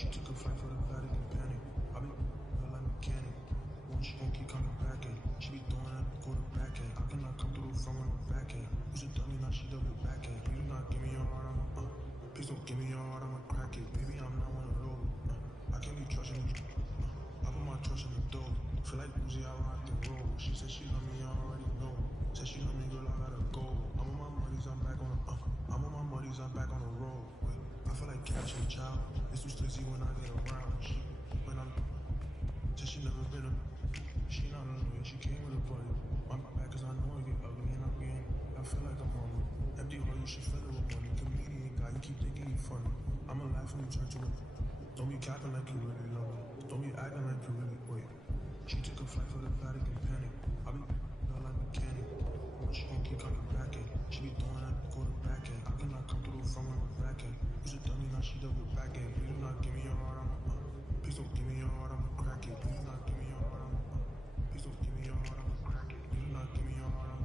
She took a flight for the Vatican panic. I be like mechanic. One she gon' keep coming back at. She be throwing that quarterback at. I cannot come through from her back at. Used to dummy, now she double back at. Please do not give me your heart, please don't give me your heart, I'ma crack it. Baby, I'm not one of those. I can't be trusting it. I put my trust in the door. Feel like Uzi, I rock the road. She said she love me, I already know. Said she love me, girl, I gotta go. I'm on my money's, I'm back on the I'm on my money's, I'm back on the road. Wait, I feel like catching a child. It's too stressy when I get around. When I'm said she never been a she not a lawyer, she came with a buddy. My back cause I know I get ugly and I feel like I'm hungry. Empty heart, you should fill it with money. Comedian guy, you keep thinking you funny. I'ma laugh when you turn to it. Don't be capping like you really love me. Don't be acting like you really wait. She took a flight for the Vatican panic. I be like mechanic. One she gon' keep coming back at. She be throwing that quarterback at. I cannot come through from her back at. Used to dummy, now she double back at. Please do not give me your heart, please don't give me your heart, I'ma crack it. Please do not give me your heart, please don't give me your heart, I'ma crack it. Please do not give me your heart,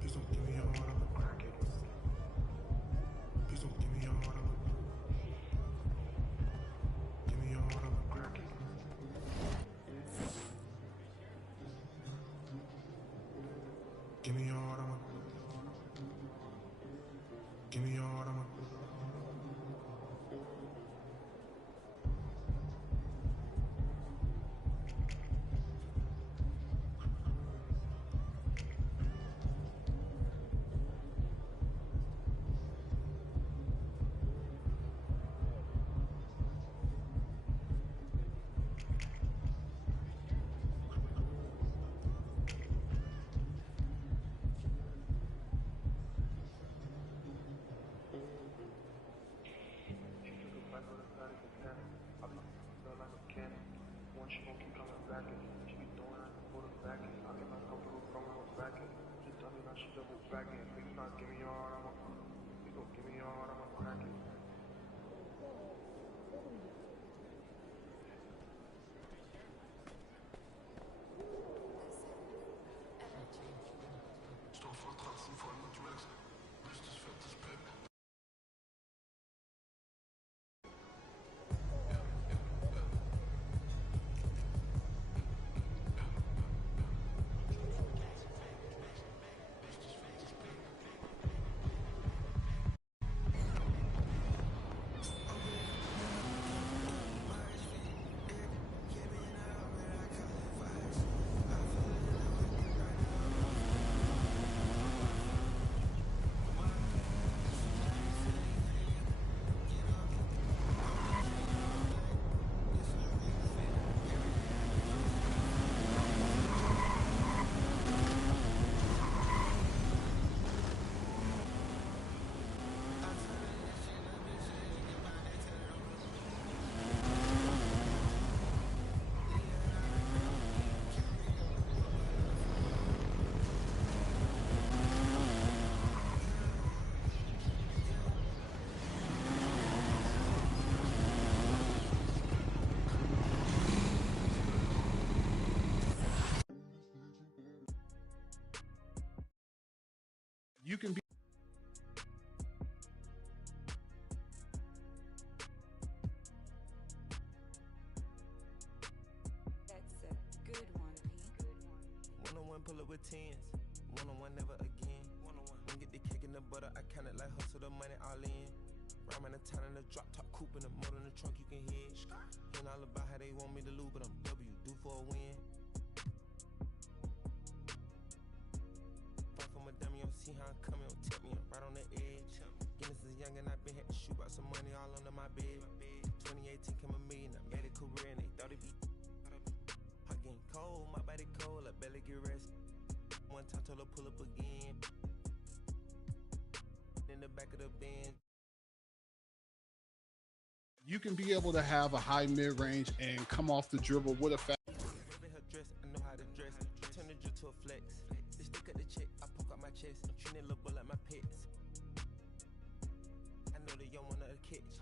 please don't give me your heart, I'ma crack it. Please don't give me your heart, give me your heart, I'ma crack it. Give me your heart, give me your heart, she gon' keep coming back at. She be throwing her quarterback at. I cannot come through from her back at. Just tell me now she double back at. Please not give me your heart, please don't give me your heart, I'ma crack it. Stoffvertratzen von Tracks. Richtig fettes Pep. You can be that's a good one, P. One-on-one pull up with tens. One-on-one never again. One-on-one. When get the cake in the butter, I count it like hustle the money all in. Rhyming the town in the drop top coupe in the motor in the trunk you can hear. Ain't all about how they want me to lose, but I'm W, due for a win. Fight for my dummy, you don't see how I'm coming, don't tip me, I'm right on the edge. Guinness is young and I been had to shoot out some money all under my bed. 2018 came a million, I made a career and they thought it'd be. I getting cold, my body cold, I barely get rest. One time told her pull up again. In the back of the Benz. You can be able to have a high mid-range and come off the dribble with a fast. Her dress, I know how to dress. Turn the drip to a flex. They stick at the check, I poke out my chest. I'm treating little boy like my pets. I know they young wanna catch.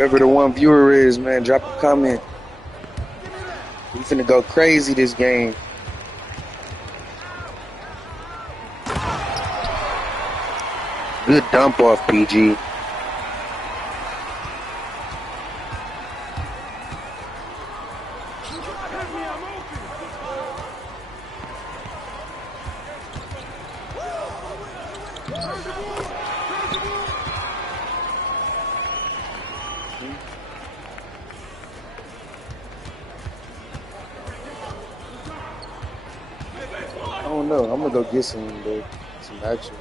Whoever the one viewer is, man, drop a comment. We finna go crazy this game. Good dump off, PG. I don't know. I'm gonna go get some action.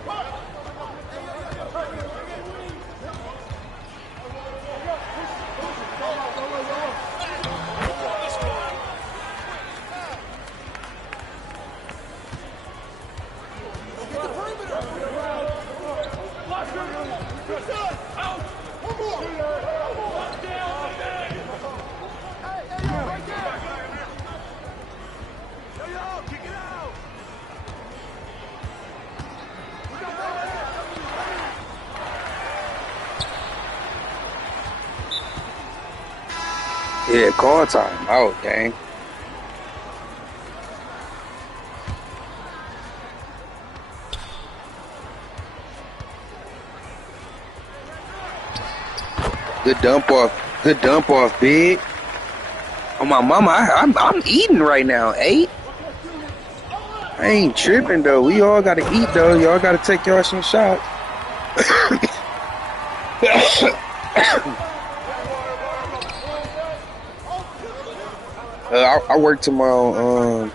Yeah, call time out, gang. Good dump off, big. Oh my mama, I'm eating right now, 8. I ain't tripping though. We all gotta eat though. Y'all gotta take y'all some shots. I work tomorrow.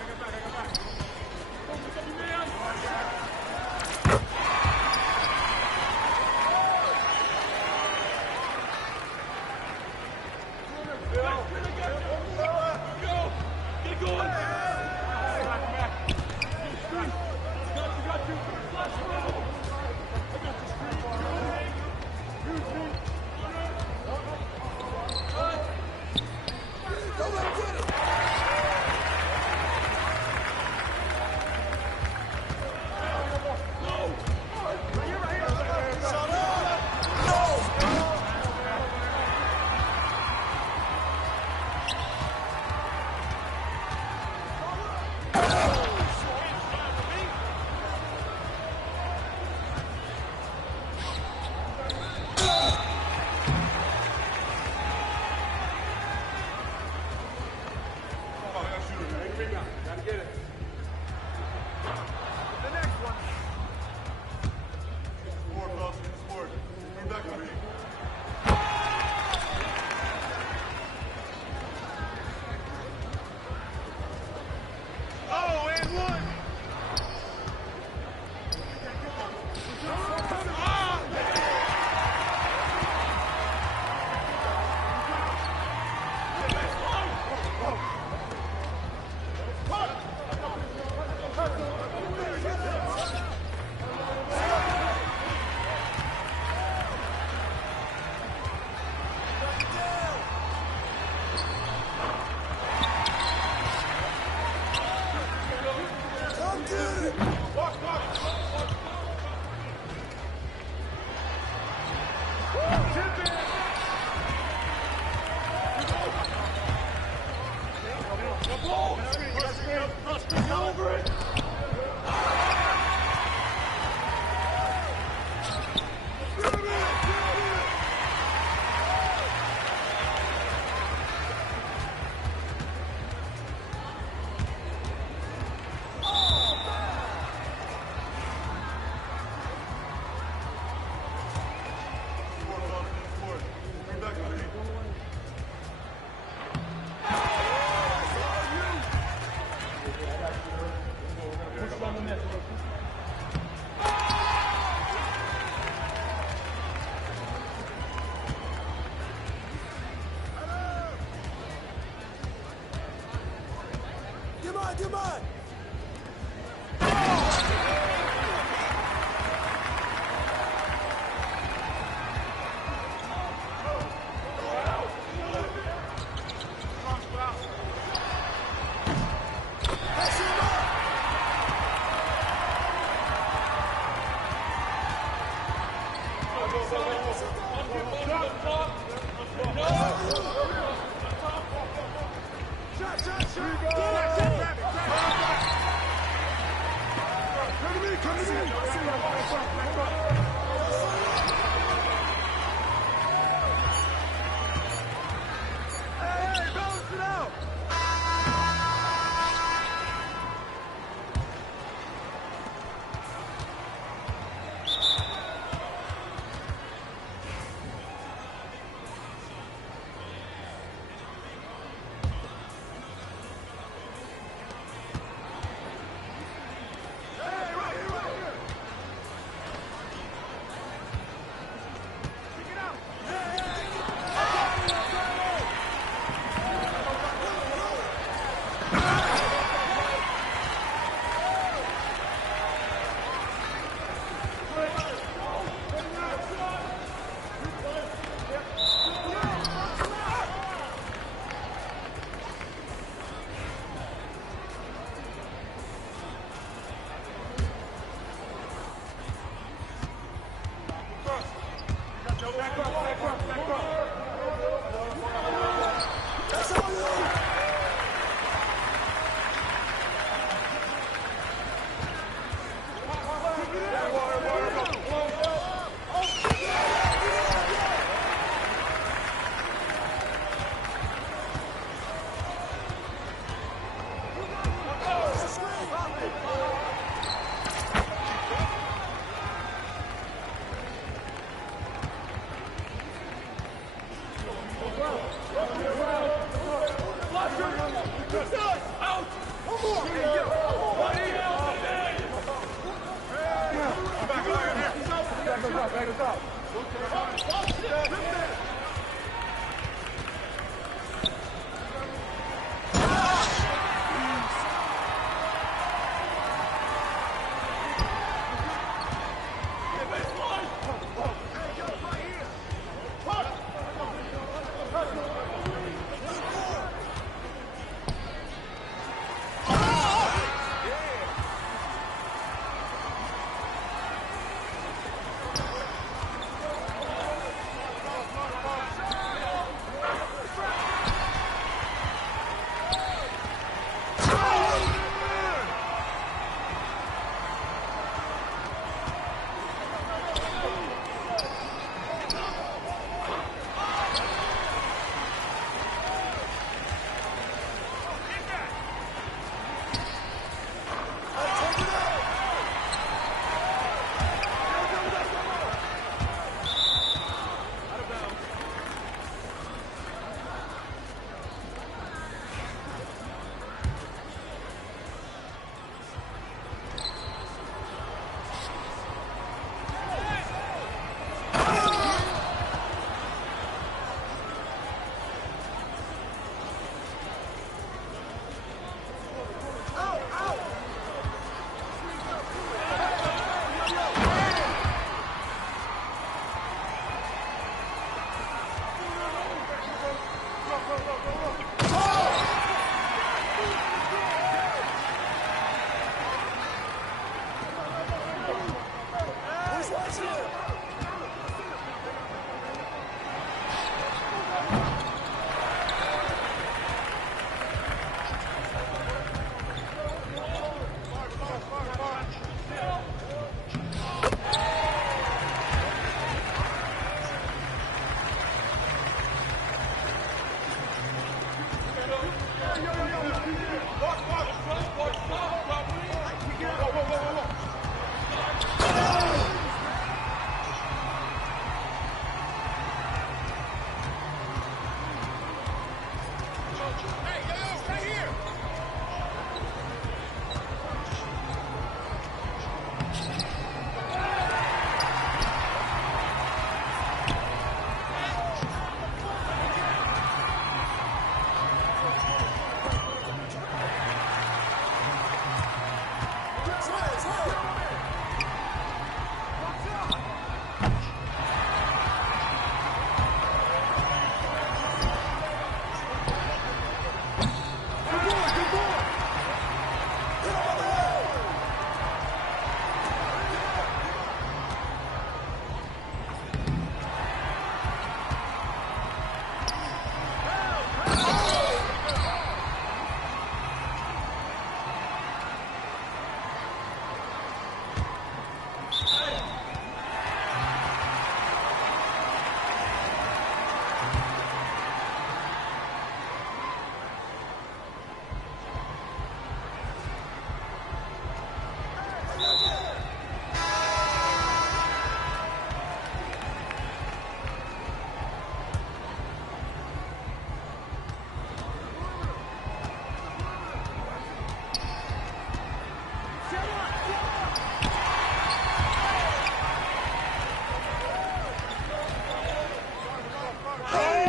Hey!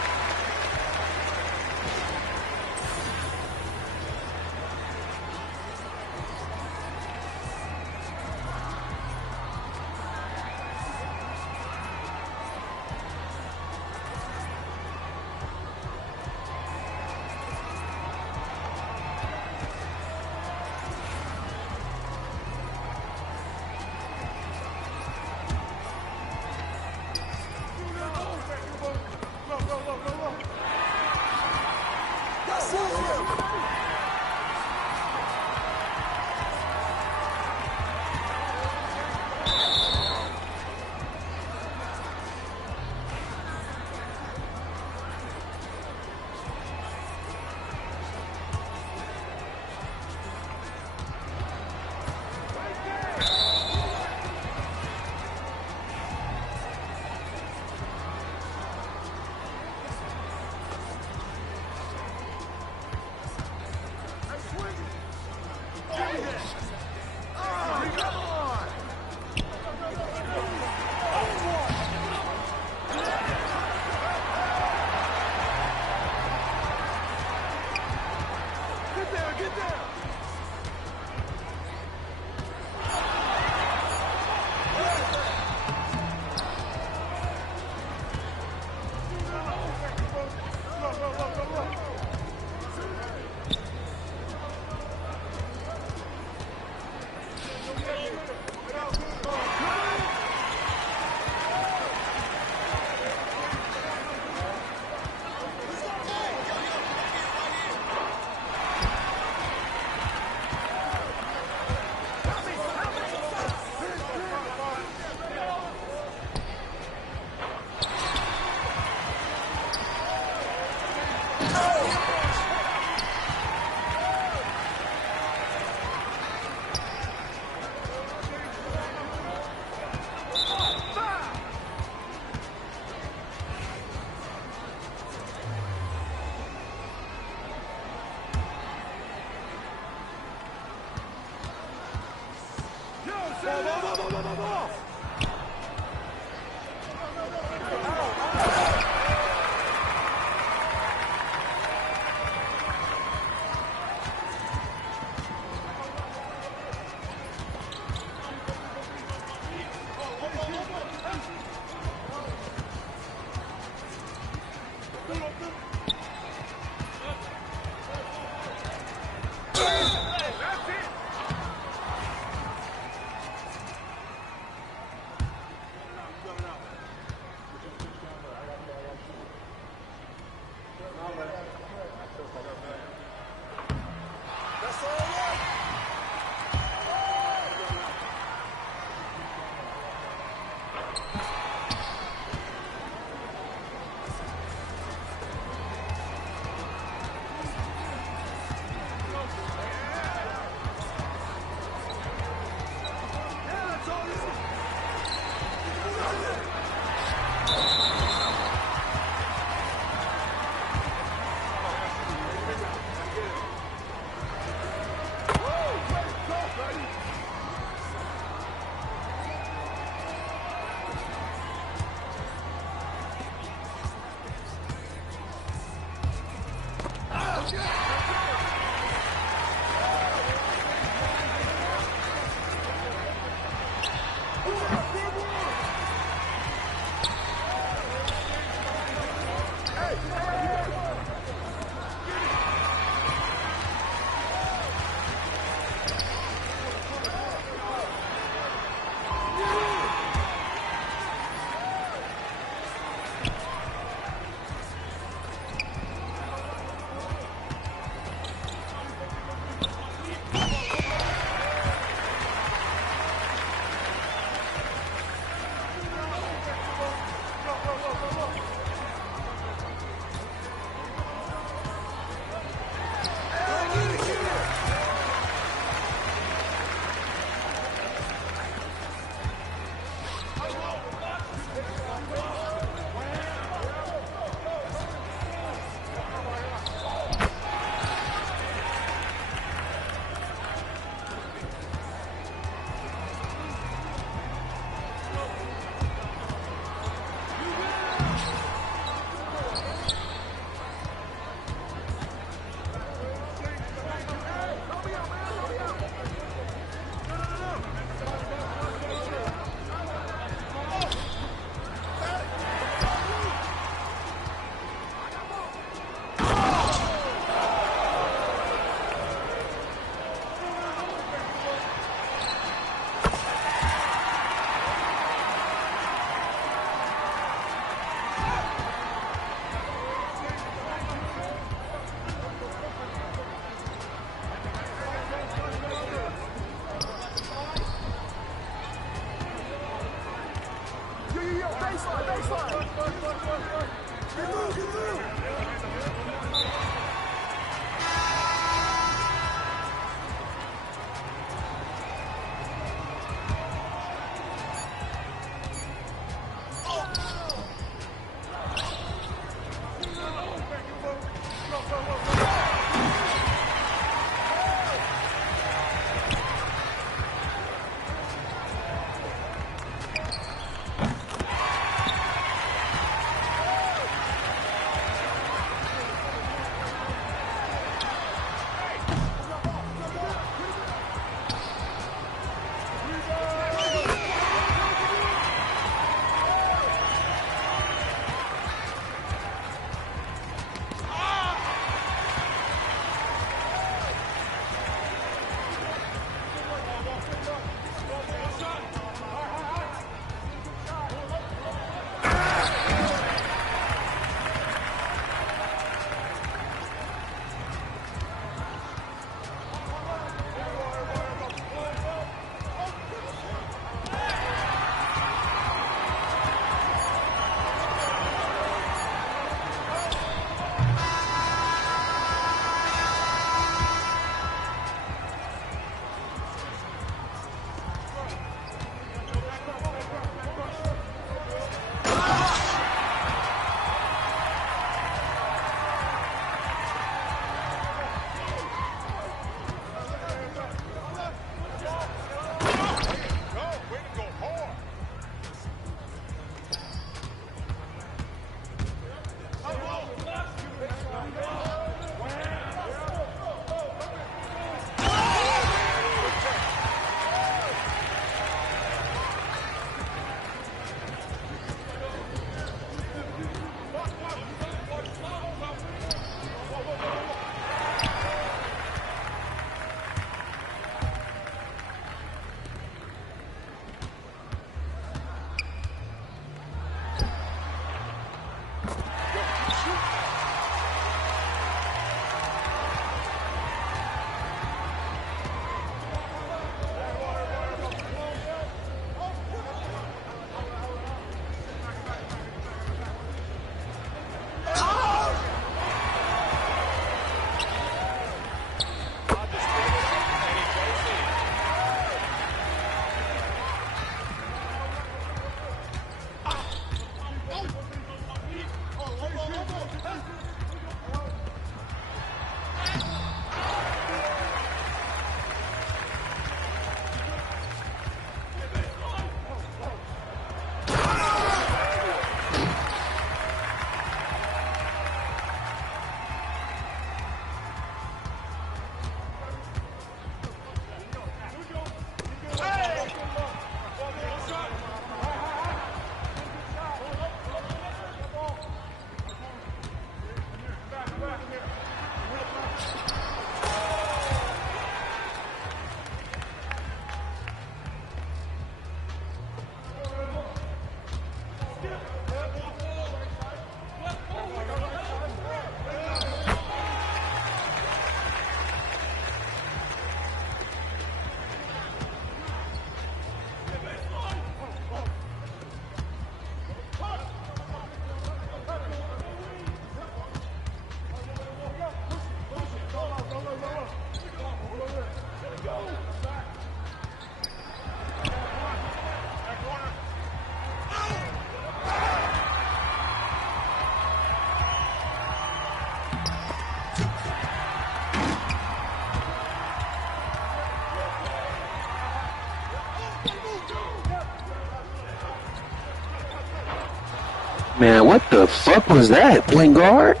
Man, what the fuck was that, point guard?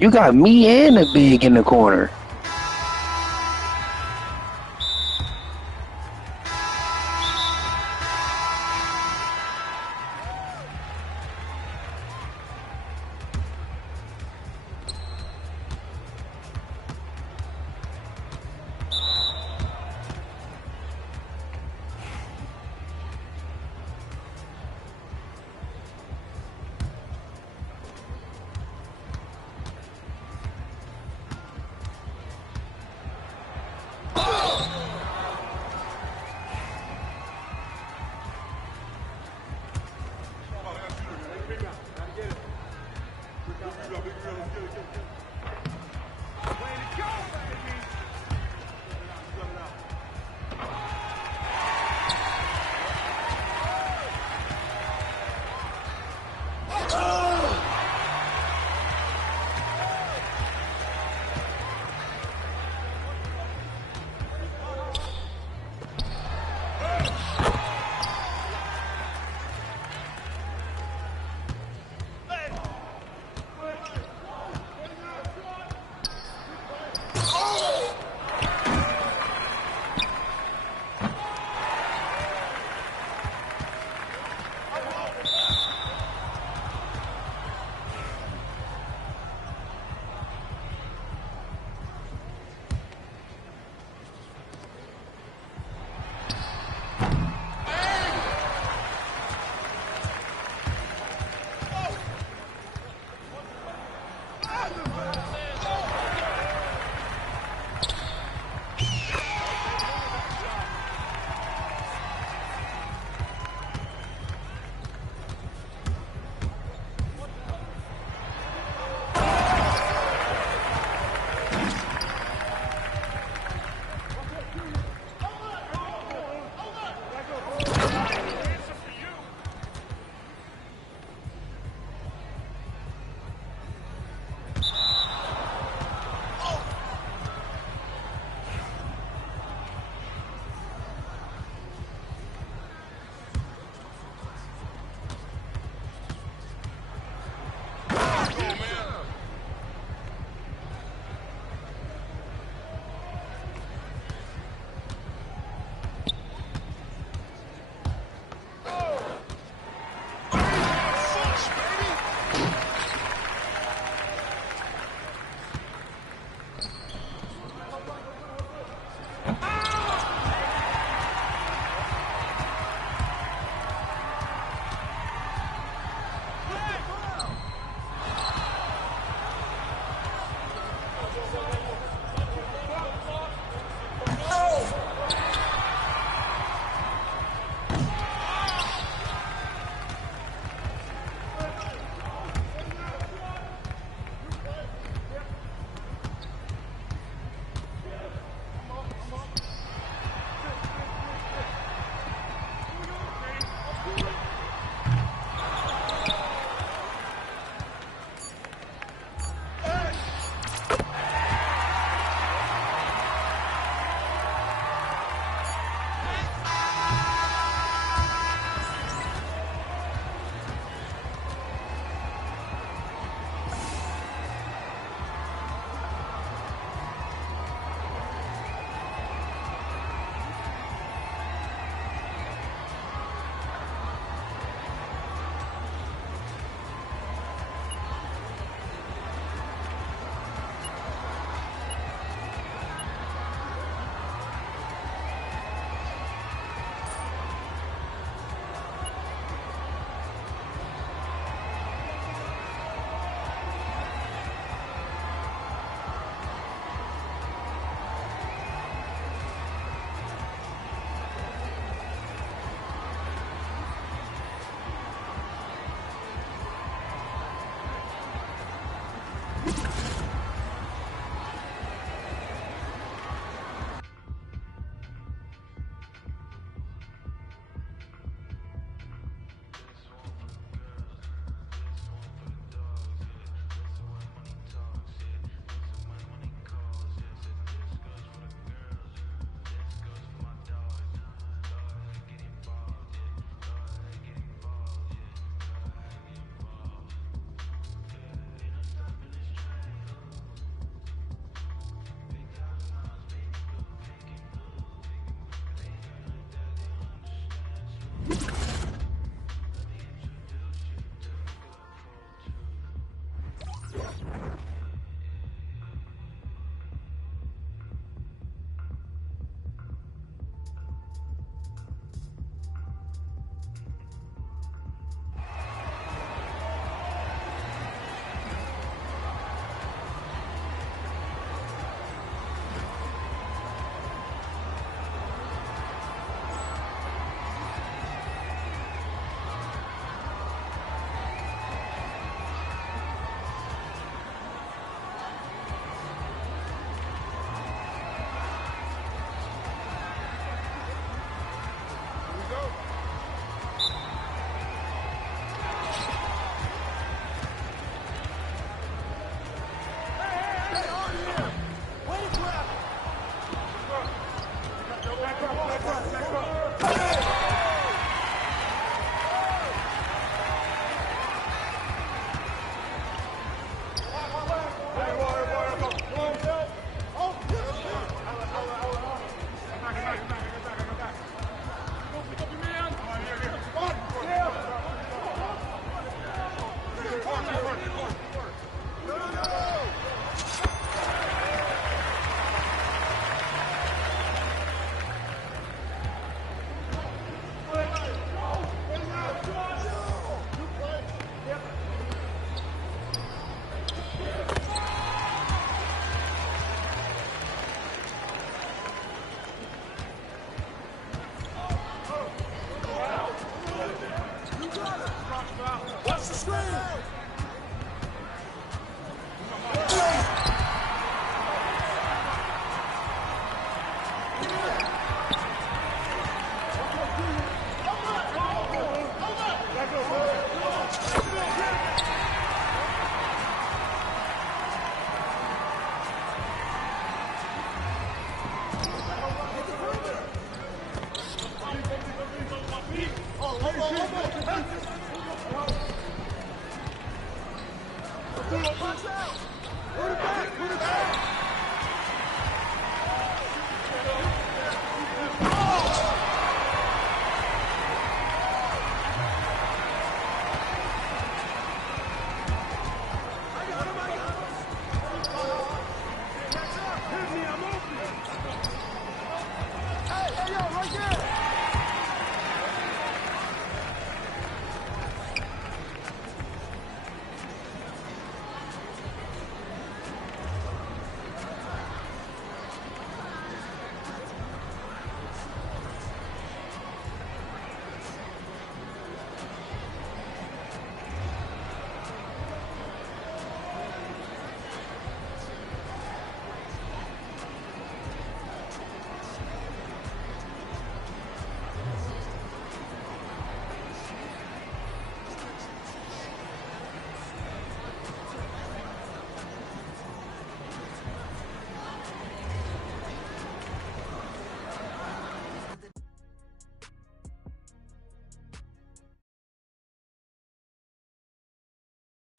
You got me and the big in the corner.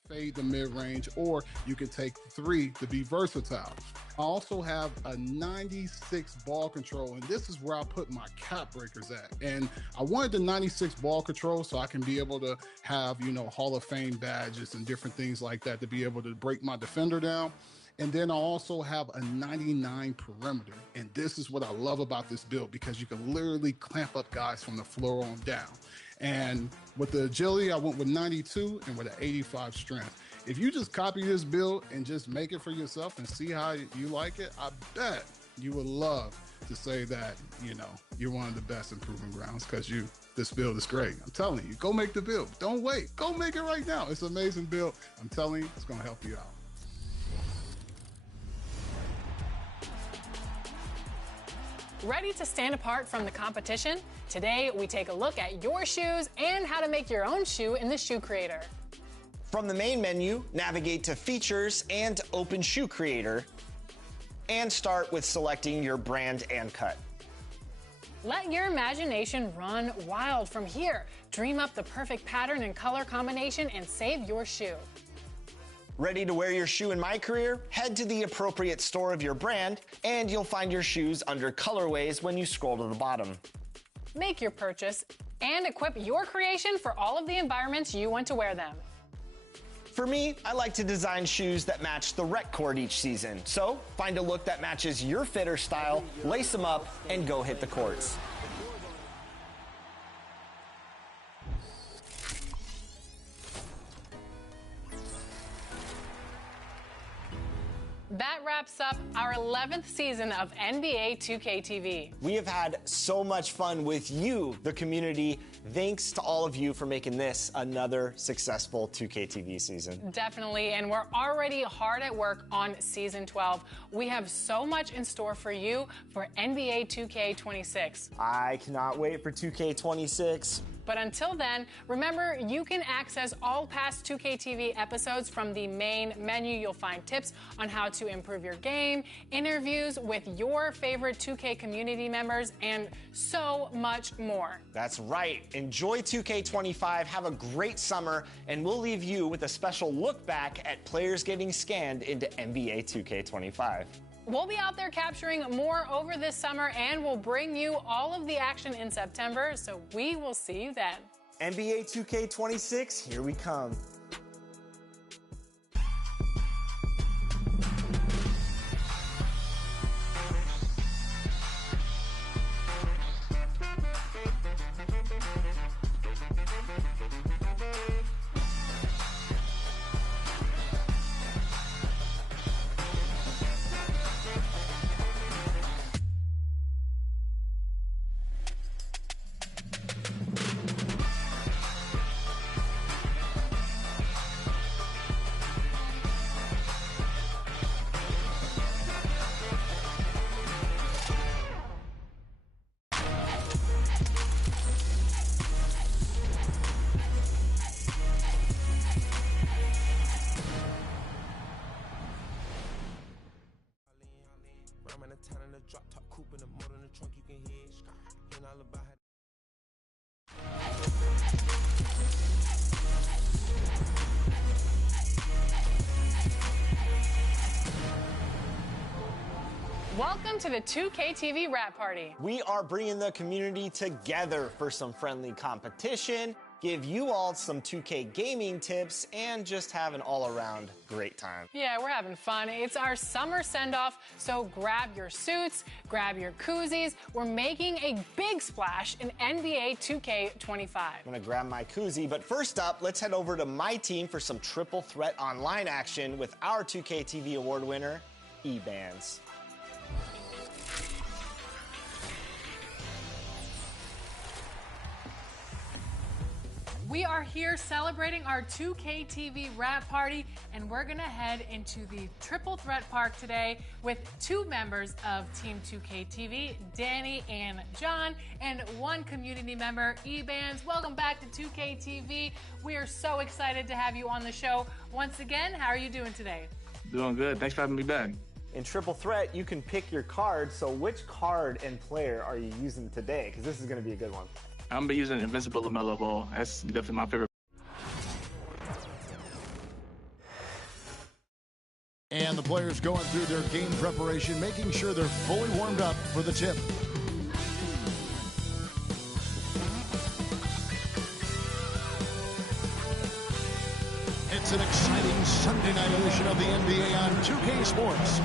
Fade the mid-range, or you can take 3 to be versatile. I also have a 96 ball control, and this is where I put my cap breakers at. And I wanted the 96 ball control so I can be able to have, Hall of Fame badges and different things like that to be able to break my defender down. And then I also have a 99 perimeter. And this is what I love about this build, because you can literally clamp up guys from the floor on down. And with the agility, I went with 92 and with an 85 strength. If you just copy this build and just make it for yourself and see how you like it, I bet you would love to say that, you're one of the best in Proving Grounds, because this build is great. I'm telling you, go make the build. Don't wait. Go make it right now. It's an amazing build. I'm telling you, it's going to help you out. Ready to stand apart from the competition? Today, we take a look at your shoes and how to make your own shoe in the Shoe Creator. From the main menu, navigate to Features and open Shoe Creator, and start with selecting your brand and cut. Let your imagination run wild from here. Dream up the perfect pattern and color combination and save your shoe. Ready to wear your shoe in My Career? Head to the appropriate store of your brand, and you'll find your shoes under colorways when you scroll to the bottom. Make your purchase and equip your creation for all of the environments you want to wear them. For me, I like to design shoes that match the rec court each season. So find a look that matches your fit or style, lace them up, and go hit the courts. That wraps up our 11th season of NBA 2K TV. We have had so much fun with you, the community. Thanks to all of you for making this another successful 2K TV season. Definitely, and we're already hard at work on season 12. We have so much in store for you for NBA 2K26. I cannot wait for 2K26. But until then, remember, you can access all past 2K TV episodes from the main menu. You'll find tips on how to improve your game, interviews with your favorite 2K community members, and so much more. That's right. Enjoy 2K25, have a great summer, and we'll leave you with a special look back at players getting scanned into NBA 2K25. We'll be out there capturing more over this summer, and we'll bring you all of the action in September, so we will see you then. NBA 2K26, here we come. Drop top coupe in the motor in the trunk, you can hear it. And all about how Welcome to the 2K TV Rap Party. We are bringing the community together for some friendly competition, give you all some 2K gaming tips, and just have an all-around great time. Yeah, we're having fun. It's our summer send-off, so grab your suits, grab your koozies. We're making a big splash in NBA 2K25. I'm gonna grab my koozie, but first up, let's head over to my team for some triple threat online action with our 2K TV award winner, eBands. We are here celebrating our 2K TV Rap Party, and we're gonna head into the Triple Threat Park today with two members of Team 2K TV, Danny and John, and one community member, eBands. Welcome back to 2K TV. We are so excited to have you on the show once again. How are you doing today? Doing good. Thanks for having me back. In Triple Threat, you can pick your card, so which card and player are you using today? Because this is gonna be a good one. I'm gonna be using Invincible LaMelo Ball. That's definitely my favorite. And the players going through their game preparation, making sure they're fully warmed up for the tip. It's an exciting Sunday night edition of the NBA on 2K Sports.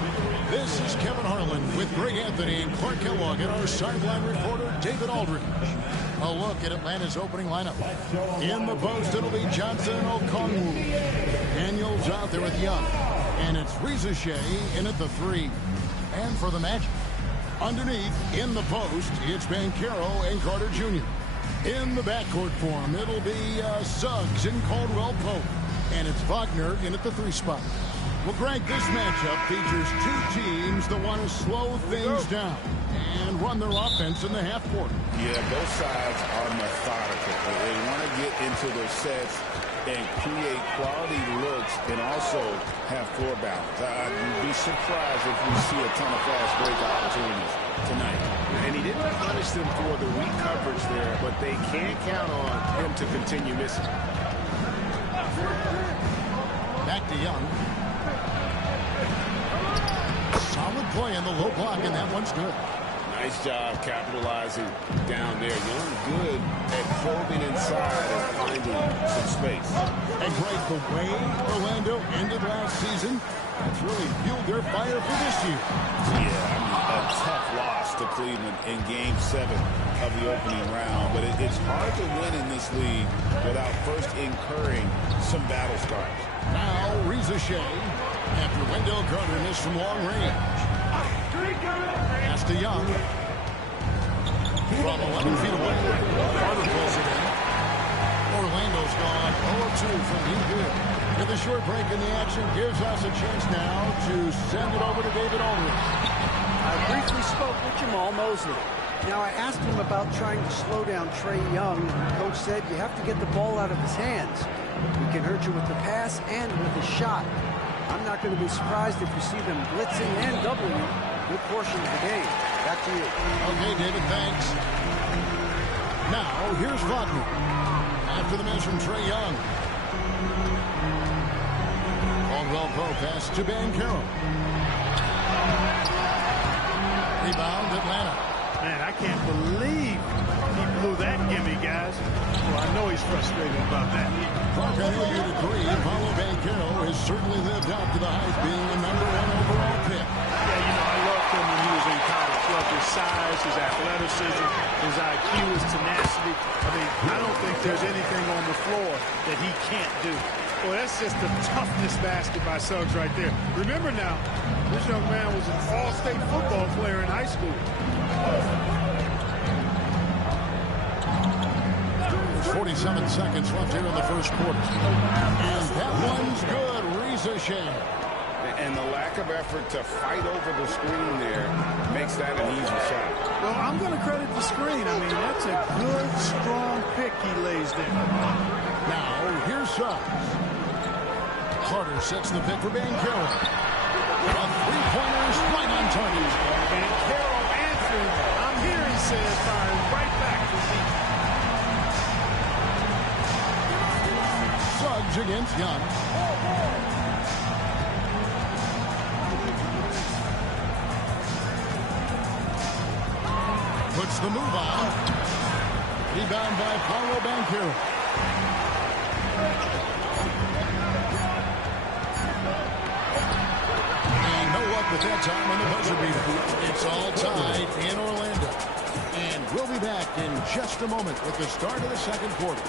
This is Kevin Harlan with Greg Anthony and Clark Kellogg and our sideline reporter, David Aldridge. A look at Atlanta's opening lineup. In the post, it'll be Johnson and Okongwu. Daniels out there with Young. And it's Reza Shea in at the 3. And for the Magic, underneath, in the post, it's Banchero and Carter Jr. In the backcourt form, it'll be Suggs and Caldwell Pope. And it's Wagner in at the 3 spot. Well, Greg, this matchup features 2 teams that want to slow things down and run their offense in the half court. Yeah, both sides are methodical. They want to get into their sets and create quality looks and also have floor balance. I'd be surprised if we see a ton of fast break opportunities tonight. And he didn't punish them for the weak coverage there, but they can't count on him to continue missing. Back to Young. Solid play in the low block, and that one's good. Nice job capitalizing down there. Young good at probing inside and finding some space. And Greg, the way Orlando ended last season, it's really fueled their fire for this year. Yeah, a tough loss to Cleveland in Game 7 of the opening round. But it's hard to win in this league without first incurring some battle scars. Now, Reza Shea, after Wendell Carter missed from long range. Pass to Young. From 11 feet away. Carter pulls it in. Orlando's gone 0-2 from deep here. And the short break in the action gives us a chance now to send it over to David Aldridge. I briefly spoke with Jamal Mosley. Now, I asked him about trying to slow down Trae Young. Coach said you have to get the ball out of his hands. He can hurt you with the pass and with the shot. I'm not going to be surprised if you see them blitzing and doubling you a good portion of the game. Back to you. Okay, David, thanks. Now, here's Wagner. After the miss from Trae Young. Caldwell Pope pass to Banchero. Rebound, Atlanta. Man, I can't believe he blew that gimme, guys. Well, I know he's frustrated about that. Clark, I know you'd agree. Paolo Banchero has certainly lived up to the hype, being the #1 overall pick. Yeah, you know, I loved him when he was in college. Loved his size, his athleticism, his IQ, his tenacity. I mean, I don't think there's anything on the floor that he can't do. Well, that's just the toughness basket by Suggs right there. Remember now, this young man was an all-state football player in high school. 47 seconds left here in the first quarter. And that one's good. Reza Shea. And the lack of effort to fight over the screen there makes that an easy shot. Well, I'm going to credit the screen. I mean, that's a good, strong pick he lays there. Now, here's Suggs. Carter sets the pick for Banchero. A three-pointers right on target. Banchero answering. I'm here, he says, firing right back to me. Suggs against Young. Puts the move on. Rebound by Paolo Banchero. And no luck with that time on the buzzer beater. It's all tied in Orlando. And we'll be back in just a moment with the start of the second quarter.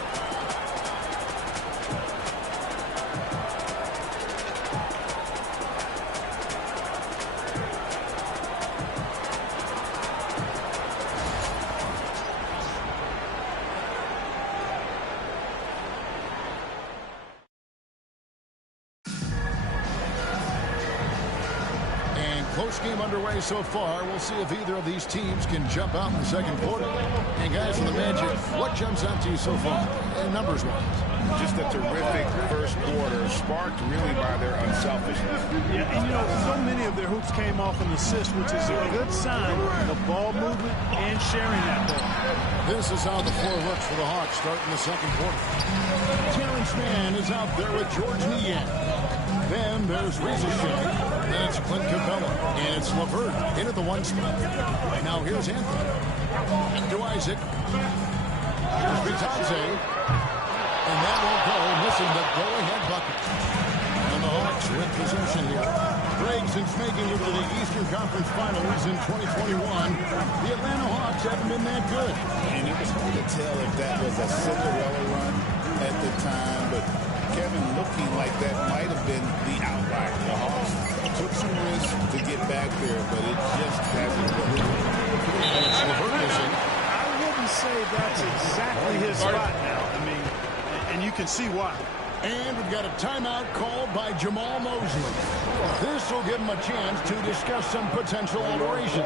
Close game underway so far. We'll see if either of these teams can jump out in the second quarter. And guys, in the Magic, what jumps out to you so far, numbers-wise? Just a terrific first quarter, sparked really by their unselfishness. Yeah, and you know, so many of their hoops came off an assist, which is a good sign of ball movement and sharing that ball. This is how the floor looks for the Hawks starting the second quarter. Terrence Mann is out there with George Niang. Then there's Reza Shea. That's Clint Capella. And it's LeVert in at the 1 spot. Now here's Anthony. To Isaac. Here's Bitadze. And that won't go, missing the go-ahead bucket. And the Hawks with possession here. Greg, since making it to the Eastern Conference Finals in 2021, the Atlanta Hawks haven't been that good. And it was hard to tell if that was a Cinderella run at the time, but Kevin looking like that might have been the outlier. The Hawks took some risks to get back there, but it just hasn't worked. I wouldn't say that's exactly his spot now. I mean, and you can see why. And we've got a timeout called by Jamal Mosley. This will give him a chance to discuss some potential alterations.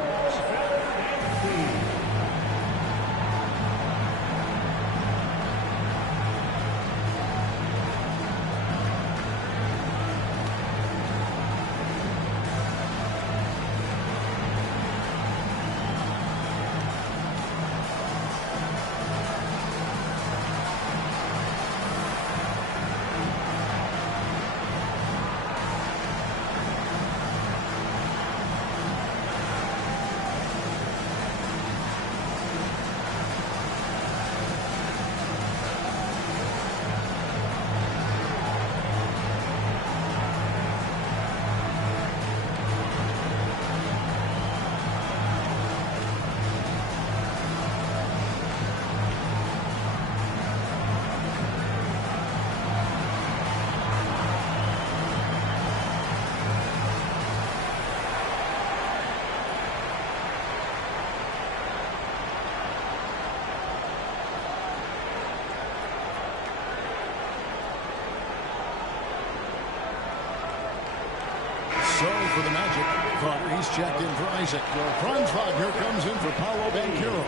So for the Magic, Carter, he's checked in for Isaac. Franz Wagner comes in for Paolo Banchero.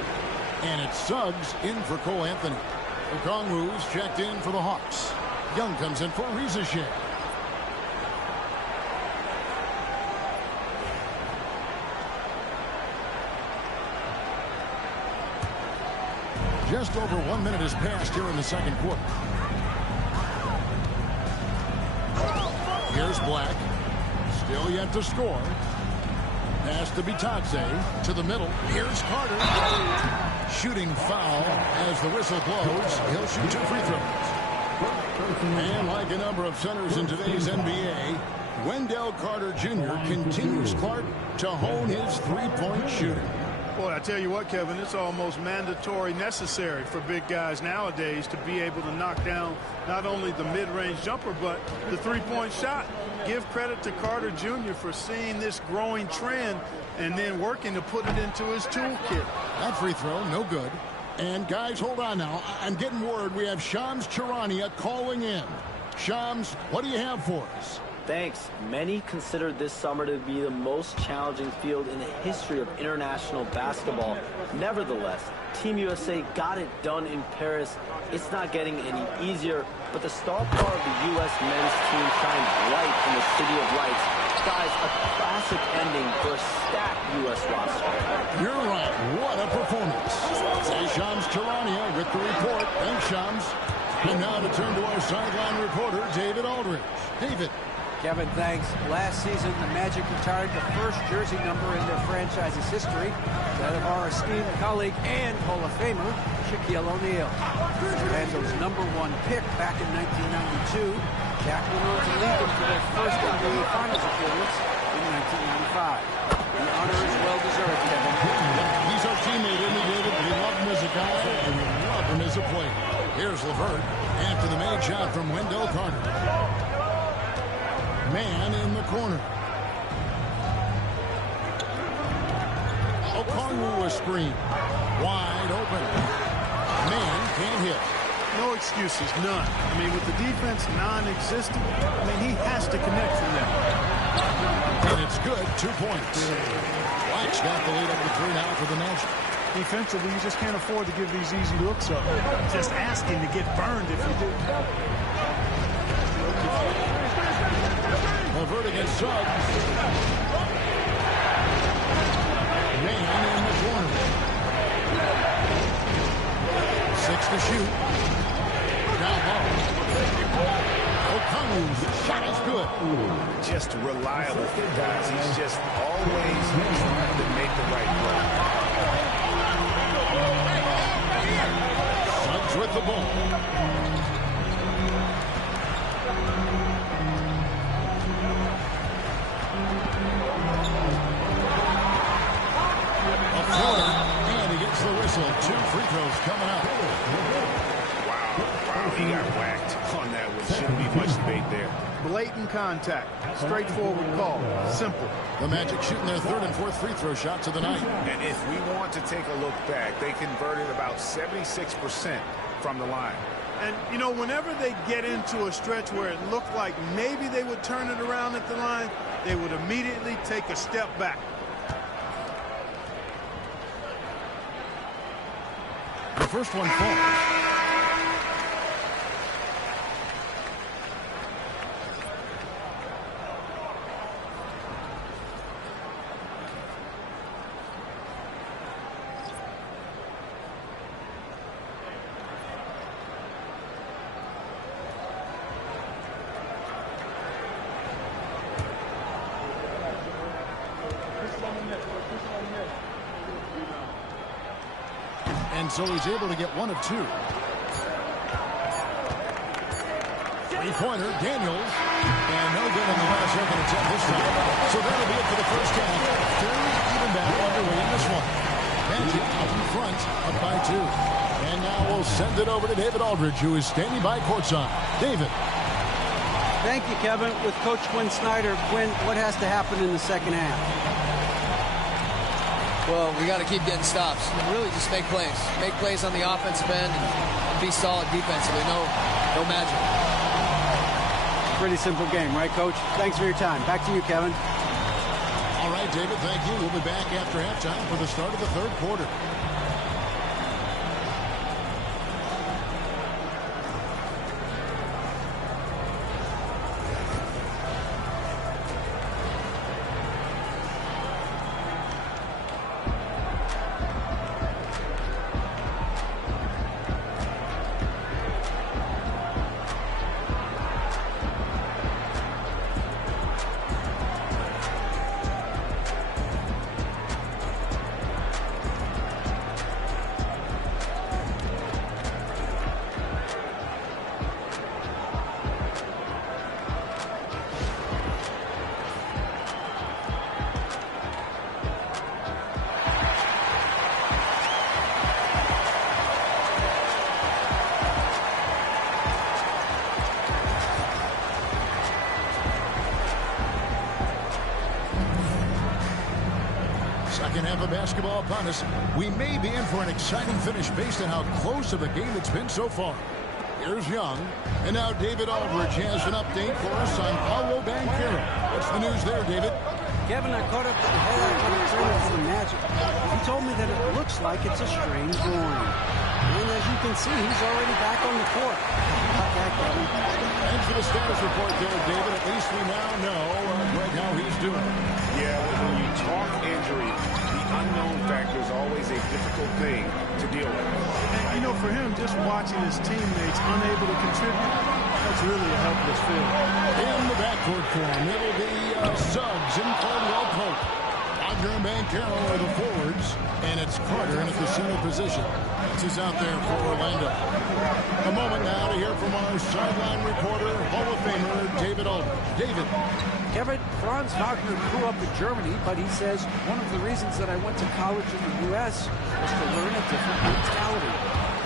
And it's Suggs in for Cole Anthony. Okongwu's checked in for the Hawks. Young comes in for Reza Shea. Just over 1 minute has passed here in the second quarter. Here's Black. Still yet to score. Pass to Bitadze. To the middle. Here's Carter. Shooting foul as the whistle blows. He'll shoot 2 free throws. And like a number of centers in today's NBA, Wendell Carter Jr. continues, Clark, to hone his three-point shooting. Boy, I tell you what, Kevin, it's almost mandatory necessary for big guys nowadays to be able to knock down not only the mid-range jumper, but the three-point shot. Give credit to Carter Jr. for seeing this growing trend and then working to put it into his toolkit. That free throw, no good. And guys, hold on now. I'm getting word we have Shams Charania calling in. Shams, what do you have for us? Thanks. Many consider this summer to be the most challenging field in the history of international basketball. Nevertheless, Team USA got it done in Paris. It's not getting any easier, but the star power of the U.S. men's team shines bright in the City of Lights. Guys, a classic ending for a stacked U.S. roster. You're right. What a performance. Say Shams Charania with the report. Thanks, Shams. And now to turn to our sideline reporter, David Aldridge. David. Kevin, thanks. Last season, the Magic retired the first jersey number in their franchise's history, that of our esteemed colleague and Hall of Famer, Shaquille O'Neal. Orlando's #1 pick back in 1992, Jack went on to lead them to their first NBA Finals appearance in 1995. The honor is well-deserved, Kevin. He's our teammate, isn't he, David? We love him as a guy, and we love him as a player. Here's LeVert after the made shot from Wendell Carter. Man in the corner. Okongwu a screen. Wide open. Man can't hit. No excuses, none. I mean, with the defense non-existent, I mean, he has to connect from there. And it's good, 2 points. Black's got the lead up to 3 now for the Magic. Defensively, you just can't afford to give these easy looks up. Just ask him to get burned if you do. LeVert against Suggs. Man in the corner. 6 to shoot. Down low. Okongwu's shot is good. Just reliable, guys. He's just always trying to make the right play. Suggs with the ball. And he gets the whistle. 2 free throws coming up. Wow, he got whacked on that one. Shouldn't be much debate there. Blatant contact. Straightforward call. Simple. The Magic shooting their 3rd and 4th free throw shots of the night. And if we want to take a look back, they converted about 76% from the line. And, you know, whenever they get into a stretch where it looked like maybe they would turn it around at the line, they would immediately take a step back. The first one falls. And so he's able to get one of two. Three-pointer, Daniels. And no good on the last second attempt this time. So that'll be it for the first half. Fairly even battle underway in this one. Magic up in front, up by 2. And now we'll send it over to David Aldridge, who is standing by courtside. David. Thank you, Kevin. With Coach Quinn Snyder, Quinn, what has to happen in the second half? Well, we got to keep getting stops. Really just make plays. Make plays on the offensive end and be solid defensively. No magic. Pretty simple game, right, Coach? Thanks for your time. Back to you, Kevin. All right, David, thank you. We'll be back after halftime for the start of the third quarter. Second half of basketball upon us. We may be in for an exciting finish based on how close of a game it's been so far. Here's Young. And now David Aldridge has an update for us on Paolo Banchero. What's the news there, David? Kevin, I caught up with the head athletic trainer for the Magic. He told me that it looks like it's a strained groin. And as you can see, he's already back on the court. How about that, Kevin? Thanks for the status report there, David. At least we now know how he's doing. Yeah, when you talk injury, the unknown factor is always a difficult thing to deal with. And, you know, for him, just watching his teammates unable to contribute, that's really a helpless feeling. In the backcourt for him, it'll be Suggs and Caldwell Pope. Wagner and Banchero are the forwards, and it's Carter in at the center position. This is out there for Orlando. A moment now to hear from our sideline reporter, Hall of Famer David Aldridge. David. Kevin, Franz Wagner grew up in Germany, but he says one of the reasons that I went to college in the U.S. was to learn a different mentality.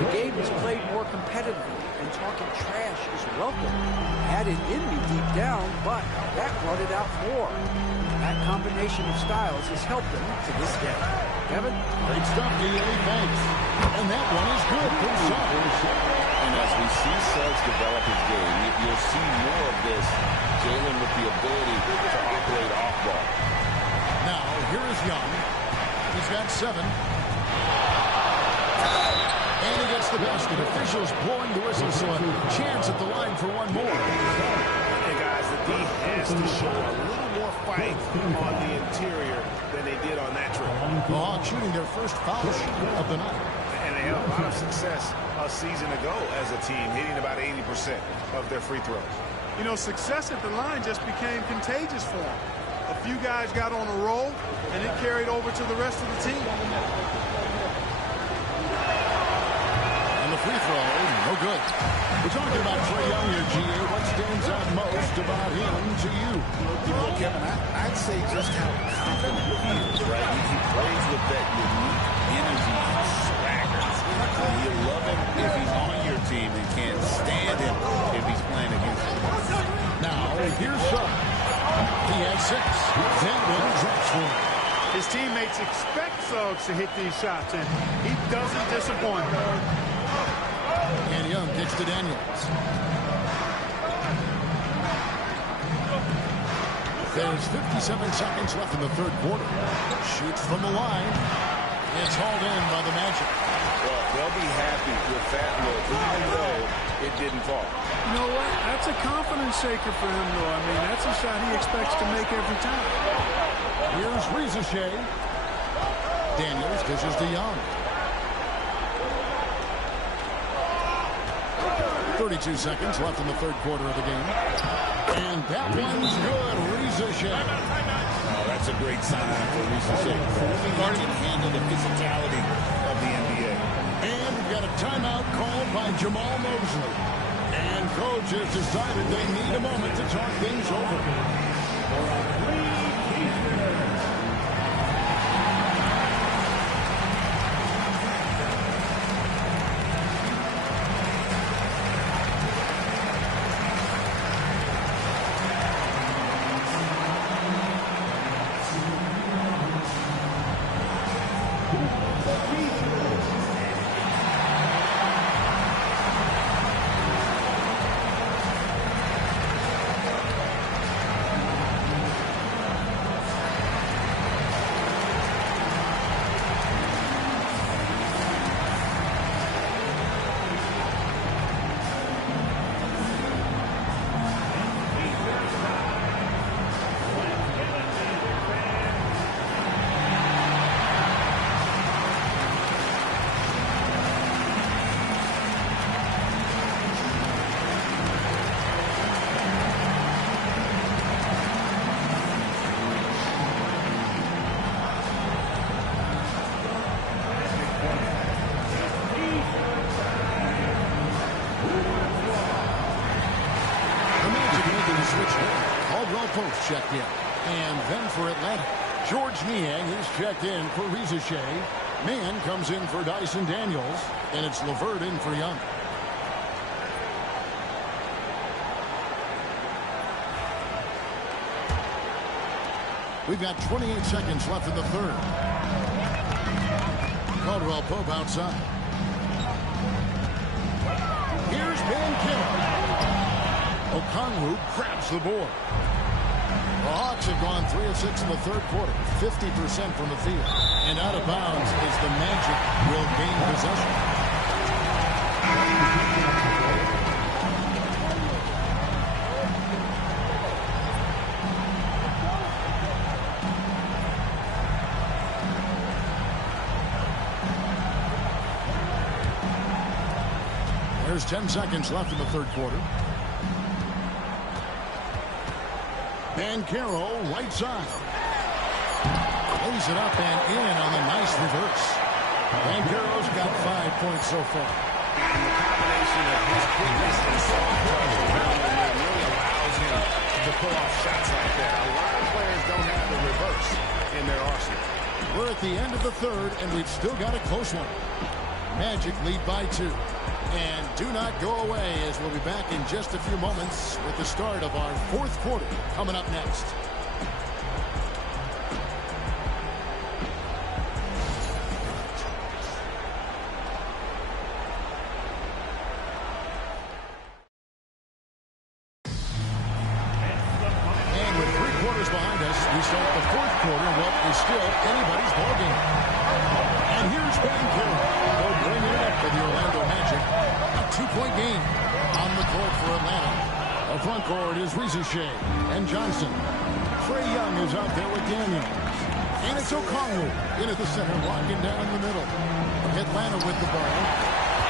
The game is played more competitively, and talking trash is welcome. I had it in me deep down, but that brought it out more. That combination of styles has helped him to this day. Kevin? Great stuff, D.A. Thanks. And that one is good from Suggs. And as we see Suggs develop his game, you'll see more of this. Jalen with the ability to operate off ball. Now, here is Young. He's got 7. And he gets the basket. Officials blowing the whistle, so a chance at the line for one more. And guys, the D has to show a little more fight on the interior than they did on that trip. The Hawks shooting their first foul of the night. And they had a lot of success a season ago as a team, hitting about 80% of their free throws. You know, success at the line just became contagious for them. A few guys got on a roll, and it carried over to the rest of the team. And the free throw, no good. We're talking about Trae Young here, G.A. What stands out most about him to you? You know, Kevin, I'd say just how confident he is, right? He plays with that unique energy and swagger. You love him if he's on your team and can't stand him if he's playing against you. Now, here's Suggs. He has 6. That one drops for him. His teammates expect Suggs to hit these shots, and he doesn't disappoint. And Young kicks kicks to Daniels. There's 57 seconds left in the third quarter. Shoots from the line. It's hauled in by the Magic. Well, they'll be happy with that look, even though it didn't fall. You know what? That's a confidence shaker for him, though. I mean, that's a shot he expects to make every time. Here's Rizachet. Daniels dishes to Young. 32 seconds left in the third quarter of the game. And that one's good. Rizachet. Oh, that's a great sign for Rizachet. He can handle the physicality of the NBA. And we've got a timeout called by Jamal Mosley. And coach has decided they need a moment to talk things over. Post checked in. And then for Atlanta, George Niang is checked in for Rizachet. Mann comes in for Dyson Daniels. And it's LeVert in for Young. We've got 28 seconds left in the third. Caldwell Pope outside. Here's Banchero. Okongwu grabs the board. The Hawks have gone 3 of 6 in the third quarter, 50% from the field. And out of bounds is the Magic will gain possession. There's 10 seconds left in the third quarter. Banchero, right side. Lays it up and in on the nice reverse. Banchero's got 5 points so far. And the combination of his quickness and soft touch around the rim really allows him to pull off shots like that. A lot of players don't have the reverse in their arsenal. We're at the end of the third, and we've still got a close one. Magic lead by 2. And do not go away, as we'll be back in just a few moments with the start of our fourth quarter coming up next. And with 3 quarters behind us, we start the fourth quarter in what is still anybody's ballgame. And here's Banchero. They'll bring it up for the Orlando Magic. A 2-point game on the court for Atlanta. The front court is Rizachet and Johnson. Trae Young is out there with Daniels. And it's Okongwu in at the center, walking down the middle. Atlanta with the ball.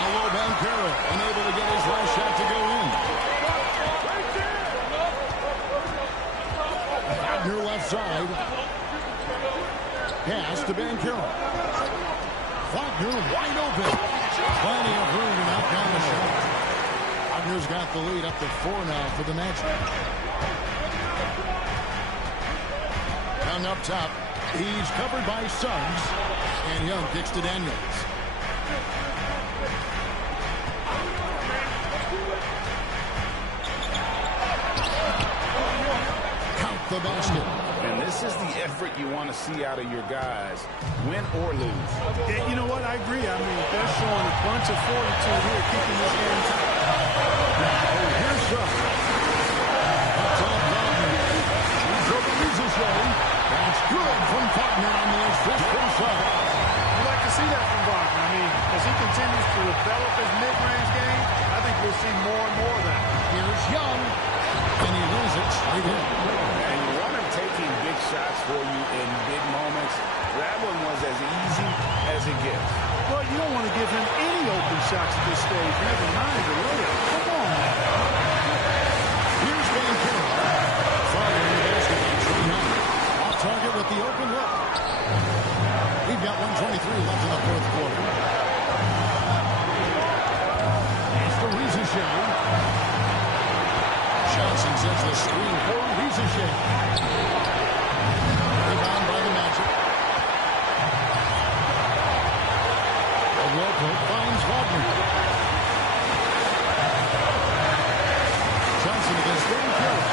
Paolo Banchero unable to get his last shot to go in. Wagner left side. Pass to Banchero. Wagner wide open. Plenty of room to knock down the shot. Wagner's got the lead up to 4 now for the Magic. Young up top. He's covered by Suggs. And Young kicks to Daniels. Count the basket. And this is the effort you want to see out of your guys, win or lose. Yeah, you know what? I agree. I mean, they're showing a bunch of fortitude here, keeping this game tight. Here's Shuck. Up top, Wagner. Shoots over Ricochet. That's good from Wagner on the assist from Shuck. You like to see that from Wagner. I mean, as he continues to develop his mid-range game, I think we'll see more and more of that. Here's Young. And he loses it straight in. And you want him taking big shots for you in big moments. That one was as easy as it gets. Well, you don't want to give him any open shots at this stage. Never mind the layup. Come on, man. Here's Van Carroll. Following the basket by Trae Young. Off target with the open look. We've got 1:23 left in the fourth quarter. It's for Ricochet. Johnson sends the screen for Ricochet. Rebound by the Magic. Welcome finds Wagner. Johnson against Van Carroll.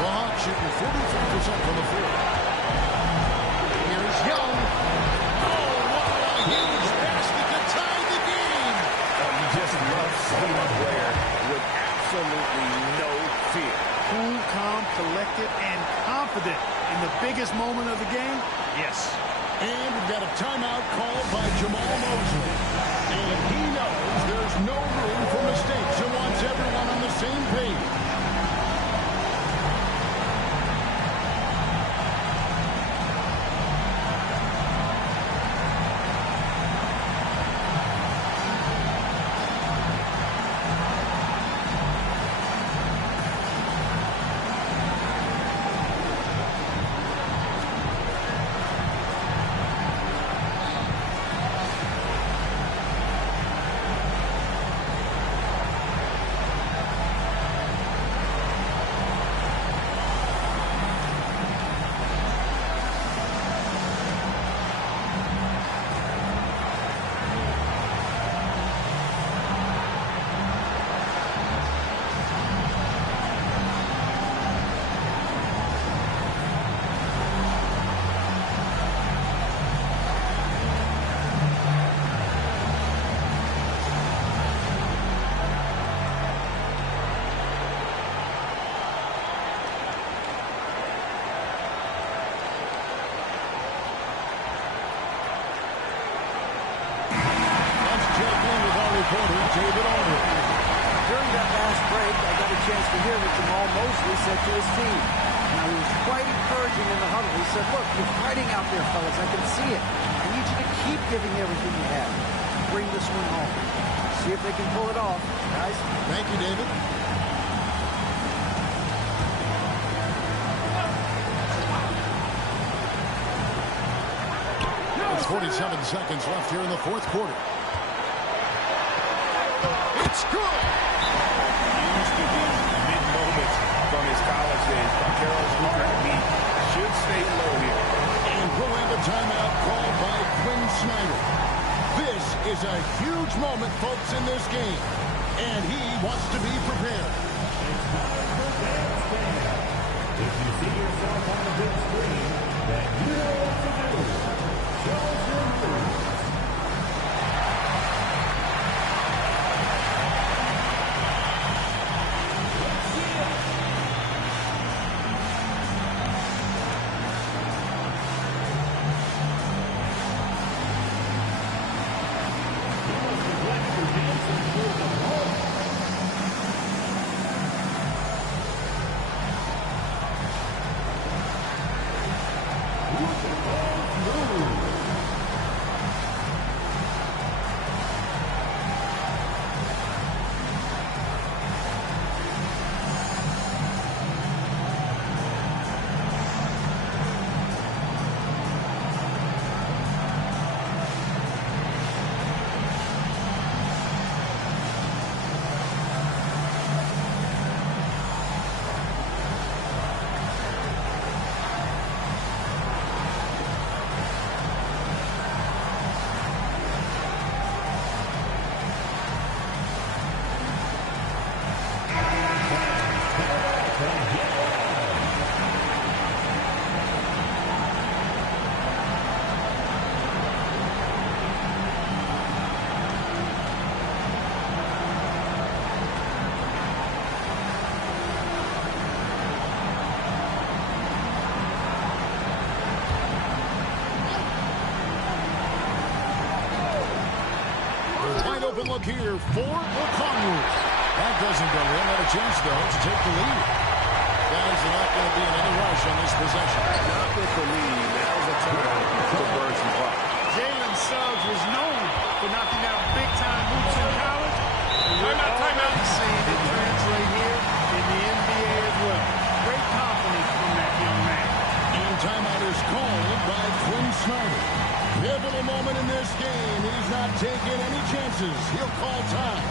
The Hawks shooting 43% from the floor. Here's Young. Oh, what a huge basket to tie the game. You just love seeing a player with absolutely no fear. Cool, calm, collected, and confident in the biggest moment of the game. Yes. And we've got a timeout called by Jamal Mosley. And he knows there's no room for mistakes and wants everyone on the same page. David Aldridge. During that last break, I got a chance to hear what Jamal Mosley said to his team. Now, he was quite encouraging in the huddle. He said, look, you're fighting out there, fellas. I can see it. I need you to keep giving everything you have. Bring this one home. See if they can pull it off, guys. Thank you, David. There's 47 seconds left here in the fourth quarter. It's good. Used to these mid-moments from his college days. Carroll's heart beat should stay low here. And we'll have a timeout called by Quinn Snyder. This is a huge moment, folks, in this game. And he wants to be prepared. If you see yourself on the big screen, then you know what to do. Show us your moves. open look here for Okongwu. That doesn't go in. Had a chance, though, to take the lead. Guys are not going to be in any rush on this possession. Not with the lead. Now's the time to burn some clock. Jalen Suggs was known for knocking down big-time hoops in college. Timeout. Seeing it translate here in the NBA as well. Great confidence from that young man. And timeout is called by Quinn Snyder. Pivotal moment in this game. He's not taking any chances. He'll call time.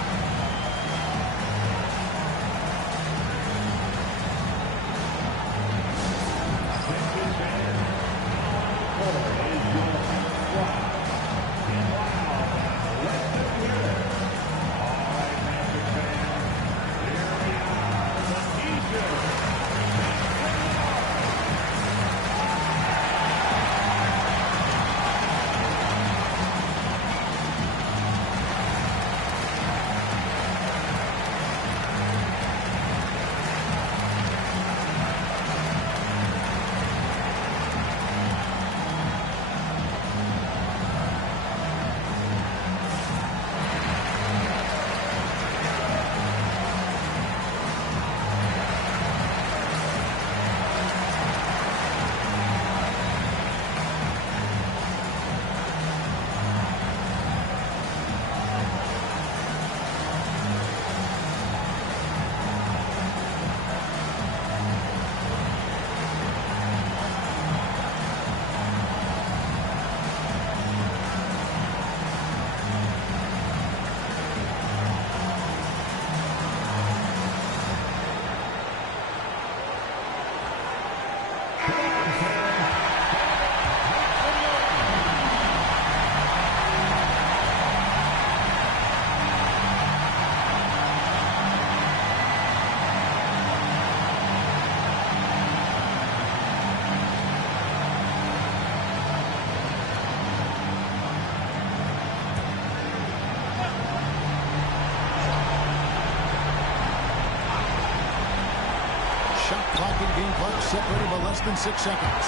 Game clock separated by less than 6 seconds.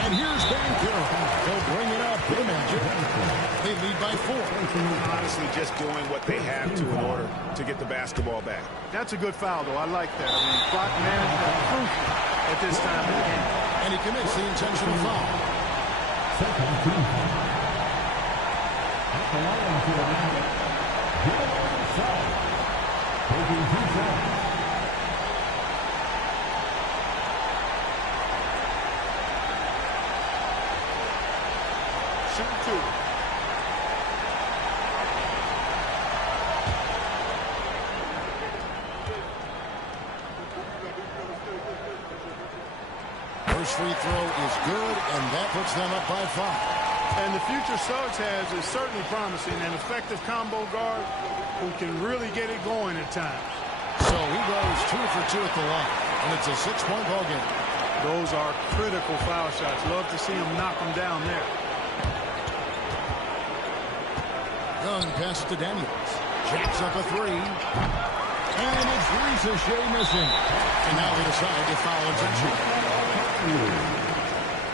And here's Banchero. They'll bring it up. They Magic. They lead by 4. Honestly, just doing what they have to in order to get the basketball back. That's a good foul, though. I like that. I mean, clock management crucial at this time of the game. And he commits the intentional foul. Second team foul. At the line for the Magic, Jalen Suggs, taking 2 shots. First free throw is good, and that puts them up by 5. And the future Suggs has is certainly promising, an effective combo guard who can really get it going at times. So he goes 2 for 2 at the line, and it's a 6-point ball game. Those are critical foul shots. Love to see him knock them down there. Young pass to Daniels. Jacks up a 3. And it's Risa Shea missing. And now they decide to foul intentionally.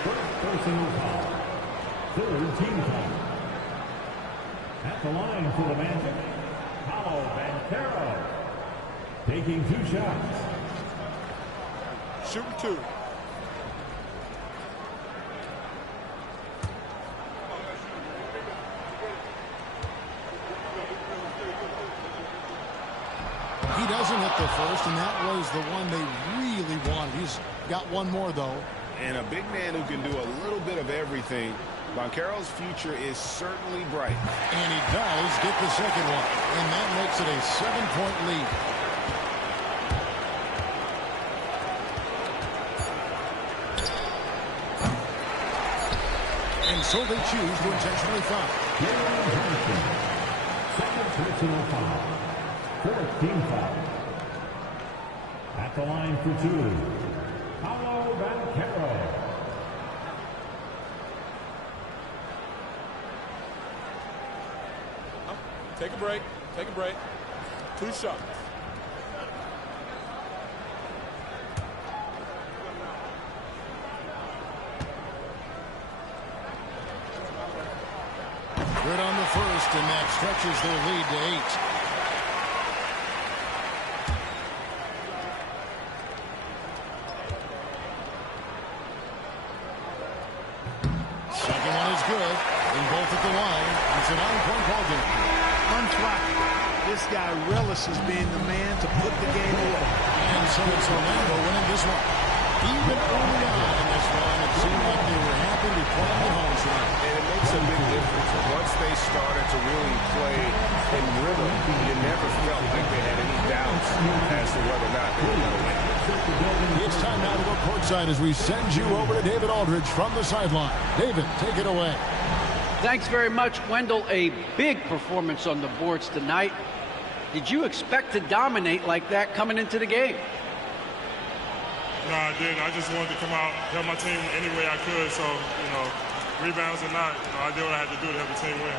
First personal foul. Third team foul. At the line for the Magic, Paolo Banchero, taking 2 shots. Shooting 2. He doesn't hit the first, and that was the one they really wanted. He's got one more, though. And a big man who can do a little bit of everything. Banchero's future is certainly bright. And he does get the second one, and that makes it a 7-point lead. And so they choose to intentionally foul. Second personal foul. Fourth team foul. At the line for 2, Paolo Banchero. Take a break. Take a break. 2 shots. Good on the first. and that stretches their lead to 8. Second one is good. And both at the line. It's a 9-point ball game. Unflappable. This guy relishes being the man to put the game away. And so it's Orlando winning this one. Even early on in this one, it seemed like they were happy to be playing at home tonight. And it makes a big difference. Once they started to really play in rhythm, you never felt like they had any doubts as to whether or not they were going to win. It's time now to go courtside as we send you over to David Aldridge from the sideline. David, take it away. Thanks very much, Wendell. A big performance on the boards tonight. Did you expect to dominate like that coming into the game? No, I didn't. I just wanted to come out, help my team any way I could. So, rebounds or not, I did what I had to do to help the team win.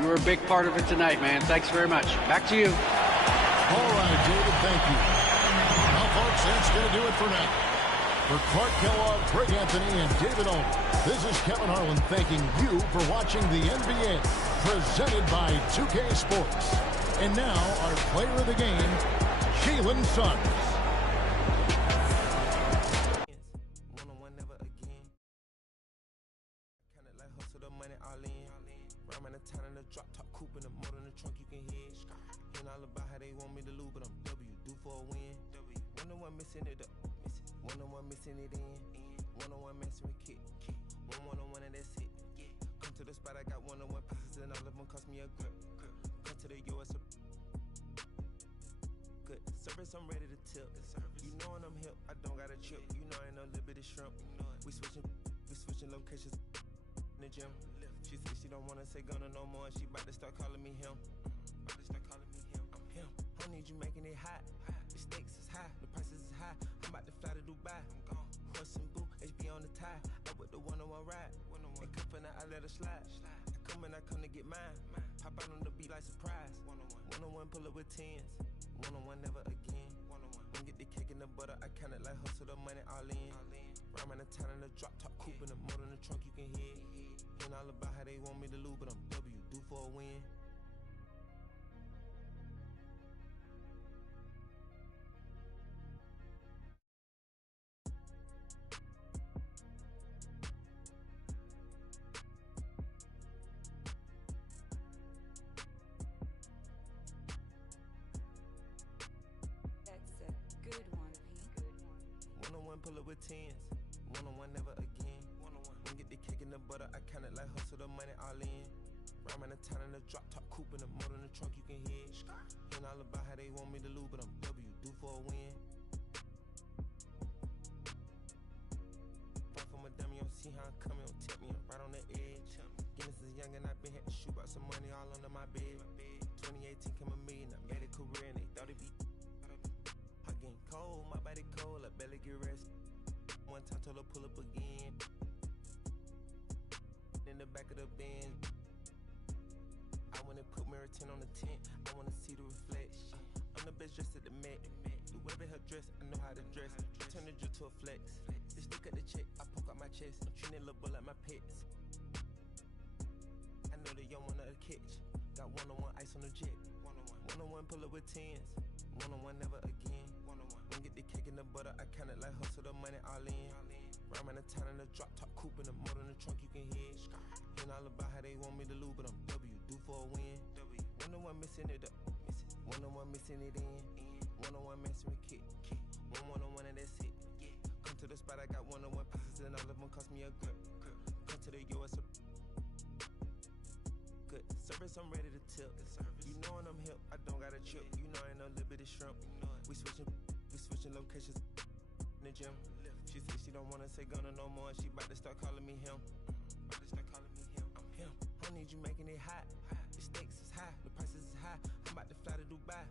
You were a big part of it tonight, man. Thanks very much. Back to you. All right, David, thank you. Well, folks, that's going to do it for now. For Clark Kellogg, Greg Anthony, and David Aldridge, this is Kevin Harlan thanking you for watching the NBA, presented by 2K Sports. And now, our player of the game, Jalen Suggs. Missing it in. One-on-one messing with Kit. One-on-one and that's it. Come to the spot, I got one-on-one pieces and all of them cost me a grip. Come to the US. Good service, I'm ready to tip. You know when I'm hip, I don't got a trip. You know I ain't no little bit of shrimp. We switching locations in the gym. She said she don't wanna say Gunna no more. She about to start calling me him. I'm him. I need you making it hot. The stakes is high, the prices is high. I'm about to fly to Dubai. Horse and boo, HB on the tie. I with the one-on-one ride. And cuffin' I let her slide. I come to get mine. Pop out on the beat like surprise. One-on-one pull up with tens. One-on-one never again. Don't get the cake in the butter. I count it like hustle the money all in. Rhyme the town in the drop top coupe in the motor in the trunk you can hear. Ain't all about how they want me to lose, but I'm W due for a win. Pull up with tens. One-on-one never again. Don't get the cake in the butter. I count it like hustle the money all in. Rhyme the town in the drop top coupe in the motor in the trunk you can hear. Ain't all about how they want me to lose, but I'm W due for a win. Fight for my dummy, don't see how I'm coming, don't tip me, I'm right on the edge. Guinness is young and I've been had to shoot out some money all under my bed. 2018 came a million, I made a career and they thought it'd be. I getting cold, my body cold, I barely get rest. One time told her pull up again. In the back of the Benz. I wanna put mirror 10 on the tent. I wanna see the reflection. I'm the best dressed at the Met. The way her dress, I know how to dress. Turn the drill to a flex. Just look at the check, I poke out my chest. I'm treating little boy like my pets. I know the young one of the catch. Got one-on-one ice on the jet. One-on-one pull up with tens. One-on-one never again. Don't get the cake in the butter. I count it like hustle the money all in. Rhyme the town in the drop top coupe in the motor in the trunk you can hear. Ain't all about how they want me to lose, but I'm W due for a win. One-on-one missing it up. One-on-one missing it in. One-on-one messing with Kit. One-on-one and that's it. Come to the spot, I got one-on-one pieces and all of them cost me a grip. Come to the US. Good service, I'm ready to tip. You know when I'm hip, I don't got a trip. You know I ain't no little bit of shrimp. We switching locations in the gym. She said she don't wanna say Gunna no more. She about to start calling me him. I'm him. I need you making it hot. The stakes is high, the prices is high. I'm about to fly to Dubai.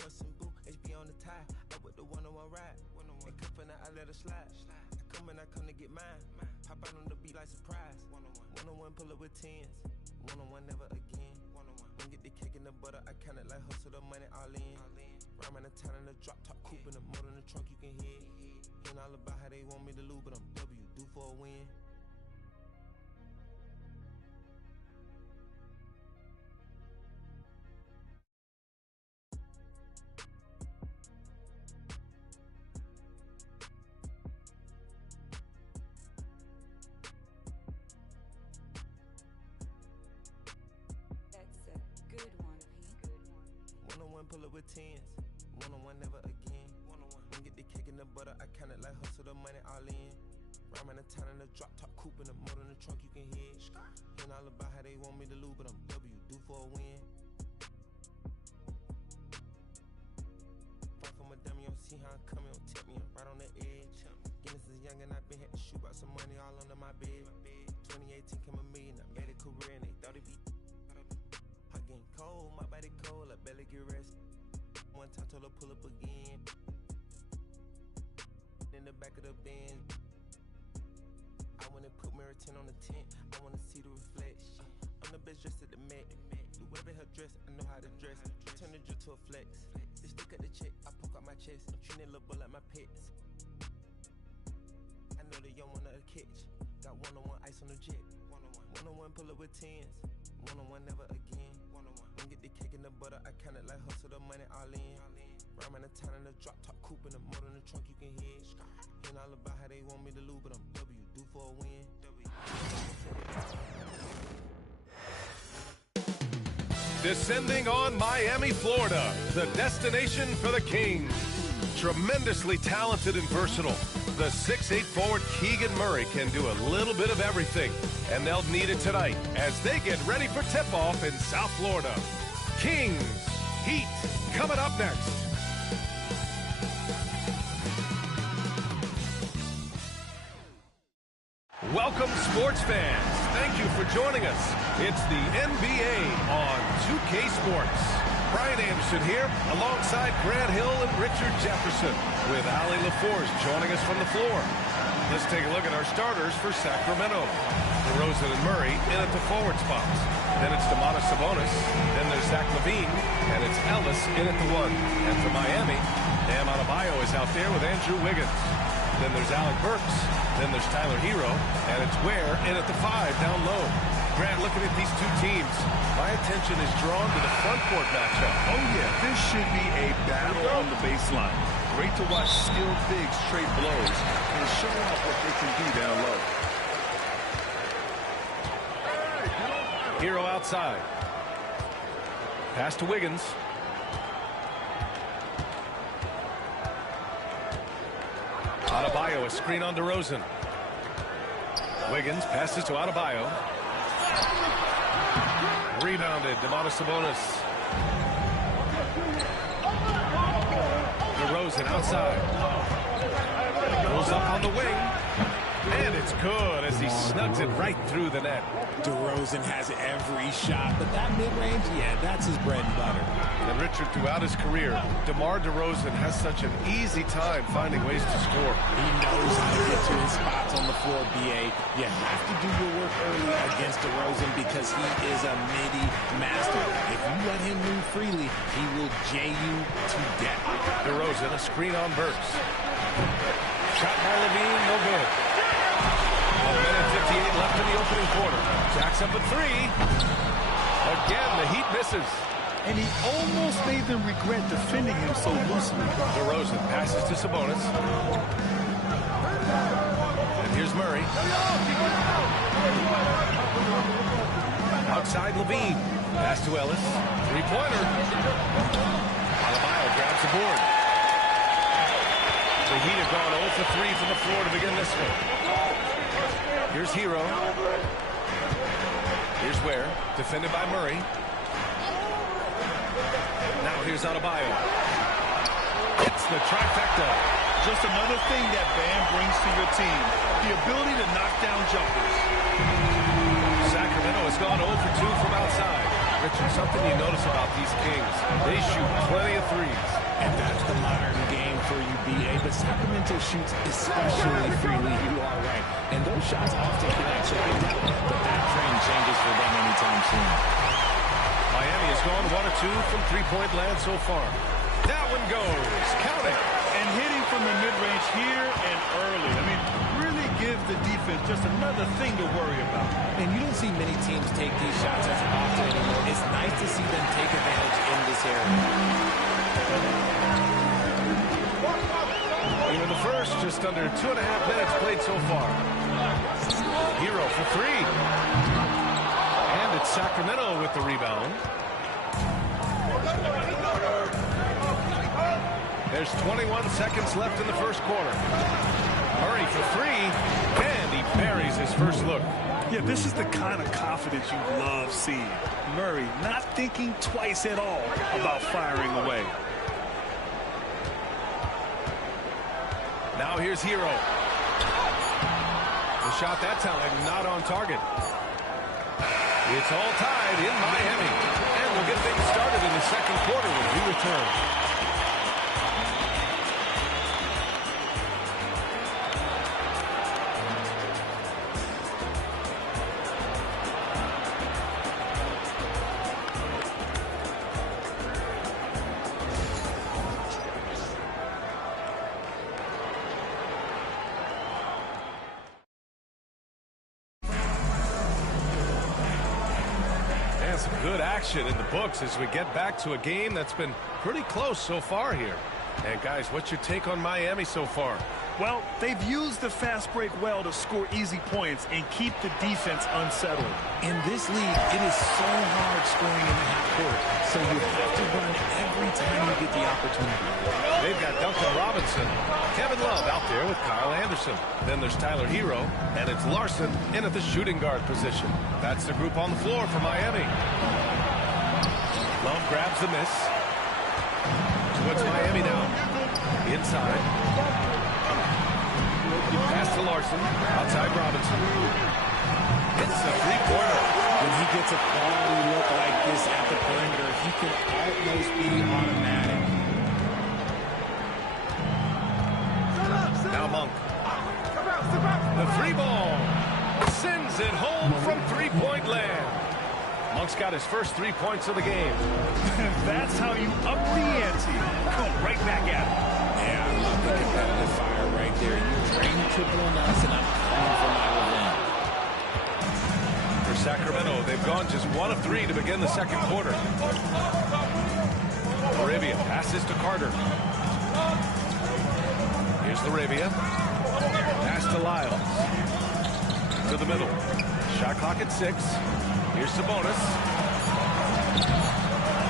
Horse and boo, HB on the tie. I with the one-on-one ride. And cuffin' I let her slide. I come to get mine. Pop out on the beat like surprise. One-on-one pull up with tens. One-on-one never again. Don't get the cake in the butter. I count it like hustle the money all in. Rhyme the town in the drop top coupe in the motor in the trunk you can hear. Ain't all about how they want me to lose, but I'm W due for a win. pull up with tens. One-on-one, never again. One-on-one. When get the cake in the butter, I count it like hustle the money all in. Rhyme in the town in the drop top coupe in the motor in the trunk you can hear. Ain't all about how they want me to lose, but I'm W, due for a win. Far from a dummy, you don't see how I'm coming, don't tip me, I'm right on the edge. Guinness is young and I been had to shoot out some money all under my bed. 2018 came a million, I made a career and they thought it'd be. I getting cold, my body cold, I barely get rest. One time told her pull up again. In the back of the Benz. I wanna put mirror 10 on the tent, I wanna see the reflection. I'm the best dressed at the Met. Do whatever her dress, I know how to dress. Turn the drill to a flex. They stick at the check, I poke out my chest. I'm treating that little boy like my pets. I know they young wanna catch. Got one-on-one ice on the jet. One-on-one pull up with tens. One-on-one never again. When get the cake in the butter, I count it like hustle the money all in. Rhyme in the town in the drop top coupe in the motor in the trunk you can hear. Ain't all about how they want me to lose, but I'm W, due for a win. Descending on Miami, Florida, the destination for the Kings. Tremendously talented and versatile, the 6'8" forward Keegan Murray can do a little bit of everything, and they'll need it tonight as they get ready for tip-off in South Florida. Kings Heat coming up next. Welcome, sports fans. Thank you for joining us. It's the NBA on 2K Sports. Brian Anderson here, alongside Grant Hill and Richard Jefferson, with Allie LaForce joining us from the floor. Let's take a look at our starters for Sacramento. DeRozan and Murray in at the forward spots. Then it's Domantas Sabonis. Then there's Zach LaVine, and it's Ellis in at the 1. And for Miami, Bam Adebayo is out there with Andrew Wiggins. Then there's Alec Burks. Then there's Tyler Hero, and it's Ware in at the 5 down low. Grant, looking at these two teams, my attention is drawn to the front court matchup. Oh, yeah, this should be a battle on the baseline. Great to watch skilled bigs trade blows and show off what they can do down low. Hero outside. Pass to Wiggins. Adebayo, a screen on DeRozan. Wiggins passes to Adebayo. Rebounded, Domantas Sabonis. DeRozan outside. Goes up on the wing. And it's good as he snugs it right through the net. DeRozan has every shot, but that mid-range, yeah, that's his bread and butter. And Richard, throughout his career, DeMar DeRozan has such an easy time finding ways to score. He knows how to get to his spots on the floor, BA. You have to do your work early against DeRozan because he is a midi master. If you let him move freely, he will J you to death. DeRozan, a screen on Burks. Shot by LaVine, no good. 1 minute 58 left in the opening quarter. Jacks up a 3. Again, the Heat misses. And he almost made them regret defending him so loosely. DeRozan passes to Sabonis. And here's Murray. Outside LaVine. Pass to Ellis. Three-pointer. Adebayo grabs the board. The Heat have gone 0 for 3 from the floor to begin this one. Here's Hero. Here's Ware, defended by Murray. Now here's Adebayo. It's the trifecta. Just another thing that Bam brings to your team, the ability to knock down jumpers. Sacramento has gone 0 for 2 from outside. Richard, something you notice about these Kings, they shoot plenty of threes. And that's the modern game for you, BA. But Sacramento shoots especially freely. You are right. And those shots often can actually get down. But that trend changes for them anytime soon. Miami has gone 1 or 2 from three-point land so far. That one goes. Count it. And hitting from the mid-range here and early. I mean, really give the defense just another thing to worry about. And you don't see many teams take these shots as often anymore. It's nice to see them take advantage in this area. Here in the first, just under 2.5 minutes played so far. Hero for 3. And it's Sacramento with the rebound. There's 21 seconds left in the first quarter. Murray for three, and he buries his first look. Yeah, this is the kind of confidence you love seeing. Murray not thinking twice at all about firing away. Now here's Hero. The shot that time not on target. It's all tied in Miami. And we'll get things started in the second quarter when we return. Some good action in the books as we get back to a game that's been pretty close so far here. And guys, what's your take on Miami so far? Well, they've used the fast break well to score easy points and keep the defense unsettled. In this league, it is so hard scoring in the half court, so you have to run every time you get the opportunity. They've got Duncan Robinson, Kevin Love out there with Kyle Anderson. Then there's Tyler Hero, and it's Larson in at the shooting guard position. That's the group on the floor for Miami. Love grabs the miss. So it's Miami now. Inside. Pass to Larson. Outside Robinson. It's a three-pointer. When he gets a quality look like this at the perimeter, he can almost be automatic. Now Monk. The three ball. Sends it home from three-point land. Monk's got his first 3 points of the game. That's how you up the ante. Come right back at it. Yeah, I love the competitive fire right there. You drain triple on us, and I'm coming for my revenge. For Sacramento, they've gone just 1 of 3 to begin the second quarter. Arabia passes to Carter. Here's Arabia. Pass to Lyles. To the middle. Shot clock at 6. Here's Sabonis.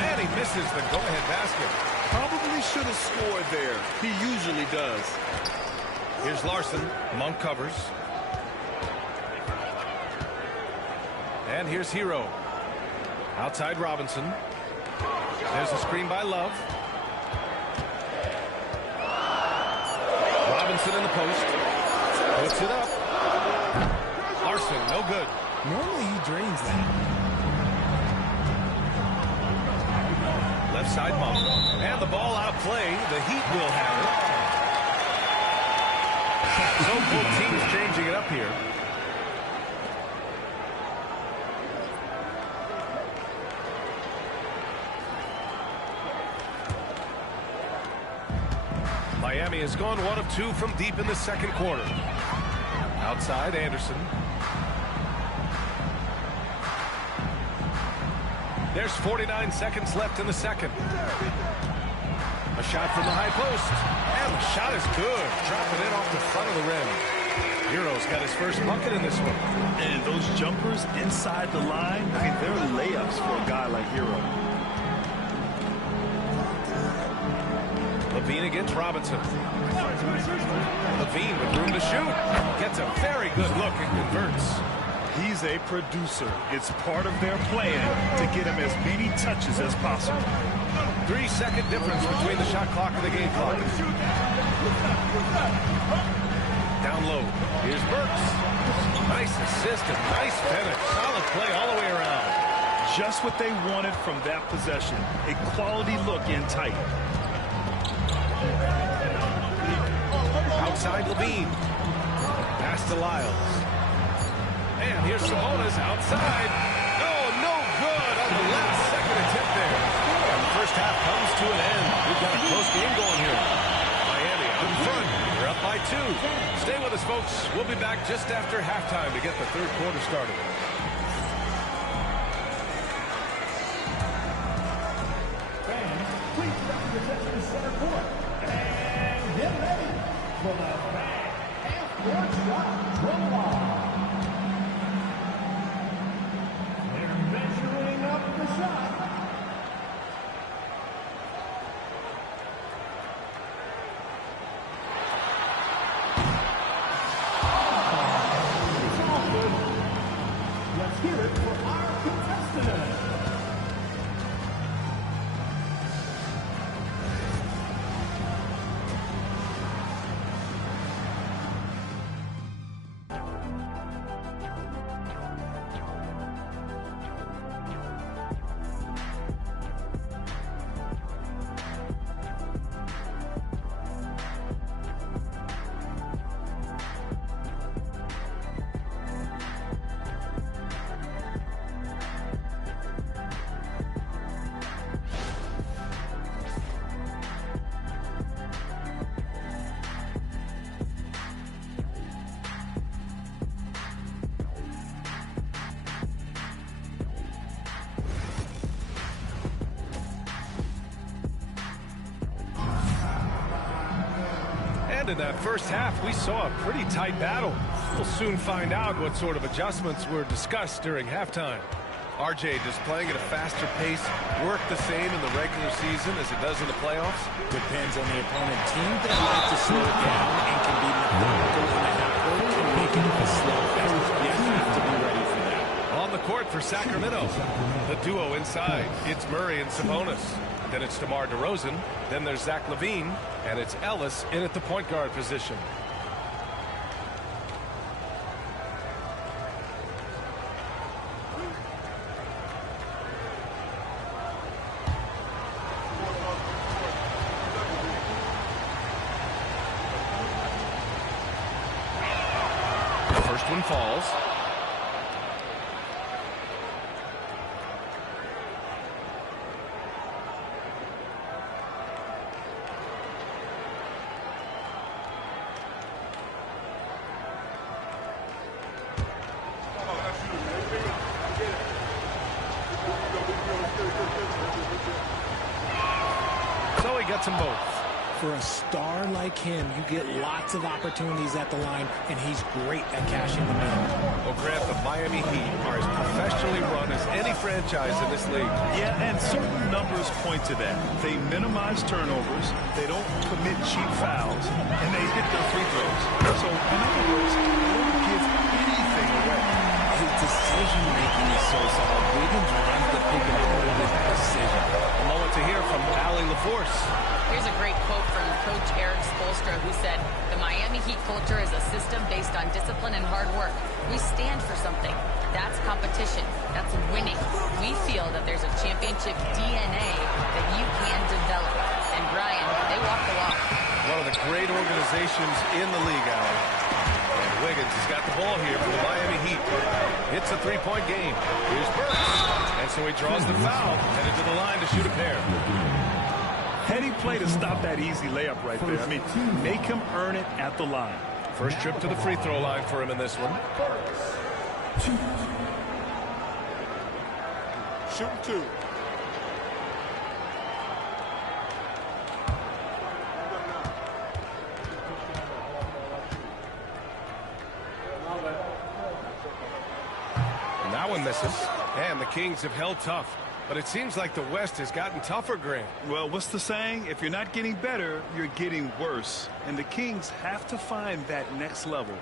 And he misses the go-ahead basket. Probably should have scored there. He usually does. Here's Larson. Monk covers. And here's Hero. Outside Robinson. There's a screen by Love. Robinson in the post. Puts it up. Larson, no good. Normally he drains that. Left side Monk. And the ball out of play. The Heat will have it. So both teams changing it up here. Miami has gone 1 of 2 from deep in the second quarter. Outside Anderson. There's 49 seconds left in the second. A shot from the high post. And the shot is good. Dropping it off the front of the rim. Hero's got his first bucket in this one. And those jumpers inside the line, I mean, they're layups for a guy like Hero. Levine against Robinson. Levine with room to shoot. Gets a very good look and converts. He's a producer. It's part of their plan to get him as many touches as possible. 3-second difference between the shot clock and the game clock. Down low. Here's Burks. Nice assist and nice finish. Solid play all the way around. Just what they wanted from that possession. A quality look in tight. Outside Levine. Pass to Lyles. And here's Sabonis outside. Oh, no good on the last second attempt there. And the first half comes to an end. We've got a close game going here. Miami out in front. They're up by 2. Stay with us, folks. We'll be back just after halftime to get the third quarter started. Fans, please represent the center court. And get ready for the back half-court shot drum line. They're measuring up the shot. And in that first half, we saw a pretty tight battle. We'll soon find out what sort of adjustments were discussed during halftime. RJ, does playing at a faster pace work the same in the regular season as it does in the playoffs? Depends on the opponent. Teams that like to slow it down and can be methodical in the half court can make it a slow fest. You have to be ready for that. On the court for Sacramento, the duo inside. It's Murray and Sabonis. Then it's DeMar DeRozan. Then there's Zach LaVine. And it's Ellis in at the point guard position. First one falls. So he gets them both. For a star like him, you get lots of opportunities at the line, and he's great at cashing them in. Well, Grant, the Miami Heat are as professionally run as any franchise in this league. Yeah, and certain numbers point to that. They minimize turnovers, they don't commit cheap fouls, and they hit their free throws. So, in other words, they don't give anything away. His decision-making is so solid. Wiggins runs the pick and roll with precision. A moment to hear from Allie LaForce. Here's a great quote from Coach Eric Spoelstra, who said, "The Miami Heat culture is a system based on discipline and hard work. We stand for something. That's competition. That's winning. We feel that there's a championship DNA that you can develop." And Brian, they walk the walk. One of the great organizations in the league, Allie. And Wiggins has got the ball here for the Miami Heat. It's a three-point game. Here's Burks. And so he draws the foul, headed to the line to shoot a pair. Heady play to stop that easy layup right there. I mean, make him earn it at the line. First trip to the free throw line for him in this one. Shooting two. And that one misses. And the Kings have held tough. But it seems like the West has gotten tougher, Grant. Well, what's the saying? If you're not getting better, you're getting worse. And the Kings have to find that next level.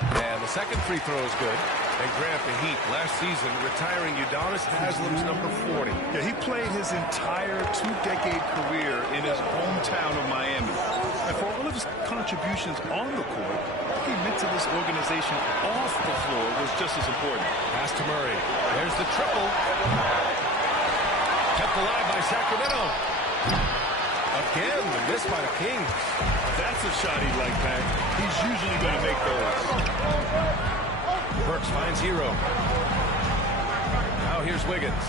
And the second free throw is good. And Grant, the Heat, last season, retiring Udonis Haslem's number 40. Yeah, he played his entire two-decade career in his hometown of Miami. And for all of his contributions on the court, what he meant to this organization off the floor was just as important. Pass to Murray. There's the triple. Kept alive by Sacramento. Again, the miss by the Kings. That's a shot he'd like back. He's usually going to make those. Burks finds Hero. Now here's Wiggins.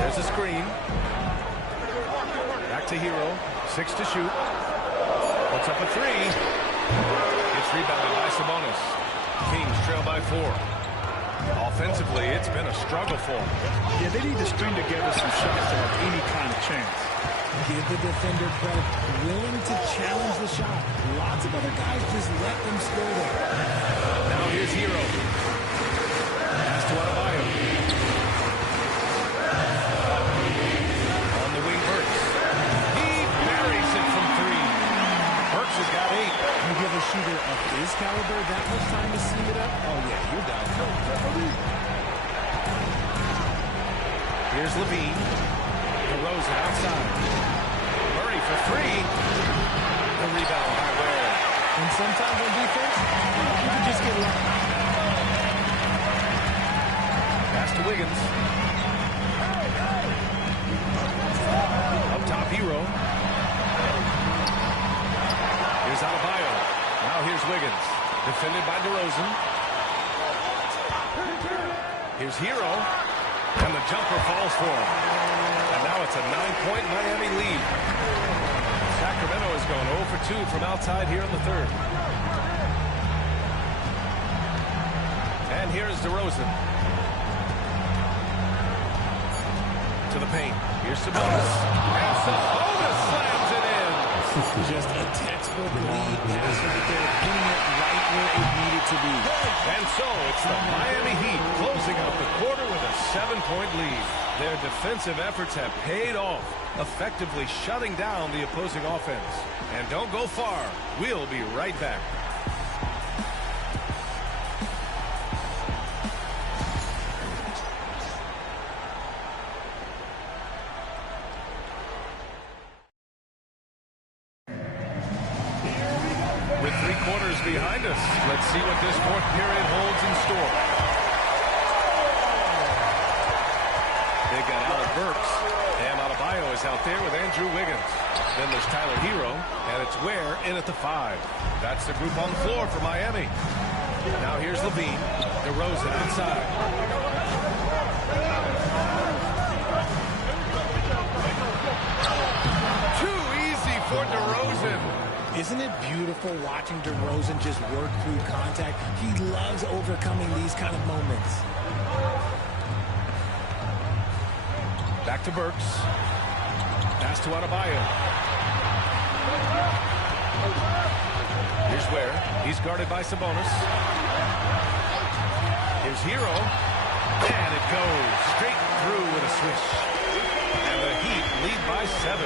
There's a screen. Back to Hero. 6 to shoot. Puts up a three. It's rebounded by Sabonis. Kings trail by 4. Offensively, it's been a struggle for them. Yeah, they need to string together some shots to have any kind of chance. Give the defender credit, willing to challenge the shot. Lots of other guys just let them score there. Now here's Hero. Pass to Adebayo. On the wing, Burks. He buries it from 3. Burks has got 8. You give a shooter of his caliber that much time to seam it up? Oh, yeah, you're down. Here's LaVine. DeRozan outside. Murray for 3. The rebound by Ware. And sometimes on defense, you can just get lucky. Pass to Wiggins. Up top, Hero. Here's Adebayo. Now here's Wiggins. Defended by DeRozan. Here's Hero. And the jumper falls for him. And now it's It's a 9-point Miami lead. Sacramento has gone 0 for 2 from outside here in the third. And here's DeRozan. To the paint. Here's Sabonis. And Sabonis slams it in. Just a textbook lead pass right there, putting it right where it needed to be. And so it's the Miami Heat closing out the quarter with a 7-point lead. Their defensive efforts have paid off, effectively shutting down the opposing offense. And don't go far. We'll be right back. With 3 quarters behind us, let's see what this fourth period holds in store. They've got Alec Burks. Bam Adebayo is out there with Andrew Wiggins. Then there's Tyler Hero, and it's Ware in at the 5. That's the group on the floor for Miami. Now here's LaVine. DeRozan outside. Too easy for DeRozan. Isn't it beautiful watching DeRozan just work through contact? He loves overcoming these kind of moments. Back to Burks. Pass to Adebayo. Here's Ware. He's guarded by Sabonis. Here's Hero. And it goes straight through with a swish. And the Heat lead by 7.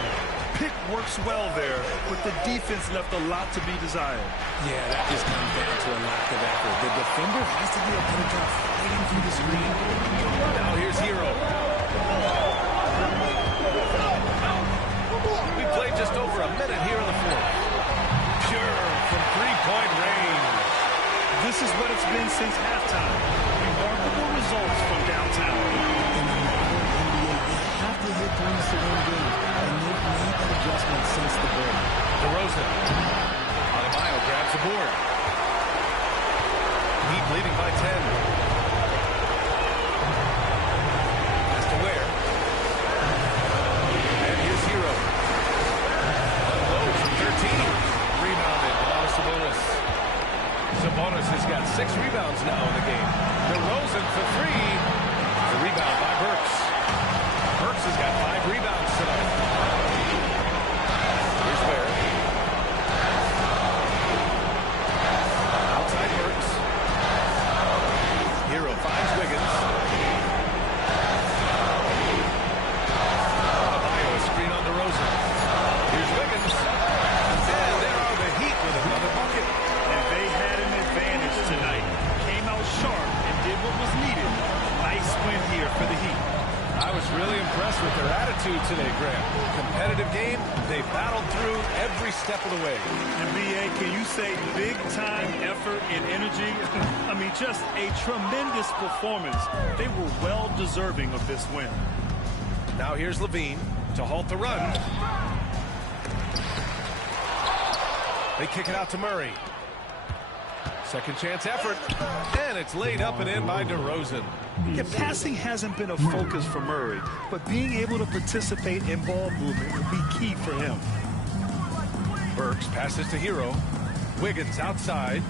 Pick works well there, but the defense left a lot to be desired. Yeah, that just comes down to a lack of effort. The defender has to do a better job fighting through the screen. Now here's Hero. We played just over a minute here in the fourth. Pure from 3-point range. This is what it's been since halftime. Remarkable results from downtown. In the modern NBA, you have to hit threes to win games, and they've made that adjustment since the break. DeRozan. Adebayo grabs the board. Heat leading by 10. Pass to Ware. And here's Hero. Unload from 13. Rebounded by Sabonis. Sabonis has got 6 rebounds now in the game. DeRozan for 3. The rebound by Burks. Burks has got 5 rebounds tonight. Here's Ware. Outside Burks. Hero finds Wiggins. Adebayo, a screen on DeRozan. Here's Wiggins. And there are the Heat with another bucket. And they had an advantage tonight. Came out sharp and did what was needed. Nice win here for the Heat. I was really impressed with their attitude today, Graham. Competitive game, they battled through every step of the way. And B.A., can you say big-time effort and energy? I mean, just a tremendous performance. They were well-deserving of this win. Now here's LaVine to halt the run. They kick it out to Murray. Second chance effort, and it's laid up and in by DeRozan. Yeah, passing hasn't been a focus for Murray, but being able to participate in ball movement will be key for him. Burks passes to Hero. Wiggins outside.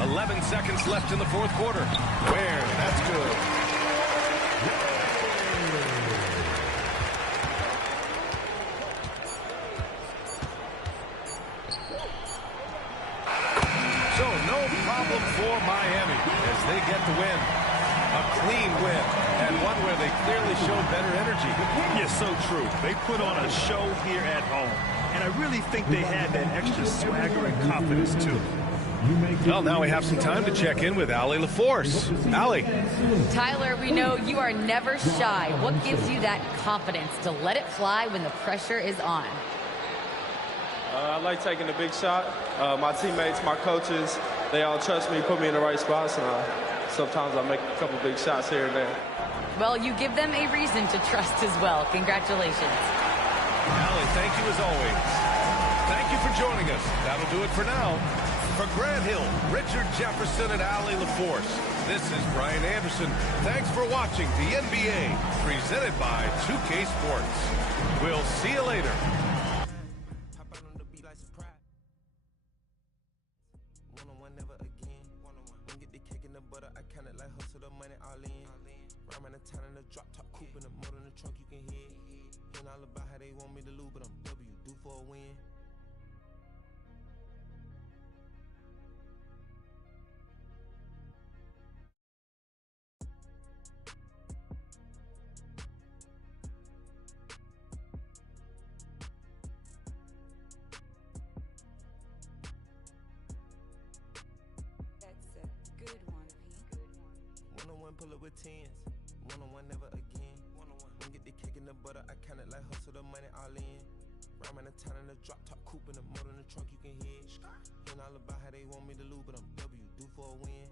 11 seconds left in the fourth quarter. Ware, that's good. So no problem for Miami as they get the win. A clean win, and one where they clearly showed better energy. Yes, so true. They put on a show here at home, and I really think they had that extra swagger and confidence, too. Well, now we have some time to check in with Allie LaForce. Allie. Tyler, we know you are never shy. What gives you that confidence to let it fly when the pressure is on? I like taking the big shot. My teammates, my coaches, they all trust me, put me in the right spots, and sometimes I make a couple big shots here and there. Well, you give them a reason to trust as well. Congratulations. Allie, thank you as always. Thank you for joining us. That'll do it for now. For Grant Hill, Richard Jefferson, and Allie LaForce, this is Brian Anderson. Thanks for watching the NBA, presented by 2K Sports. We'll see you later. One-on-one, never again. When get the cake in the butter, I count it like hustle the money all in. Rhyme in the town in the drop top coupe in the motor in the trunk, you can hear. Hearing all about how they want me to lose, but I'm W, due for a win. One-on-one, pull up with tens. One-on-one, never again. One-on-one, when get the cake in the butter, I count it like hustle the money all in. Rhyme in the town in the drop top coupe in the motor in the trunk, you can hear. Hearing all about how they want me to lose, but I'm W, due for a win.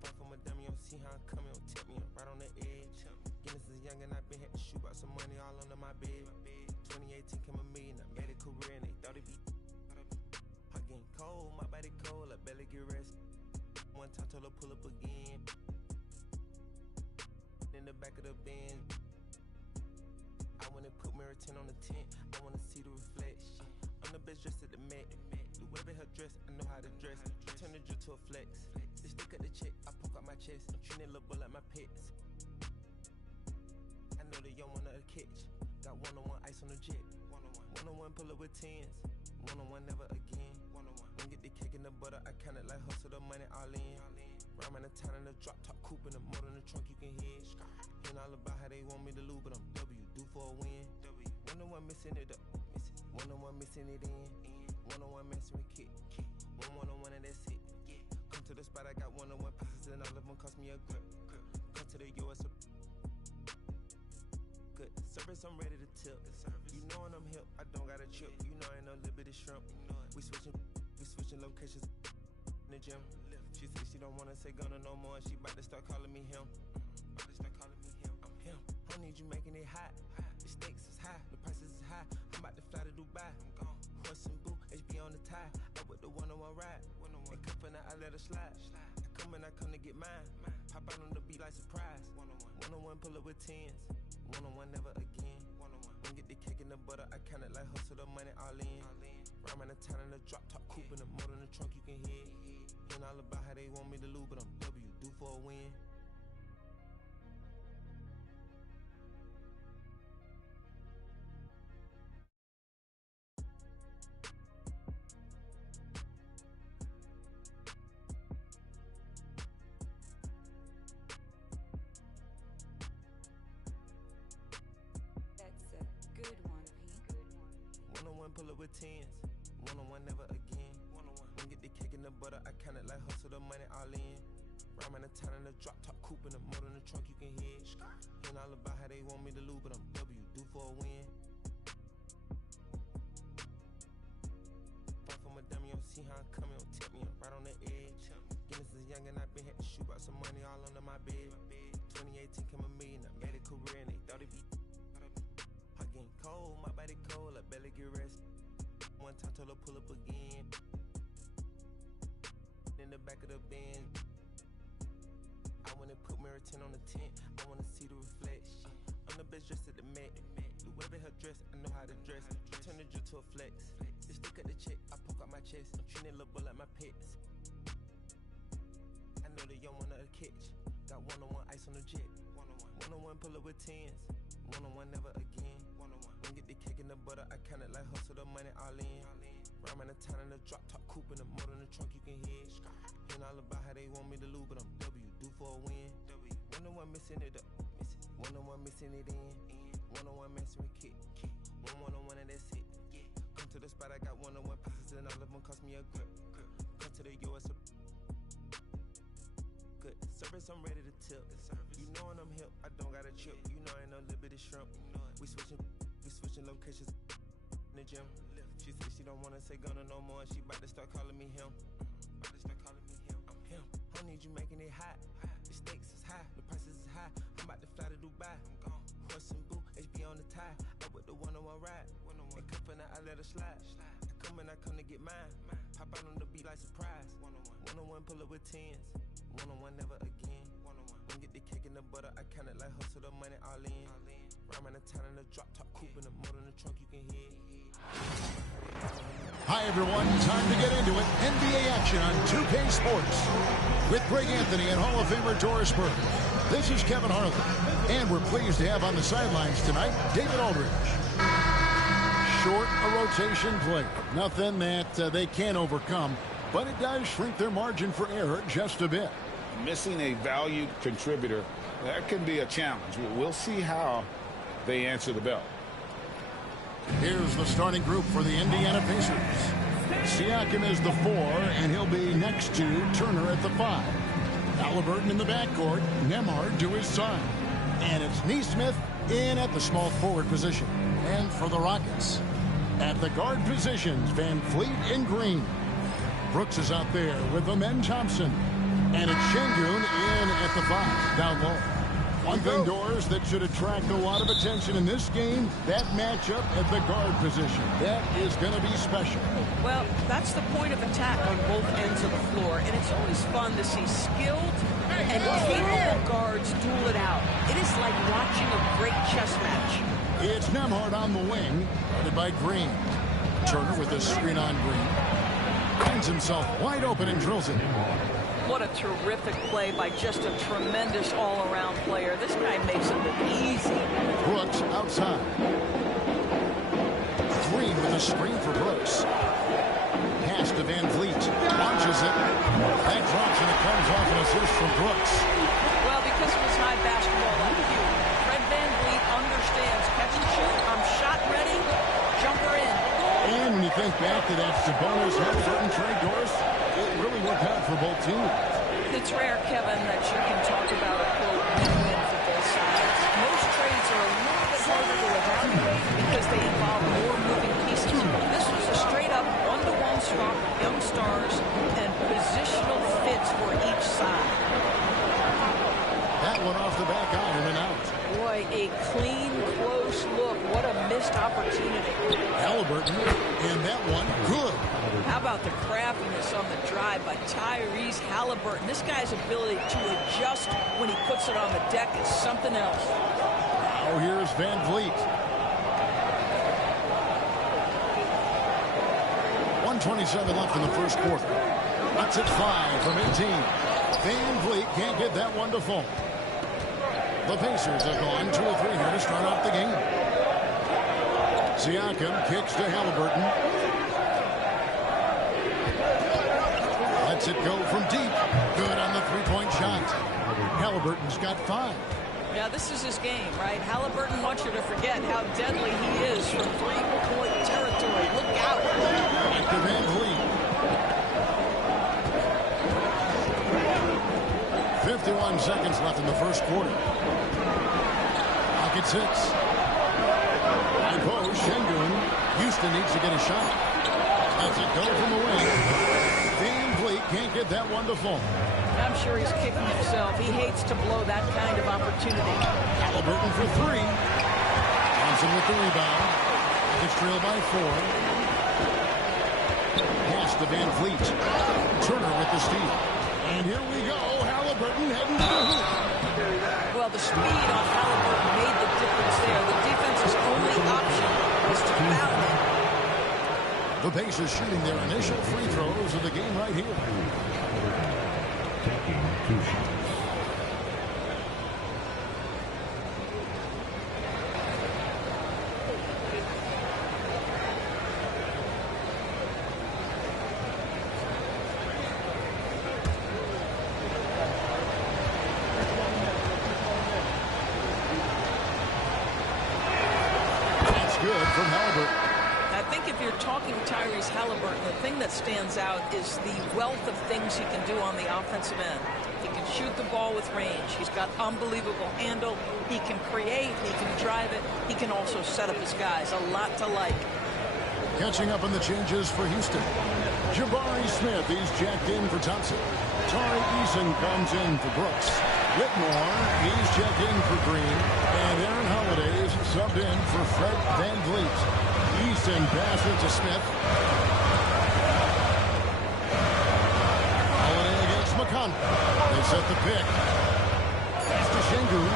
Far from a dummy, don't see how I'm coming, don't tip me, I'm right on the edge. Guinness is young and I've been had to shoot out some money all under my bed. 2018 came a million, I made a career and they thought it'd be. I'm getting cold, my body cold, I barely get rest. One time told her pull up again. In the back of the Benz, I wanna put mirror 10 on the tent, I wanna see the reflection. I'm the best dressed at the Met. The whatever her dress, I know how to dress. Turn the drill to a flex. They stick at the check, I poke out my chest. I'm treating little boy like my pets. I know they young one of the catch. Got one-on-one ice on the jet. One-on-one, pull up with tens. One-on-one, never again. One-on-one, when get the cake in the butter, I count it like hustle the money all in. Rhyme in the town in the drop top coupe in the motor in the trunk, you can hear. Hearing all about how they want me to lose, but I'm W, due for a win. One-on-one, missing it up. One-on-one, missing it in. One-on-one, messing with kick. One-on-one, and that's it. Come to the spot, I got one-on-one pieces, and all of them cost me a grip. Come to the US. Good service, I'm ready to tip. You know when I'm hip, I don't got a chip. You know I ain't no liberty shrimp. We switching locations in the gym. She said she don't wanna say Gunna no more. She bout to start calling me him. I'm him. I need you making it hot. The stakes is high, the prices is high. I'm about to fly to Dubai. I'm gone. Horse and boo, HB on the tie. I with the one-on-one ride. And cuffin' I let her slide. I come to get mine. Pop out on the beat like surprise. One-on-one, pull up with tens. One-on-one, never again. One-on-one, when get the cake in the butter, I count it like hustle the money all in. Rhyme in the town in the drop top coupe in the motor in the trunk, you can hear. Hearing all about how they want me to lose, but I'm W, due for a win. One-on-one, pull up with tens. One-on-one, never again. One-on-one, when get the cake in the butter, I count it like hustle the money all in. Rhyme in the town in the drop top coupe in the motor in the trunk, you can hear. Hearing all about how they want me to lose, but I'm W, due for a win. Far from a dummy, don't see how I'm coming, don't tip me, I'm right on the edge. Guinness is young and I've been had to shoot out some money all under my bed. 2018 came a million, I made a career and they thought it'd be. I'm getting cold, my body cold, I barely get rest. One time told her pull up again. In the back of the Benz, I wanna put mirror 10 on the tent, I wanna see the reflection. I'm the best dressed at the Met. The whatever her dress, I know how to dress. Turn the drill to a flex. They stick at the check, I poke out my chest. I'm treating little boy like my pets. I know they young one of the catch. Got one-on-one ice on the jet. One-on-one, pull up with tens. One-on-one, never again. One-on-one, when get the cake in the butter, I count it like hustle the money all in. Rhyme in the town in the drop top coupe in the motor in the trunk, you can hear. Hearing all about how they want me to lose, but I'm W, due for a win. One-on-one, missing it up. One-on-one, missing it in. One-on-one, messing with kick. One-on-one, and that's it. Come to the spot, I got one-on-one pieces, and all of them cost me a grip. Come to the US. Good service, I'm ready to tip. You know when I'm hip, I don't got a chip. You know I ain't no liberty shrimp. We switching locations in the gym. She said she don't wanna say Gunna no more. She bout to start calling me him. I'm him. I need you making it hot. The stakes is high, the prices is high. I'm about to fly to Dubai. I'm gone. Horse and boo, HB on the tie, up with the one-on-one ride. And cuffin' I let her slide. I come to get mine. Pop out on the beat like surprise. One-on-one pull up with tens. One-on-one never again. One get the cake in the butter. I count it like hustle the money all in. Rhyme in the town in the drop top coupe in the motor in the trunk you can hear. Hi, everyone. Time to get into it. NBA action on 2K Sports with Greg Anthony and Hall of Famer Doris Burke. This is Kevin Harlan, and we're pleased to have on the sidelines tonight David Aldridge. Short a rotation play. Nothing that they can't overcome, but it does shrink their margin for error just a bit. Missing a valued contributor, that can be a challenge. We'll see how they answer the bell. Here's the starting group for the Indiana Pacers. Siakam is the 4, and he'll be next to Turner at the 5. Halliburton in the backcourt, Nembhard to his side. And it's Nesmith in at the small forward position. And for the Rockets, at the guard positions, Van Fleet and Green. Brooks is out there with Amen Thompson. And it's Şengün in at the 5, down low. One thing, Doris, that should attract a lot of attention in this game, that matchup at the guard position. That is going to be special. Well, that's the point of attack on both ends of the floor, and it's always fun to see skilled and capable guards duel it out. It is like watching a great chess match. It's Nembhard on the wing, guarded by Green. Turner with a screen on Green. Finds himself wide open and drills it. What a terrific play by just a tremendous all-around player. This guy makes it look easy. Brooks outside. Green with a screen for Brooks. Pass to Van Fleet. Launches it. That drops and it comes off an assist from Brooks. Well, because of his high basketball IQ, Fred Van Fleet understands catch and shoot. I'm shot ready. Jumper in. And when you think back to that Sabonis Halliburton trade, Doris, it really worked out for both teams. It's rare, Kevin, that you can talk about a quote win-win for both sides. Most trades are a little bit harder to evaluate because they involve more moving pieces. This was a straight-up one-to-one swap of young stars and positional fits for each side. That one off the back iron and out. Boy, a clean, close look. What a missed opportunity. Halliburton, and that one, good. How about the craftiness on the drive by Tyrese Halliburton? This guy's ability to adjust when he puts it on the deck is something else. Now here's Van Fleet. 1:27 left in the first quarter. That's at 5 from 18. Van Fleet can't get that one to fall. The Pacers have gone 2 or 3 here to start off the game. Siakam kicks to Halliburton. Lets it go from deep. Good on the three-point shot. Halliburton's got 5. Yeah, this is his game, right? Halliburton wants you to forget how deadly he is from three-point territory. Look out. Back to Van Fleet. 51 seconds left in the first quarter. Rockets hits. High post, Şengün. Houston needs to get a shot. Lets it go from the wing. Van Fleet can't get that one to fall. I'm sure he's kicking himself. He hates to blow that kind of opportunity. Halliburton for 3. Johnson with the rebound. Rockets trail by 4. Pass to Van Fleet. Turner with the steal. And here we go. Halliburton heading to the hoop. Well, the speed on Halliburton made the difference there. The defense's only option was to foul him. The Pacers shooting their initial free throws of the game right here. Taking 2 shots. From Halliburton. I think if you're talking Tyrese Halliburton, the thing that stands out is the wealth of things he can do on the offensive end. He can shoot the ball with range. He's got unbelievable handle. He can create. He can drive it. He can also set up his guys. A lot to like. Catching up on the changes for Houston. Jabari Smith, he's jacked in for Thompson. Tari Eason comes in for Brooks. Whitmore, he's checked in for Green. And Aaron Holiday's subbed in for Fred Van Vliet. Eason passes to Smith. Holiday against McConnell. They set the pick. Pass to Şengün.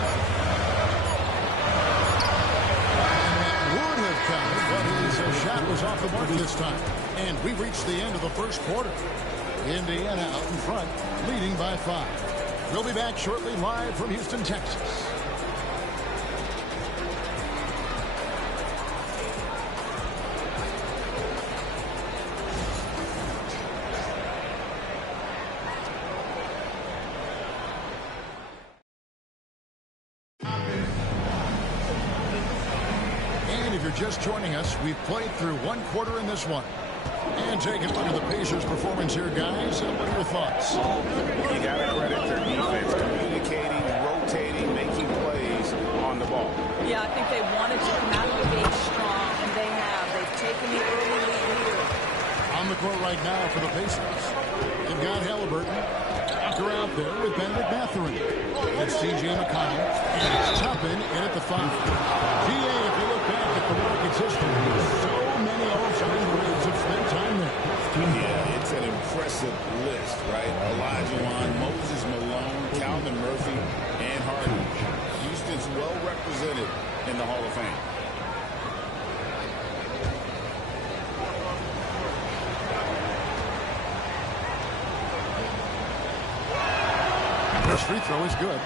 And that would have counted, but his shot was off the mark this time. And we reached the end of the first quarter. Indiana out in front, leading by 5. We'll be back shortly live from Houston, Texas. And if you're just joining us, we've played through one quarter in this one. And taking a look at the Pacers' performance here, guys. What are your thoughts? You got to credit their defense, communicating, rotating, making plays on the ball. Yeah, I think they wanted to come out of the gate strong, and they have. They've taken the early lead here. On the court right now for the Pacers. They've got Halliburton. Tucker out there with Benedict Mathurin. It's C.J. McConnell. And it's Toppin in at the 5. P.A., if you look back at the Rockets' history, so many all-time greats have spent time there. Yeah, it's an impressive list, right? Olajuwon, Moses Malone, Calvin Murphy, and Harden. Houston's well represented in the Hall of Fame. First free throw is good.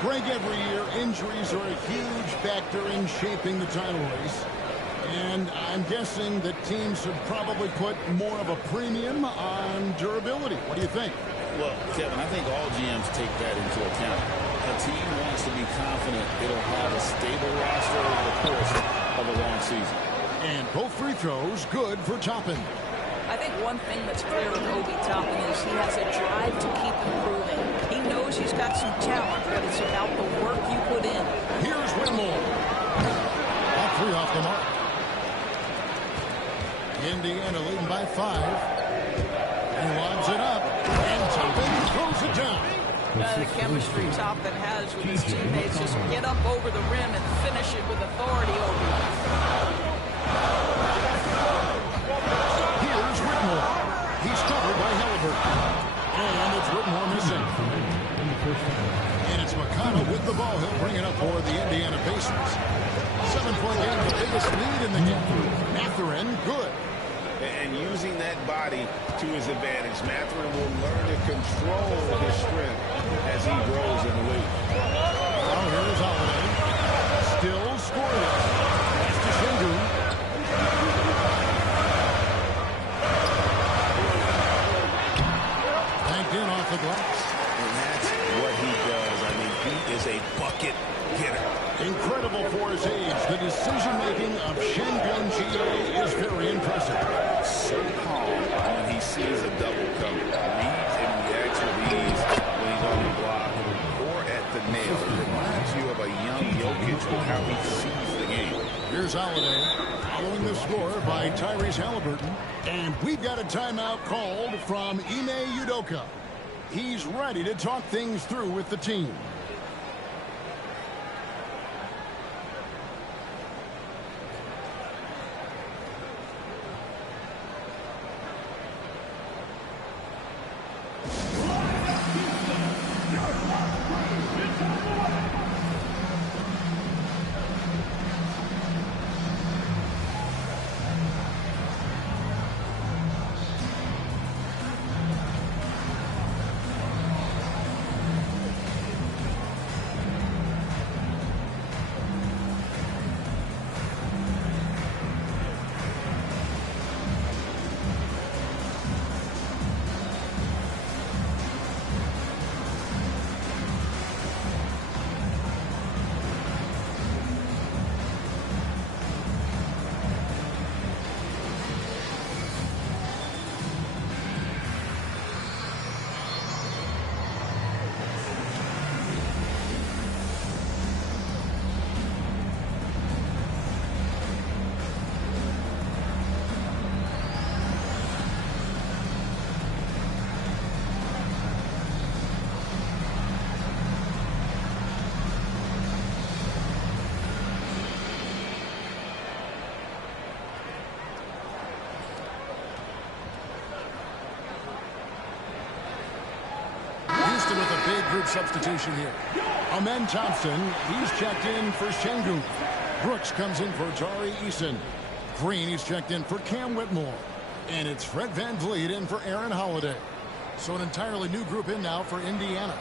Greg, every year, injuries are a huge factor in shaping the title race. And I'm guessing that teams should probably put more of a premium on durability. What do you think? Well, Kevin, I think all GMs take that into account. A team wants to be confident it'll have a stable roster over the course of a long season. And both free throws good for Toppin. I think one thing that's clear with Obi Toppin is he has a drive to keep improving. He knows he's got some talent, but it's about the work you put in. Here's Whitmore. All 3 off the mark. Indiana leading by 5. He lobs it up, and Toppin throws it down. The chemistry Toppin has with his teammates, just get up over the rim and finish it with authority, Obi. Here's Whitmore. He's covered by Halliburton. And it's Whitmore missing. And it's McConnell with the ball. He'll bring it up for the Indiana Pacers. 7-point game, the biggest lead in the game. Mathurin, good. And using that body to his advantage, Mathurin will learn to control his strength as he grows in the league. Now here's Holiday. Still scoreless. That's to Şengün. Banked in off the glass. And that's what he does. I mean, he is a bucket getter. Incredible for his age. The decision-making of Şengün Jie is very impressive. So calm when he sees a double come. Reads and reacts with ease when he's on the block or at the nail. It reminds you of a young Jokic with how he sees the game. Here's Holiday following the score by Tyrese Halliburton. And we've got a timeout called from Ime Udoka. He's ready to talk things through with the team. with a big group substitution here. Amen Thompson, he's checked in for Şengün. Brooks comes in for Tari Eason. Green, he's checked in for Cam Whitmore. And it's Fred VanVleet in for Aaron Holiday. So an entirely new group in now for Indiana.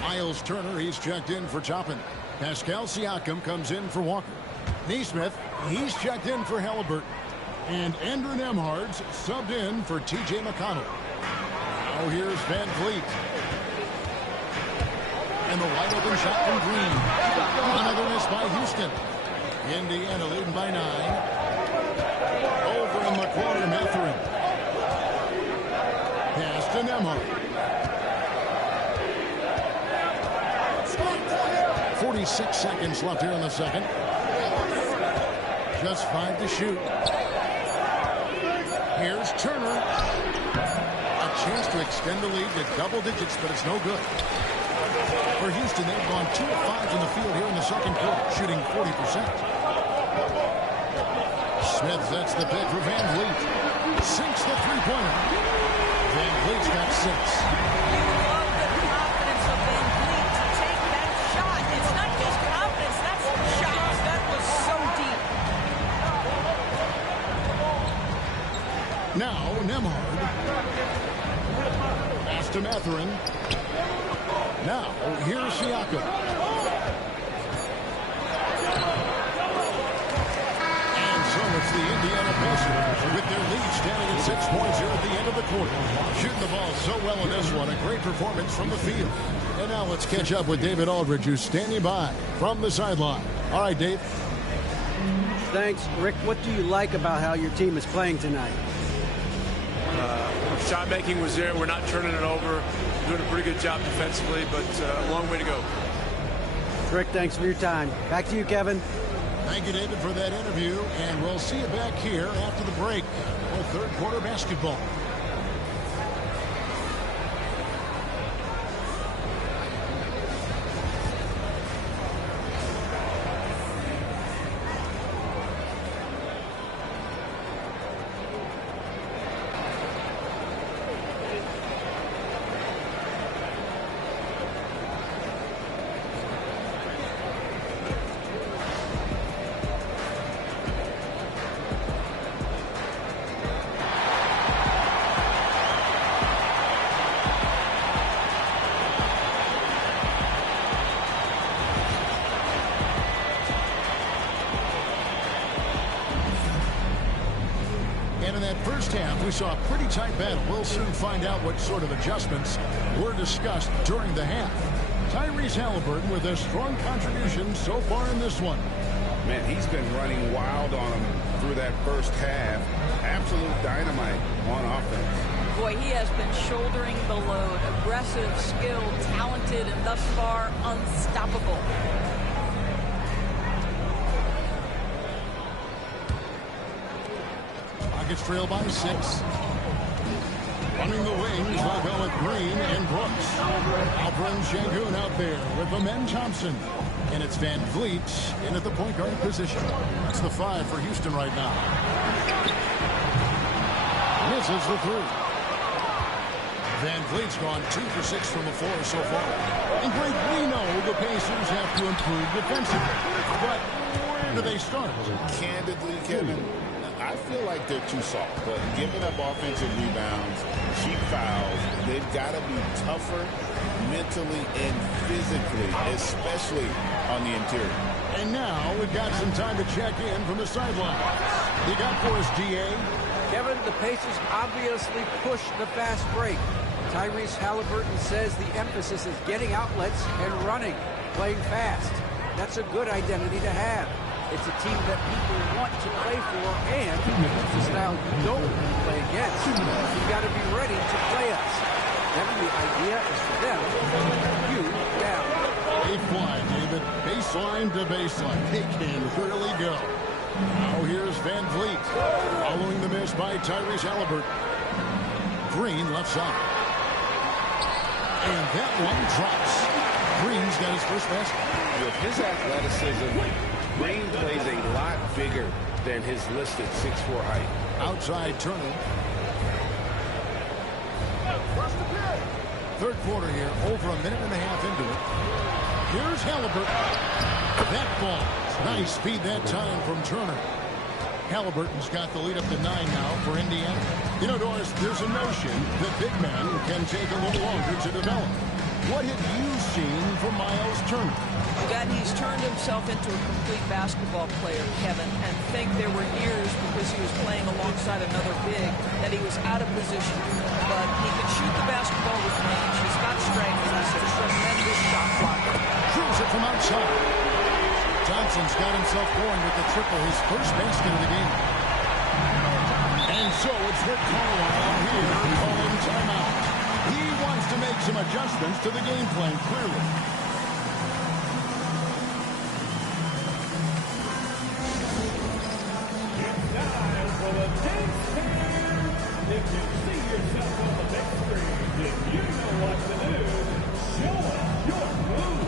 Miles Turner, he's checked in for Toppin. Pascal Siakam comes in for Walker. Neesmith, he's checked in for Halliburton. And Andrew Nembhard's subbed in for T.J. McConnell. Now here's VanVleet. And the wide open shot from Green. Another miss by Houston. Indiana leading by 9. Over in the corner, Mathurin. Pass to Nembhard. 46 seconds left here in the second. Just 5 to shoot. Here's Turner. A chance to extend the lead to double digits, but it's no good. For Houston, they've gone 2 of 5 from the field here in the second quarter, shooting 40%. Smith sets the pick for VanVleet. Sinks the three-pointer. VanVleet's got 6. You love the confidence of VanVleet to take that shot. It's not just confidence, that's shots. That was so deep. Now, Nembhard. Pass to Mathurin. Now, here's Siakam. And so it's the Indiana Pacers with their lead standing at 6 points here at the end of the quarter. Shooting the ball so well in this one. A great performance from the field. And now let's catch up with David Aldridge, who's standing by from the sideline. All right, Dave. Thanks, Rick. What do you like about how your team is playing tonight? Shot making was there. We're not turning it over. Doing a pretty good job defensively, but a long way to go. Rick, thanks for your time. Back to you, Kevin. Thank you, David, for that interview. And we'll see you back here after the break for third quarter basketball. First half, we saw a pretty tight battle. We'll soon find out what sort of adjustments were discussed during the half. Tyrese Halliburton with a strong contribution so far in this one. Man, he's been running wild on him through that first half. Absolute dynamite on offense. Boy, he has been shouldering the load. Aggressive, skilled, talented, and thus far unstoppable. Rockets trail by 6. Running the wings, they'll go with Green and Brooks. Alperen Şengün out there with Amen Thompson. And it's VanVleet in at the point guard position. That's the 5 for Houston right now. Misses the 3. VanVleet's gone 2 for 6 from the floor so far. And Greg, we know the Pacers have to improve defensively. But where do they start? Candidly, Kevin, I feel like they're too soft, but giving up offensive rebounds, cheap fouls, they've got to be tougher mentally and physically, especially on the interior. And now we've got some time to check in from the sidelines. You got for us, DA? Kevin, the Pacers obviously push the fast break. Tyrese Halliburton says the emphasis is getting outlets and running, playing fast. That's a good identity to have. It's a team that people want to play for, and it's a style you don't play against. You've got to be ready to play us. Then the idea is for them to let you down. They fly, David. Baseline to baseline. They can really go. Now here's VanVleet. Following the miss by Tyrese Halliburton. Green left side. And that one drops. Green's got his first basket. With his athleticism, Green plays a lot bigger than his listed 6'4" height. Outside Turner. third quarter here, over a minute and a half into it. Here's Halliburton. That ball. Nice feed that time from Turner. Halliburton's got the lead up to 9 now for Indiana. You know, Doris, there's a notion that big men can take a little longer to develop. What have you seen from Miles Turner? That he's turned himself into a complete basketball player, Kevin, and think there were years because he was playing alongside another big that he was out of position. But he can shoot the basketball with range. He's got strength, and he's a tremendous shot blocker. Drills it from outside. Johnson's got himself going with the triple, his first basket of the game. And so it's Rick Carlisle here calling timeout. He wants to make some adjustments to the game plan, clearly. It's time for the big screen. If you see yourself on the big screen, then you know what to do. Show us your move.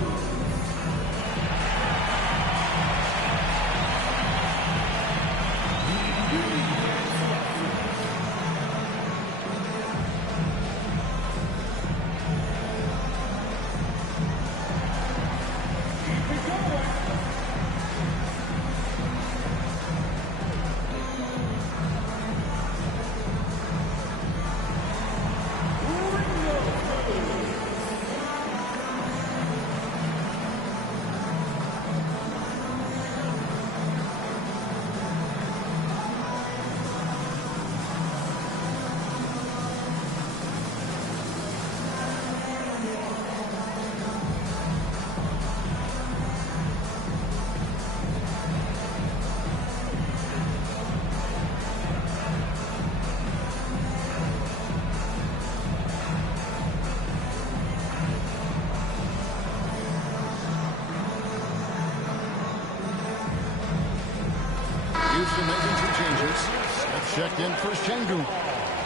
Houston making some changes. Smith checked in for Şengün.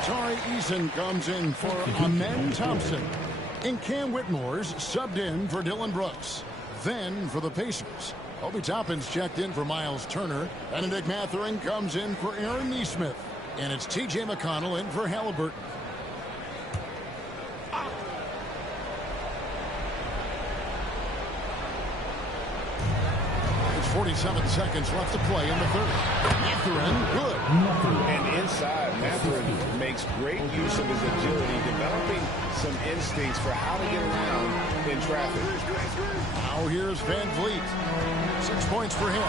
Tari Eason comes in for Amen Thompson. And Cam Whitmore's subbed in for Dylan Brooks. Then for the Pacers, Obi Toppin's checked in for Miles Turner. Benedict Mathurin comes in for Aaron Nesmith. And it's T.J. McConnell in for Halliburton. 47 seconds left to play in the third. Mathurin, good. And inside, Mathurin makes great use of his agility, developing some instincts for how to get around in traffic. Now here's Van Vliet. 6 points for him.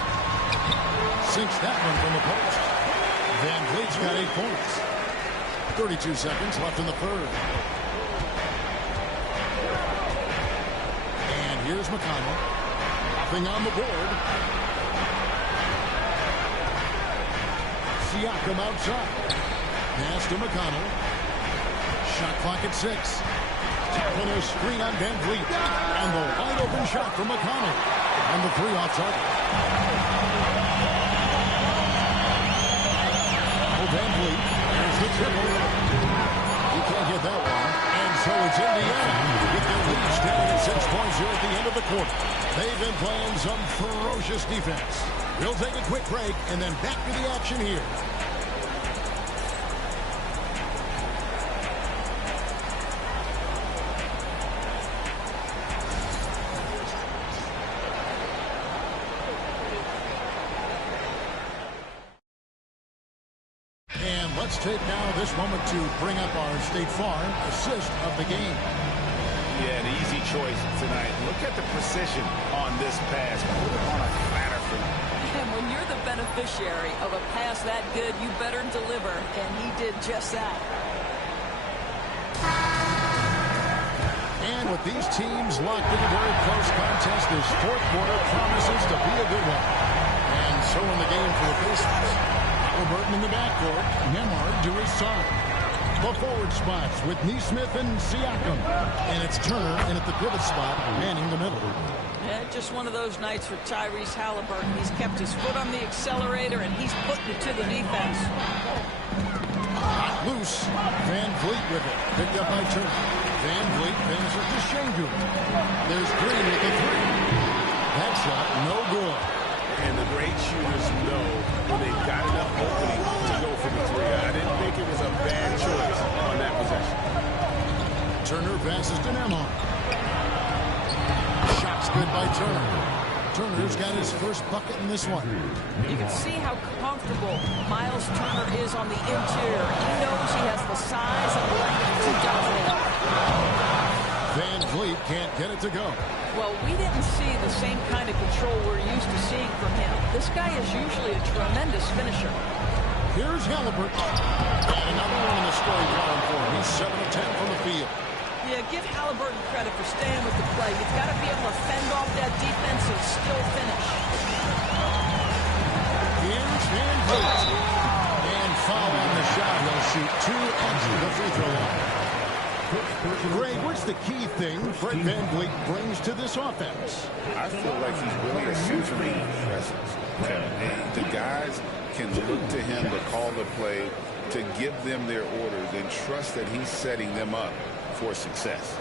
Sinks that one from the post. Van Vliet's got 8 points. 32 seconds left in the third. And here's McConnell. Nothing on the board. Siakam outside. Pass to McConnell. Shot clock at 6. Tapping a screen on Van Vliet. And the wide open shot from McConnell. And the 3 outside. Oh, Van Vliet. There's the triple. You can't get that one. And so it's Indiana with their lead standing at 6 points here at the end of the quarter. They've been playing some ferocious defense. We'll take a quick break and then back to the action here. And let's take now this moment to bring up our State Farm assist of the game. Yeah, an easy choice tonight. Look at the precision on this pass. Put it on a platter for you. And when you're the beneficiary of a pass that good, you better deliver, and he did just that. And with these teams locked in a very close contest, this fourth quarter promises to be a good one. And so in the game for the Pacers. Halliburton in the backcourt. Nembhard to his side. The forward spots with Nesmith and Siakam. And it's Turner in at the pivot spot, manning the middle. Yeah, just one of those nights for Tyrese Halliburton. He's kept his foot on the accelerator, and he's putting it to the defense. Loose. Van Vliet with it. Picked up by Turner. Van Vliet bends it to Şengün. There's Green with the 3. That shot, no good. And the great shooters know when they've got enough opening to go for the 3. I didn't think it was a bad choice on that possession. Turner passes to Nembhard. Shot's good by Turner. Turner's got his first bucket in this one. You can see how comfortable Miles Turner is on the interior. He knows he has the size and length to dominate. Van Vliet can't get it to go. Well, we didn't see the same kind of control we're used to seeing from him. This guy is usually a tremendous finisher. Here's Halliburton. And another one in the scoring column for him. He's 7 of 10 from the field. Yeah, give Halliburton credit for staying with the play. You've got to be able to fend off that defense and still finish. Here's Van Vliet. And foul on the shot. He'll shoot 2 at the free throw line. Greg, what's the key thing Fred Van Vliet brings to this offense? I feel like he's really a centering presence. The guys can look to him to call the play, to give them their orders, and trust that he's setting them up for success.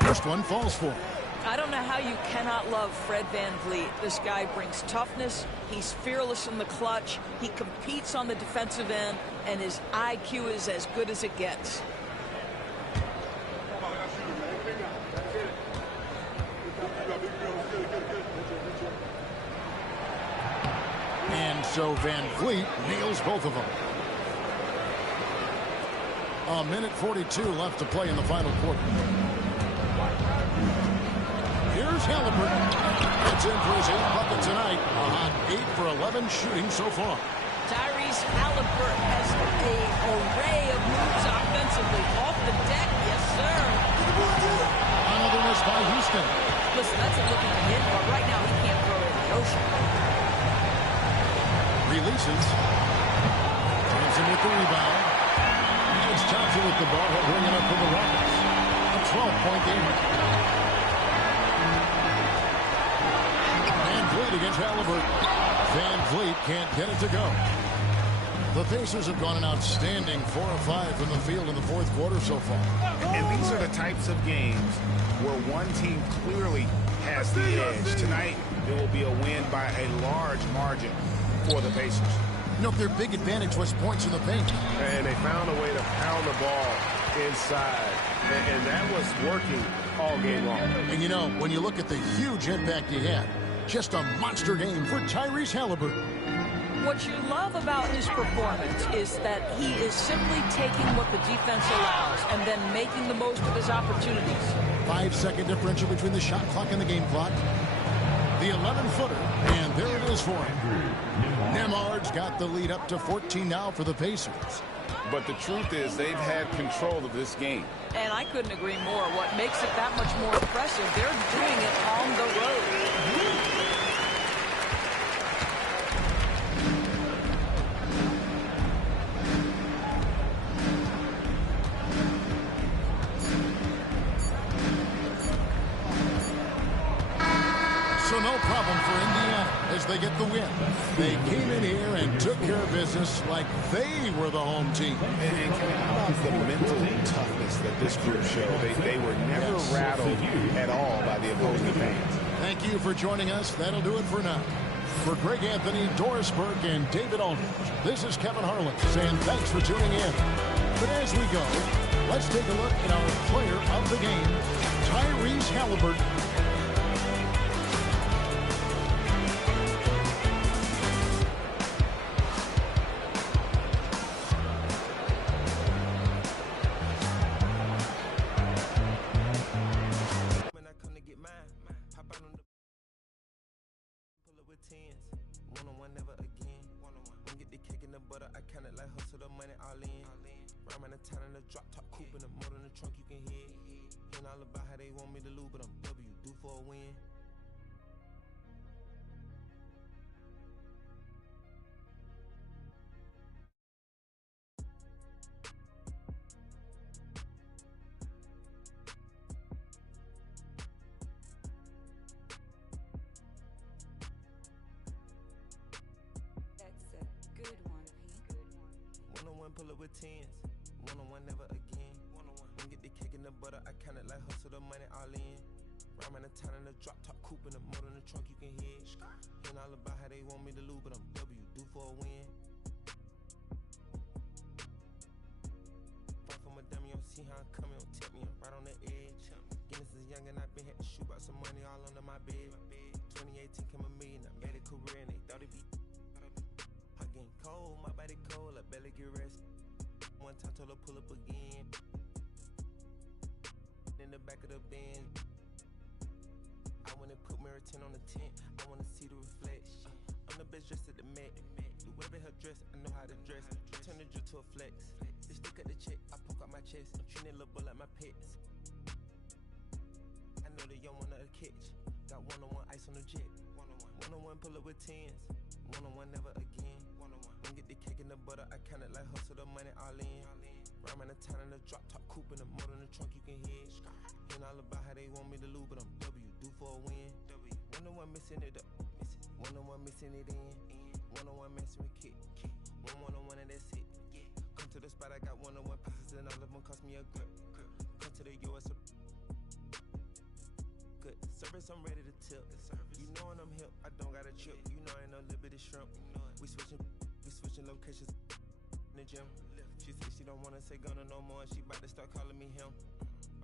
First one falls for him. I don't know how you cannot love Fred Van Vliet. This guy brings toughness. He's fearless in the clutch. He competes on the defensive end, and his IQ is as good as it gets. And so Van Vliet nails both of them. 1:42 left to play in the final quarter. Here's Halliburton. Gets in for his 8th bucket tonight. On 8 for 11 shooting so far. Tyrese Halliburton has an array of moves offensively. Off the deck, yes, sir. Another miss by Houston. Listen, that's a look at the hit, but right now he can't throw it in the ocean. Releases. Thompson with the rebound. It's Thompson with the ball. He'll bring it up for the Rockets. A 12-point game. Van Vliet against Halliburton. Van Vliet can't get it to go. The Pacers have gone an outstanding 4 of 5 from the field in the fourth quarter so far. And these are the types of games where one team clearly has the edge. Tonight, it will be a win by a large margin for the Pacers. No, their big advantage was points in the paint. And they found a way to pound the ball inside. And that was working all game long. And you know, when you look at the huge impact he had, just a monster game for Tyrese Halliburton. What you love about his performance is that he is simply taking what the defense allows and then making the most of his opportunities. 5-second differential between the shot clock and the game clock. The 11-footer, and there it is for him. Nembhard's got the lead up to 14 now for the Pacers. But the truth is they've had control of this game. And I couldn't agree more. What makes it that much more impressive, they're doing it on the road. So no problem for Indiana as they get the win. They came in here and took care of business like they were the home team. And how about the mental toughness that this group showed? They were never rattled at all by the opposing fans. Thank you for joining us. That'll do it for now. For Greg Anthony, Doris Burke, and David Aldridge, this is Kevin Harlan saying thanks for tuning in. But as we go, let's take a look at our player of the game, Tyrese Halliburton. Pull up with tens, one-on-one never again. When get the cake in the butter, I count it like hustle the money all in. Rhyme the town in the drop top coupe in the motor in the trunk, you can hear it. Ain't all about how they want me to lose, but I'm W, due for a win. Fight for my dummy, don't see how I'm coming, don't tip me, I'm right on the edge. Guinness is young and I been had to shoot out some money all under my bed. 2018 came a million, I made a career and they thought it'd be. I getting cold, my body cold, I barely get rest. One time told her pull up again. In the back of the Benz. I wanna put mirror 10 on the tent, I wanna see the reflection. I'm the best dressed at the Met. The way her dress, I know how to dress. Turn the drill to a flex. They stick at the check, I poke out my chest. I'm treating little boy like my pets. I know the young one of the catch. Got one-on-one ice on the jet. One-on-one pull up with 10s. One-on-one never again. Don't get the cake in the butter, I count it like hustle the money all in. Rhyme in the town in the drop top coupe in the motor in the trunk, you can hear it. Ain't all about how they want me to lose, but I'm W, due for a win. One-on-one missing it up. One-on-one missing it in. One-on-one messing with kick. One-on-one and that's it. Come to the spot, I got one-on-one pieces and all of them cost me a grip. Come to the US. Good service, I'm ready to tip. You know when I'm hip, I don't got a trip. You know I ain't no liberty shrimp. We switching locations in the gym. She said she don't wanna say Gunna no more. She bout to start calling me him.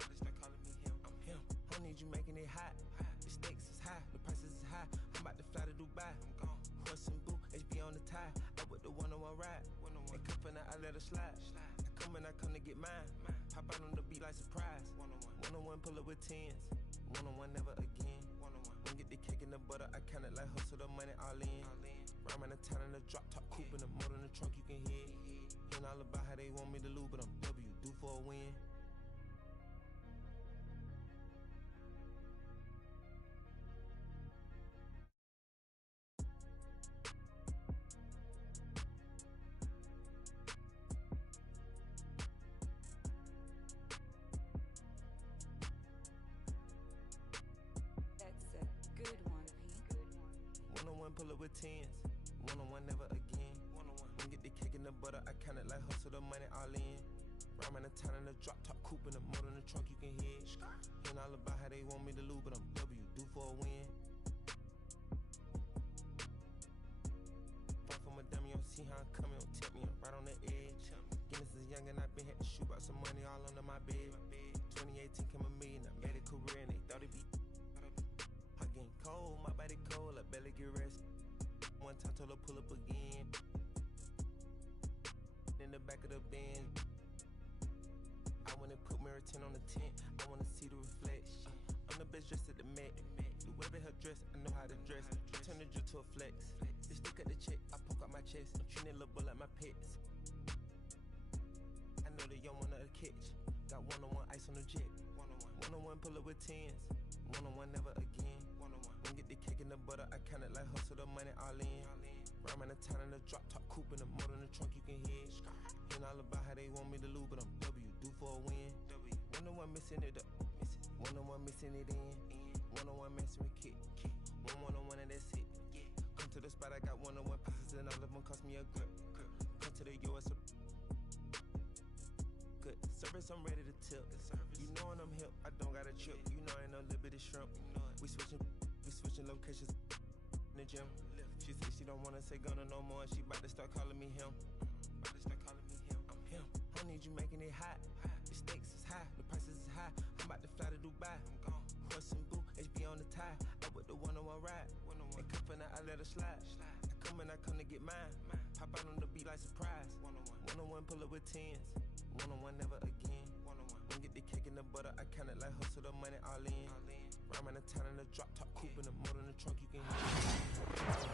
I'm him. I need you making it hot. The stakes is high, the prices is high. I'm about to fly to Dubai. I'm gone. Horse and boot, HB on the tie. I with the one-on-one ride. And cuffin' I let her slide. I come to get mine. Pop out on the beat like surprise. One-on-one pull up with 10s. One-on-one never again. Don't get the cake in the butter, I count it like hustle the money all in. Rhyme in the town in the drop top coupe in the motor in the trunk, you can hear it. Ain't all about how they want me to lose, but I'm W, due for a win. One-on-one pull up with 10s. One-on-one never again. Don't get the cake in the butter, I count it like hustle the money all in. Rhyme in the town in the drop top coupe in the motor in the trunk, you can hear it. Ain't all about how they want me to lose, but I'm W, due for a win. Fight for my dummy, don't see how I'm coming, don't tip me, I'm right on the edge. Guinness is young and I been had to shoot out some money all under my bed. 2018 came a million, I made a career and they thought it'd be. I getting cold, my body cold, I barely get rest. One time told her pull up again. In the back of the Benz. I wanna put mirror 10 on the tent, I wanna see the reflection. I'm the best dressed at the Met. The way her dress, I know how to dress. Turn the drill to a flex. They stick at the check, I poke out my chest. I'm treating little boy like my pets. I know the young one of the catch. Got one-on-one ice on the jet. One-on-one pull up with 10s. One-on-one never again. Don't get the cake in the butter, I count it like hustle the money all in. Rhyme in the town in the drop top coupe in the motor in the trunk, you can hear it. Ain't all about how they want me to lose, but I'm W, due for a win. One-on-one missing it up. One-on-one missing it in. One-on-one messing with kick. One-on-one and that's it. Come to the spot, I got one-on-one pieces and all of them cost me a grip. Come to the US. Good service, I'm ready to tip. You know when I'm hip, I don't got a trip. You know I ain't no liberty shrimp. We switching locations in the gym. She said she don't wanna say Gunna no more. She bout to start calling me him. I'm him. I need you making it hot. The stakes is high, the prices is high. I'm about to fly to Dubai. I'm gone. Horse and boot, HB on the tie. I with the one-on-one ride. And cuffin' I let her slide. I come to get mine. Pop out on the beat like surprise. One-on-one pull up with 10s. One-on-one never again. Don't get the cake in the butter, I count it like hustle the money all in. Rhyme in the town in the drop top coupe in the motor in the trunk, you can hear it.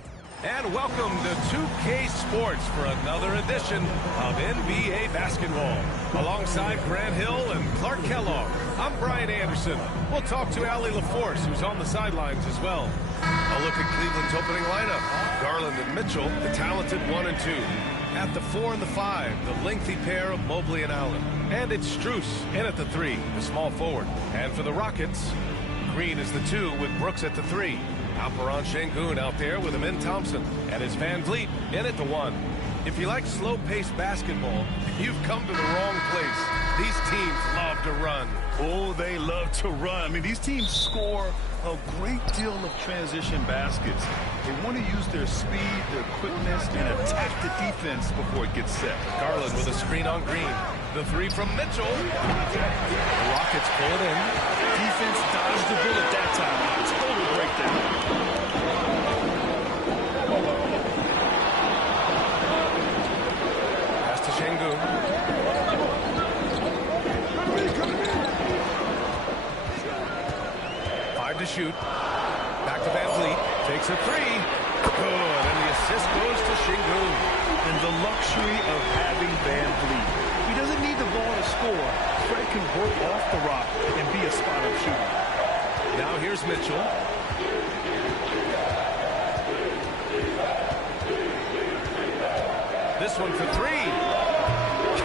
And welcome to 2K Sports for another edition of NBA basketball. Alongside Grant Hill and Clark Kellogg, I'm Brian Anderson. We'll talk to Allie LaForce, who's on the sidelines as well. A look at Cleveland's opening lineup. Garland and Mitchell, the talented 1 and 2. At the 4 and the 5, the lengthy pair of Mobley and Allen. And it's Strus in at the 3, the small forward. And for the Rockets, Green is the 2 with Brooks at the 3. Alperon Şengün out there with Amin Thompson. And it's Van Vliet in at the 1. If you like slow-paced basketball, you've come to the wrong place. These teams love to run. Oh, they love to run. I mean, these teams score a great deal of transition baskets. They want to use their speed, their quickness, and attack the defense before it gets set. Garland with a screen on Green. The three from Mitchell. The Rockets pull it in. Defense dodged the bullet that time. Total breakdown. Sengun. 5 to shoot. Back to Van Vliet. Takes a three. Good. And the assist goes to Sengun. And the luxury of having Van Vliet. He doesn't need the ball to score. Fred can work off the rock and be a spot-up shooter. Now here's Mitchell. This one for three.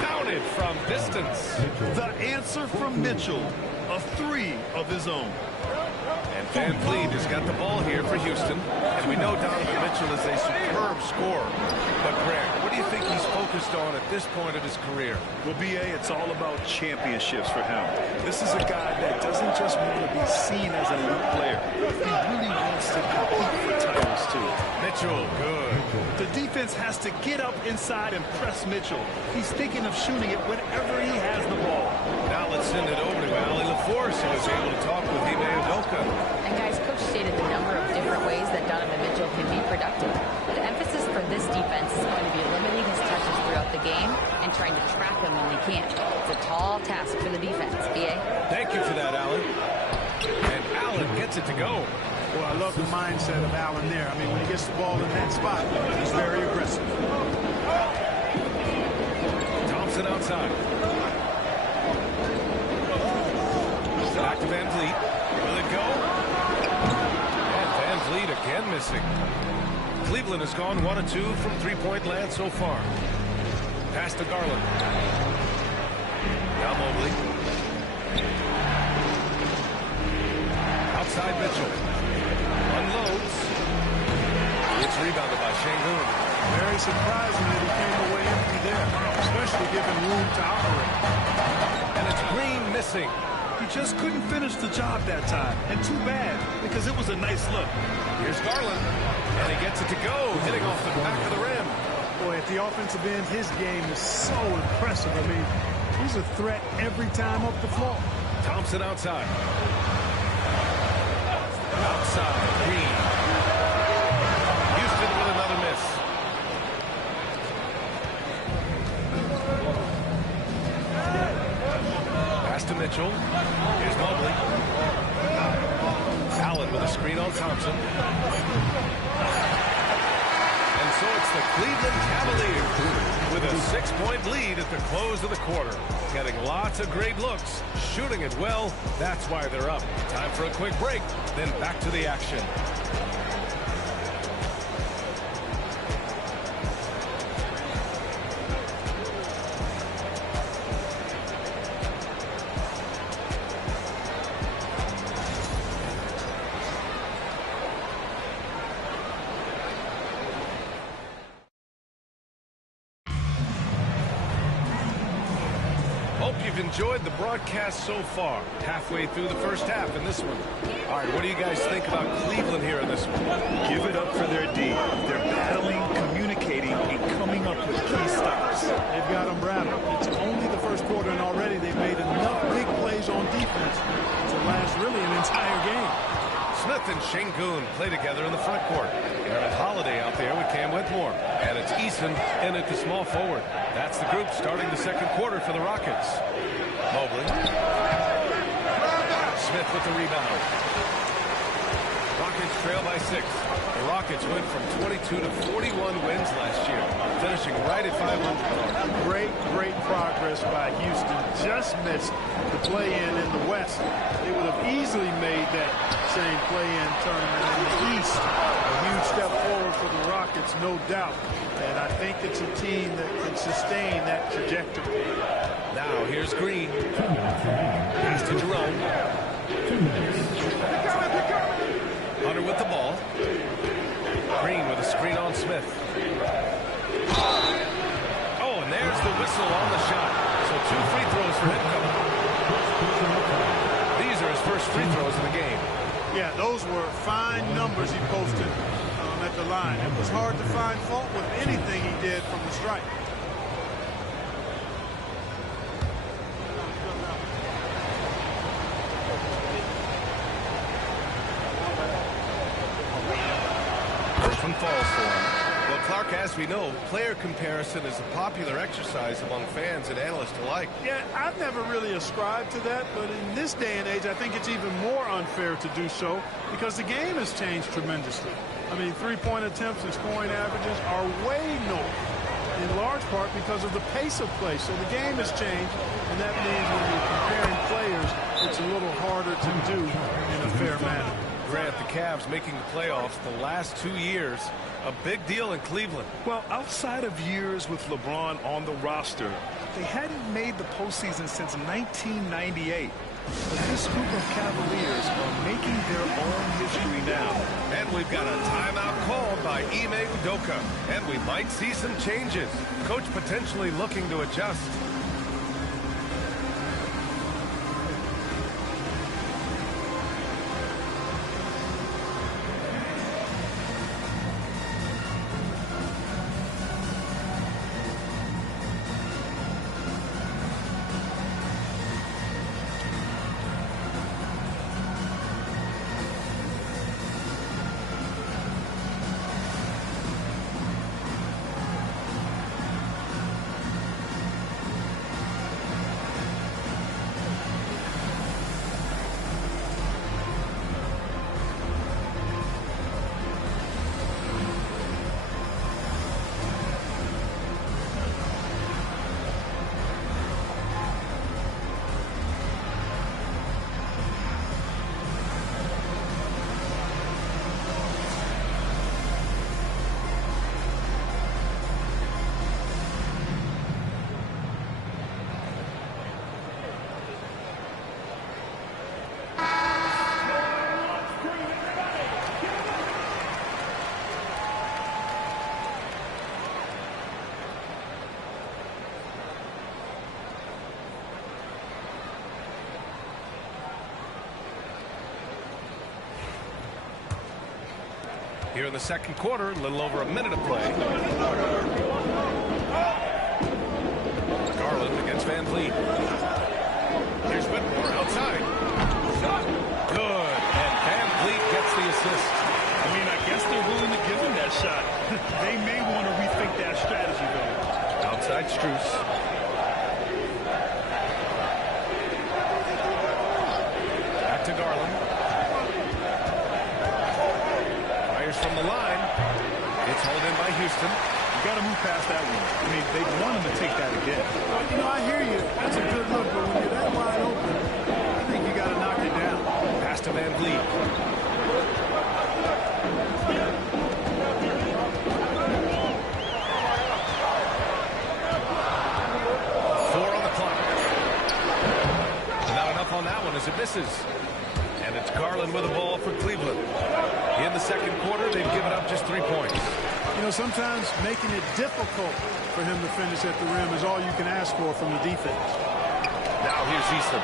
Counted from distance. The answer from Mitchell. A three of his own. And Van Vliet has got the ball here for Houston. And we know Donovan Mitchell is a superb scorer. But, Greg, what do you think he's focused on at this point of his career? Well, B.A., it's all about championships for him. This is a guy that doesn't just want to be seen as an elite player. He really wants to compete for titles, too. Mitchell, good. The defense has to get up inside and press Mitchell. He's thinking of shooting it whenever he has the ball. Now let's send it over to Ali LaForce, who was able to talk with Ime Udoka. And guys, Coach stated the number of different ways that Donovan Mitchell can be productive. The emphasis for this defense is going to be limiting his touches throughout the game and trying to trap him when they can. It's a tall task for the defense. B.A.? Thank you for that, Allen. And Allen gets it to go. Well, I love the mindset of Allen there. I mean, when he gets the ball in that spot, he's very aggressive. Thompson outside. Back to Van Vliet. Will it go? And Van Vliet again missing. Cleveland has gone 1 of 2 from three-point land so far. Pass to Garland. Now Mobley. Outside Mitchell. Unloads. It's rebounded by Sengun. Very surprising that he came away empty there, especially given room to operate. And it's Green missing. He just couldn't finish the job that time. And too bad, because it was a nice look. Here's Garland. And he gets it to go, hitting off the back of the rim. Boy, at the offensive end, his game is so impressive. I mean, he's a threat every time up the floor. Thompson outside. Outside, Green. Houston with another miss. Pass to Mitchell. Here's Mobley. Allen with a screen on Thompson. And so it's the Cleveland Cavaliers with a 6-point lead at the close of the quarter. Getting lots of great looks, shooting it well. That's why they're up. Time for a quick break, then back to the action. Enjoyed the broadcast so far. Halfway through the first half in this one. All right, what do you guys think about Cleveland here in this one? Give it up for their D. They're battling, communicating, and coming up with key stops. They've got them rattled. It's only the first quarter, and already they've made enough big plays on defense to last really an entire game. Smith and Sengun play together in the front court. Aaron Holiday out there with Cam Whitmore. And it's Eason in at the small forward. That's the group starting the second quarter for the Rockets. Mobley. Smith with the rebound. Rockets trail by 6. The Rockets went from 22 to 41 wins last year, finishing right at 500. Great progress by Houston. Just missed the play-in in the West. They would have easily made that same play-in tournament in the East. A huge step forward for the Rockets, no doubt. And I think it's a team that can sustain that trajectory. Now here's Green. Pass to Jerome. Hunter with the ball. Green with a screen on Smith. whistle on the shot. So 2 free throws for him coming. These are his first free throws in the game. Yeah, those were fine numbers he posted at the line. It was hard to find fault with anything he did from the stripe. First one falls for him. Well, Clark, as we know, player comparison is a popular exercise among fans and analysts alike. Yeah, I've never really ascribed to that, but in this day and age, I think it's even more unfair to do so because the game has changed tremendously. I mean, three-point attempts and scoring averages are way north, in large part because of the pace of play. So the game has changed, and that means when you're comparing players, it's a little harder to do in a fair manner. Grant, the Cavs making the playoffs the last 2 years, a big deal in Cleveland. Well, outside of years with LeBron on the roster, they hadn't made the postseason since 1998. But this group of Cavaliers are making their own history now. And we've got a timeout called by Ime Udoka. And we might see some changes. Coach potentially looking to adjust. Here in the second quarter, a little over a minute of play. Garland against Van Vliet. Here's Whitmore outside. Good. And Van Vliet gets the assist. I mean, I guess they're willing to give him that shot. They may want to rethink that strategy, though. Outside Strus. Back to Garland. From the line. It's hauled in by Houston. You got to move past that one. I mean, they want him to take that again. Well, you know, I hear you. That's a good look, but when you're that wide open, I think you got to knock it down. Pass to Van Vliet. Four on the clock. Not enough on that one as it misses. And it's Garland with the ball for Cleveland. In the second quarter, they've given up just 3 points. You know, sometimes making it difficult for him to finish at the rim is all you can ask for from the defense. Now here's Easton.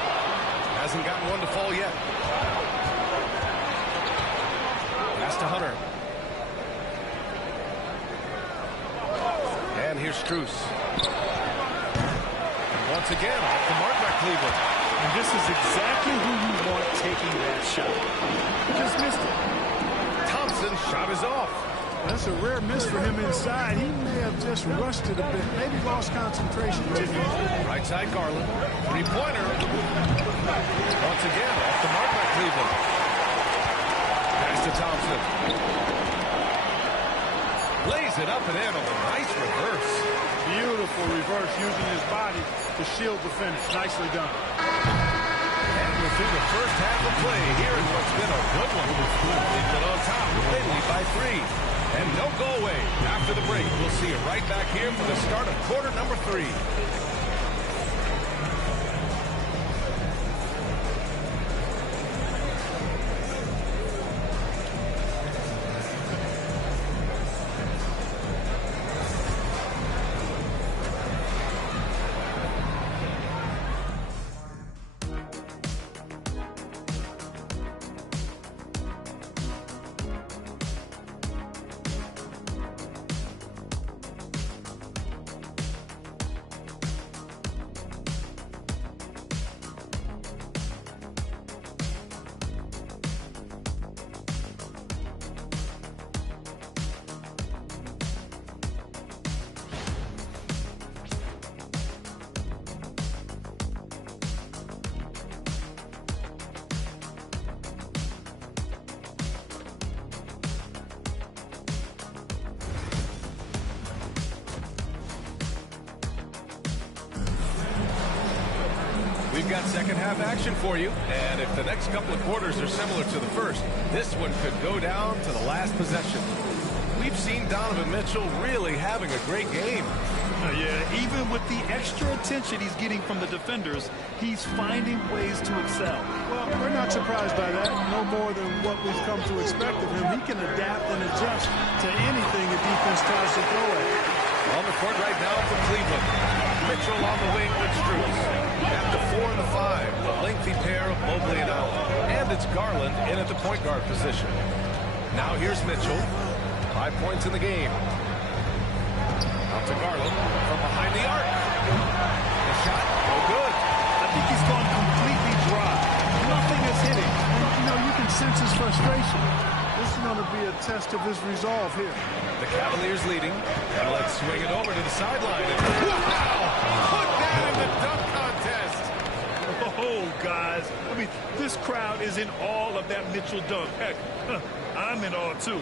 Hasn't gotten one to fall yet. Pass to Hunter. And here's Strus. And once again, off the mark by Cleveland. And this is exactly who you want taking that shot. Just missed it. Thompson shot is off. That's a rare miss for him inside. He may have just rushed it a bit. Maybe lost concentration. Right side Garland. Three-pointer. Once again, off the mark by Cleveland. Pass to Thompson. Lays it up and in on a nice reverse. Beautiful reverse using his body to shield the finish. Nicely done. And we're through the first half of play here in what's been a good one. Cleveland on top. They lead by 3. And don't go away. After the break, we'll see you right back here for the start of quarter number 3. We've got second half action for you, and if the next couple of quarters are similar to the first, this one could go down to the last possession. We've seen Donovan Mitchell really having a great game. Yeah, even with the extra attention he's getting from the defenders, he's finding ways to excel. Well, we're not surprised by that. No more than what we've come to expect of him. He can adapt and adjust to anything a defense tries to throw at him. On the court right now for Cleveland. Mitchell on the wing with Strus. At the 4 and the 5, the lengthy pair of Mobley and Allen. And it's Garland in at the point guard position. Now here's Mitchell. 5 points in the game. Out to Garland from behind the arc. The shot, no good. I think he's gone completely dry. Nothing is hitting. And, you can sense his frustration. This is going to be a test of his resolve here. The Cavaliers leading. And let's swing it over to the sideline. Wow! Put that in the dunk contest. Oh, guys. I mean, this crowd is in awe of that Mitchell dunk. Heck, I'm in awe, too.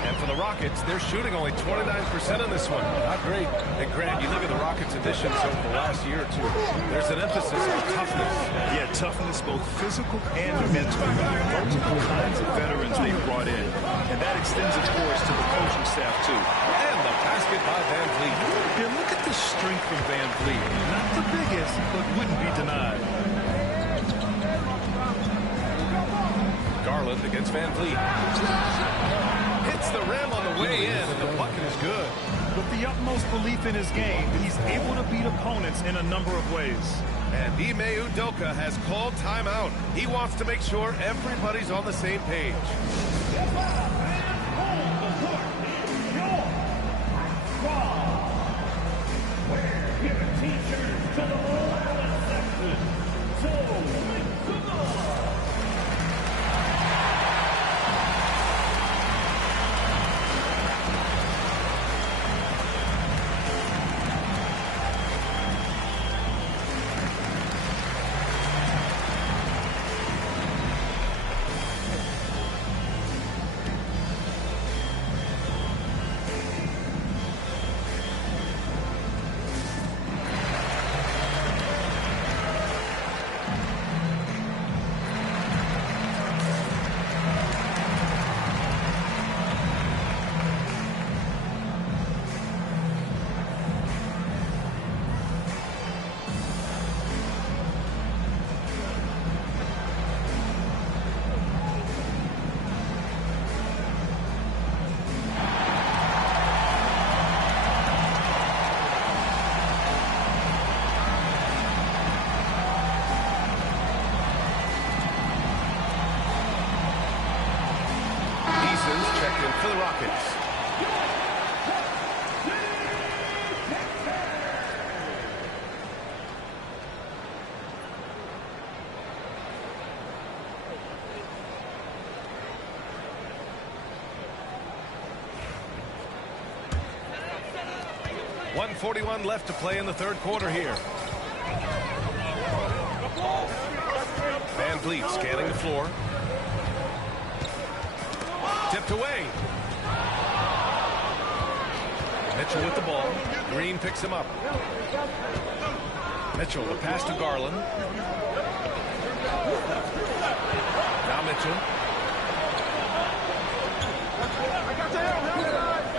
And for the Rockets, they're shooting only 29% on this one. Not great. And Grant, you look at the Rockets' additions over the last year or two. There's an emphasis on toughness. Yeah, toughness, both physical and mental. Multiple kinds of veterans they brought in. And that extends, of course, to the coaching staff, too. And the basket by Van Vliet. Yeah, look at the strength from Van Vliet. Not the biggest, but wouldn't be denied. Garland against Van Vliet. Hits the rim on the way in, and the bucket is good. With the utmost belief in his game, he's able to beat opponents in a number of ways. And Ime Udoka has called timeout. He wants to make sure everybody's on the same page. We're giving t-shirts to the whole Allen section. So make some noise. Checked in for the Rockets. .141 left to play in the third quarter here. Van Vliet scanning the floor. Tipped away. Mitchell with the ball. Green picks him up. Mitchell, the pass to Garland. Now Mitchell.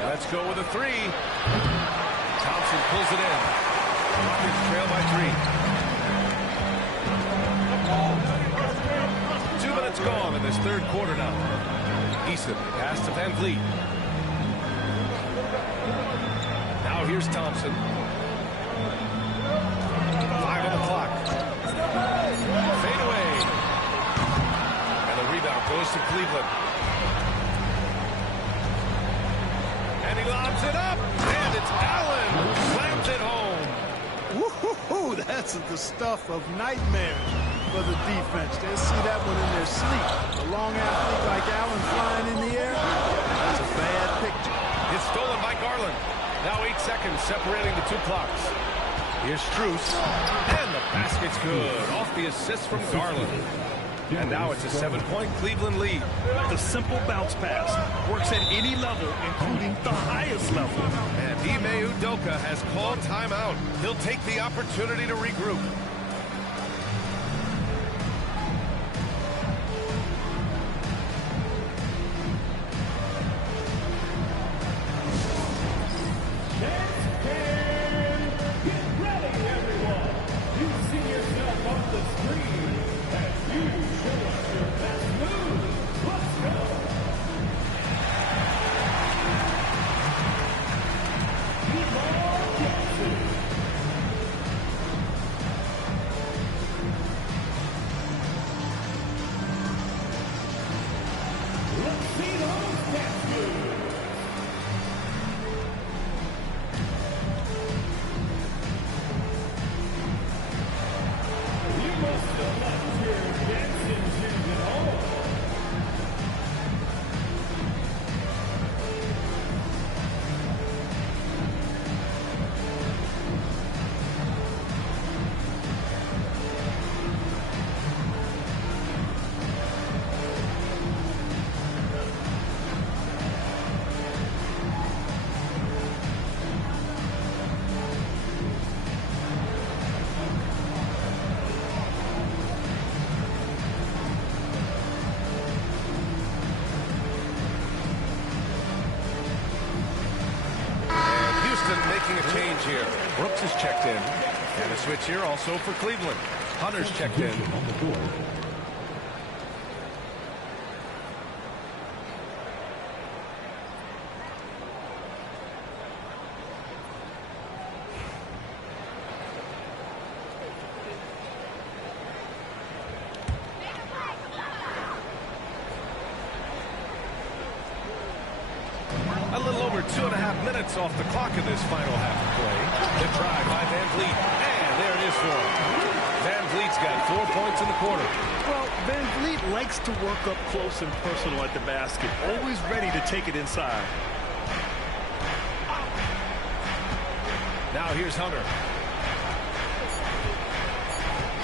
Let's go with a three. Thompson pulls it in. Rockets trail by 3. 2 minutes gone in this third quarter now. Eason, pass to Van Vliet. Now here's Thompson. 5 on the clock. Fade away. And the rebound goes to Cleveland. And he lobs it up. And it's Allen who slams it home. Woo-hoo-hoo, that's the stuff of nightmares for the defense. They'll see that one in their sleep. A long athlete like Allen flying in the air, that's a bad picture. It's stolen by Garland. Now 8 seconds separating the 2 clocks. Here's Strus. And the basket's good. Off the assist from Garland. And now it's a 7-point Cleveland lead. The simple bounce pass works at any level, including the highest level. And Ime Udoka has called timeout. He'll take the opportunity to regroup. A change here. Brooks is checked in. And a switch here also for Cleveland. Hunter's checked in. A little over 2.5 minutes off the clock in this final half of play. The drive by Van Vliet. And there it is for him. Van Vliet's got 4 points in the quarter. Well, Van Vliet likes to work up close and personal at the basket. Always ready to take it inside. Now here's Hunter.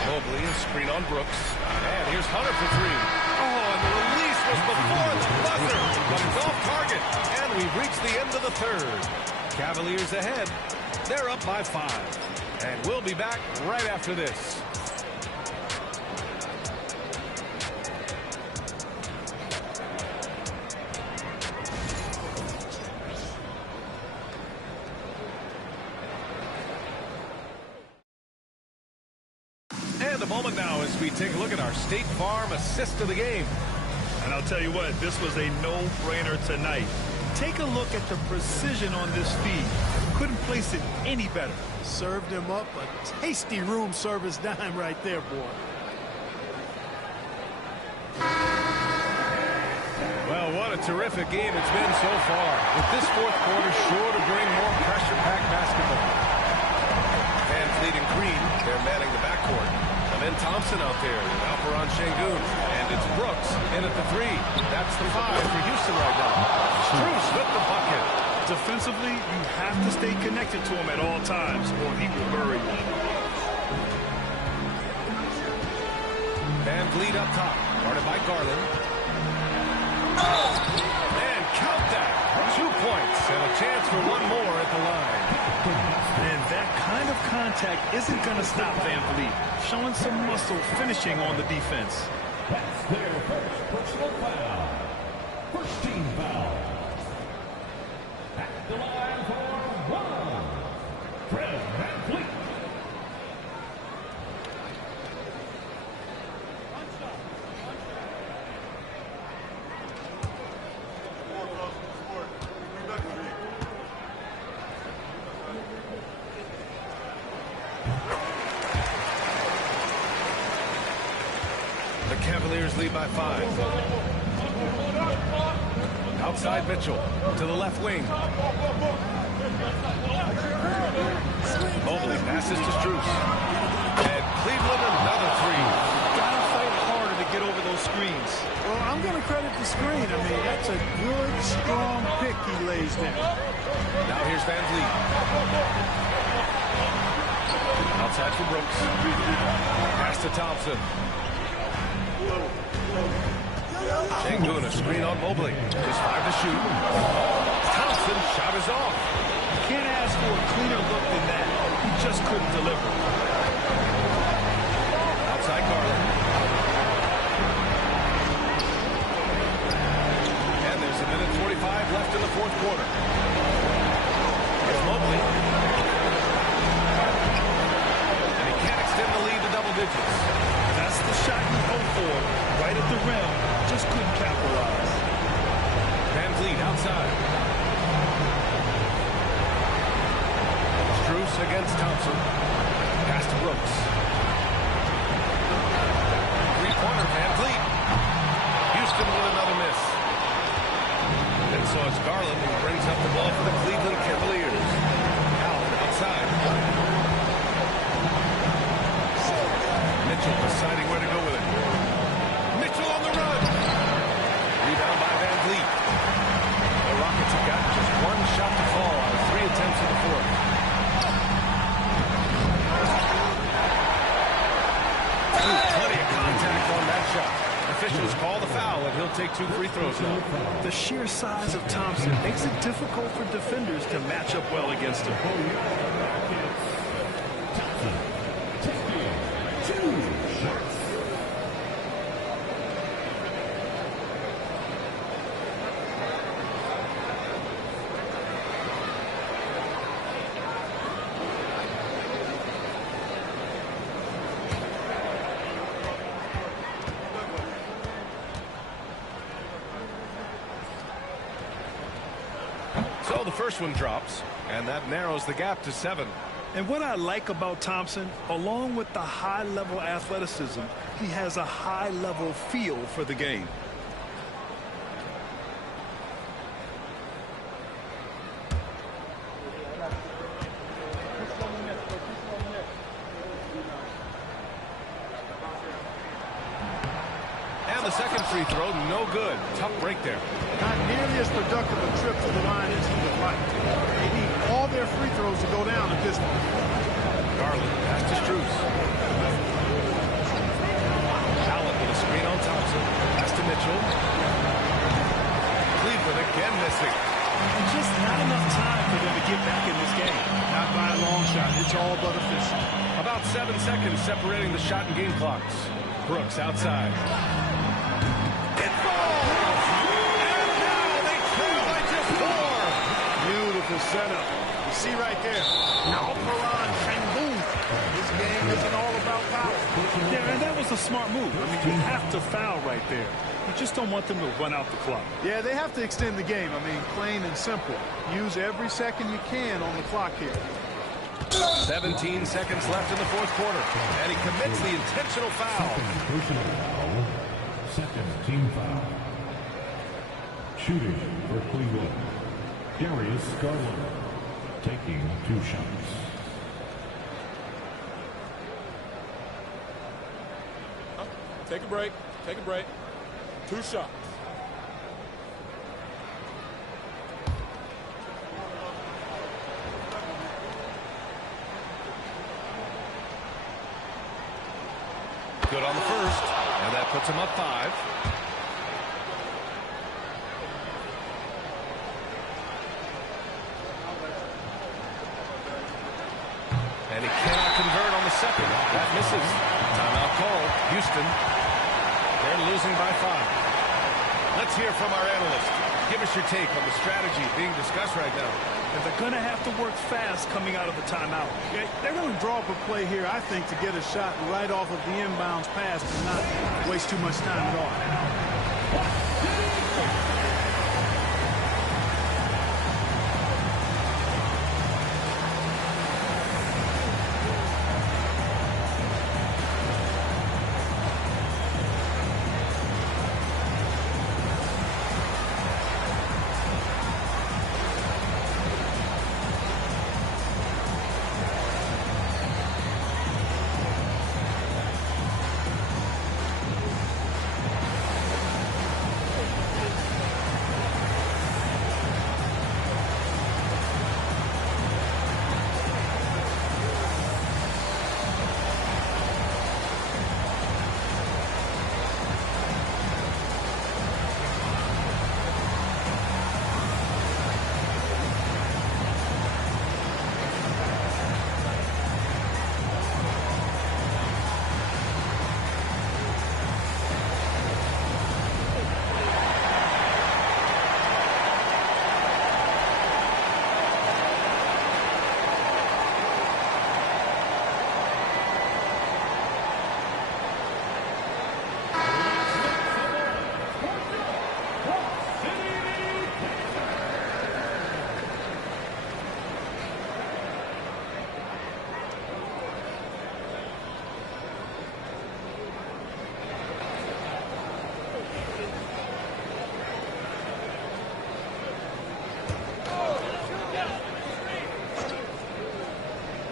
Mobley, a screen on Brooks. And here's Hunter for three. Oh, and the release was before the buzzer. But it's off target. And we've reached the end of the third. Cavaliers ahead. They're up by 5. And we'll be back right after this. And a moment now as we take a look at our State Farm assist of the game. And I'll tell you what, this was a no-brainer tonight. Take a look at the precision on this feed. Couldn't place it any better. Served him up a tasty room service dime right there, boy. Well, what a terrific game it's been so far. With this fourth quarter sure to bring more pressure-packed basketball. Van Vliet and Green, they're manning the backcourt. And then Thompson out there with Alperon Şengün. And it's Brooks in at the 3. That's the 5 for Houston right now. Strus with the bucket. Defensively, you have to stay connected to him at all times, or he will bury you. Van Vliet up top, guarded by Garland. And count that. 2 points and a chance for one more at the line. And that kind of contact isn't going to stop Van Vliet. Showing some muscle finishing on the defense. That's their first personal foul. First team foul. At the line for one. Fred Van Vliet. The Cavaliers lead by 5. Outside Mitchell to the left wing. Mobley passes to Strus. And Cleveland another 3. Gotta fight harder to get over those screens. Well, I'm going to credit the screen. I mean, that's a good, strong pick he lays down. Now here's Van Vliet. Outside for Brooks. Pass to Thompson. Şengün, a screen on Mobley. Just 5 to shoot. Thompson shot is off. You can't ask for a couldn't deliver. Outside Garland. And there's a minute 45 left in the fourth quarter. Here's Mobley. And he can't extend the lead to double digits. That's the shot you hope for. Right at the rim. Just couldn't capitalize. Van Vliet outside. Strus against Thompson. Pass to Brooks. Three-pointer, Van Vliet. Houston with another miss. And so it's Garland who brings up the ball for the Cleveland Cavaliers. Allen outside. Mitchell deciding where to go with it. Mitchell on the run. Rebound by Van Vliet. The Rockets have got just one shot to fall out of 3 attempts in the fourth. Plenty of contact on that shot. Officials call the foul, and he'll take 2 free throws now. The sheer size of Thompson makes it difficult for defenders to match up well against him. So the first one drops, and that narrows the gap to 7. And what I like about Thompson, along with the high-level athleticism, he has a high-level feel for the game. And the second free throw, no good. Tough break there. Not nearly as productive a trip to the line as he would like. They need all their free throws to go down at this point. Garland, pass to Strus. Allen with a screen on Thompson. Pass to Mitchell. Cleveland again missing. And just not enough time for them to get back in this game. Not by a long shot. It's all but official. About 7 seconds separating the shot and game clocks. Brooks outside. It falls! And now they trail by just 4. Beautiful setup. You see right there, Alperon Sengun. This game isn't all about power. Yeah, and that was a smart move. I mean, you have to foul right there. You just don't want them to run out the clock. Yeah, they have to extend the game. I mean, plain and simple. Use every second you can on the clock here. 17 seconds left in the fourth quarter, and he commits the intentional foul. Personal foul. Second team foul. Shooting for Cleveland, Darius Garland, taking 2 shots. Take a break. Take a break. 2 shots. Good on the first, and that puts him up 5. And he cannot convert on the second. That misses. Timeout call. Houston. They're losing by 5. Let's hear from our analyst. Give us your take on the strategy being discussed right now. And they're going to have to work fast coming out of the timeout. They're going to draw up a play here, I think, to get a shot right off of the inbounds pass and not waste too much time at all.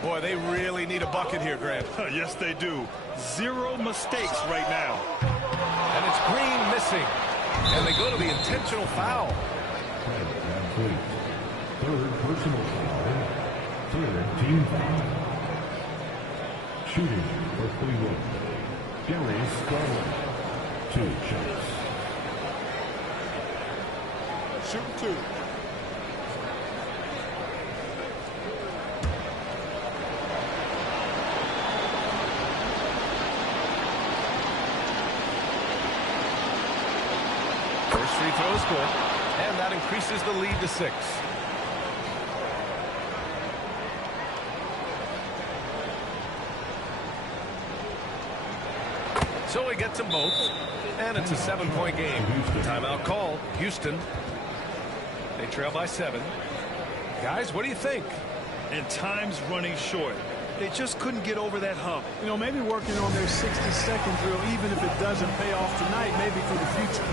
Boy, they really need a bucket here, Grant. Yes, they do. 0 mistakes right now. And it's Green missing. And they go to the intentional foul. Third personal foul. Third team foul. Shooting for Cleveland, Darius Garland. 2 shots. Shoot 2. First free throw is good, and that increases the lead to 6. So he gets them both, and it's a 7-point game. Timeout call, Houston. They trail by 7. Guys, what do you think? And time's running short. They just couldn't get over that hump. You know, maybe working on their 60-second drill, even if it doesn't pay off tonight, maybe for the future.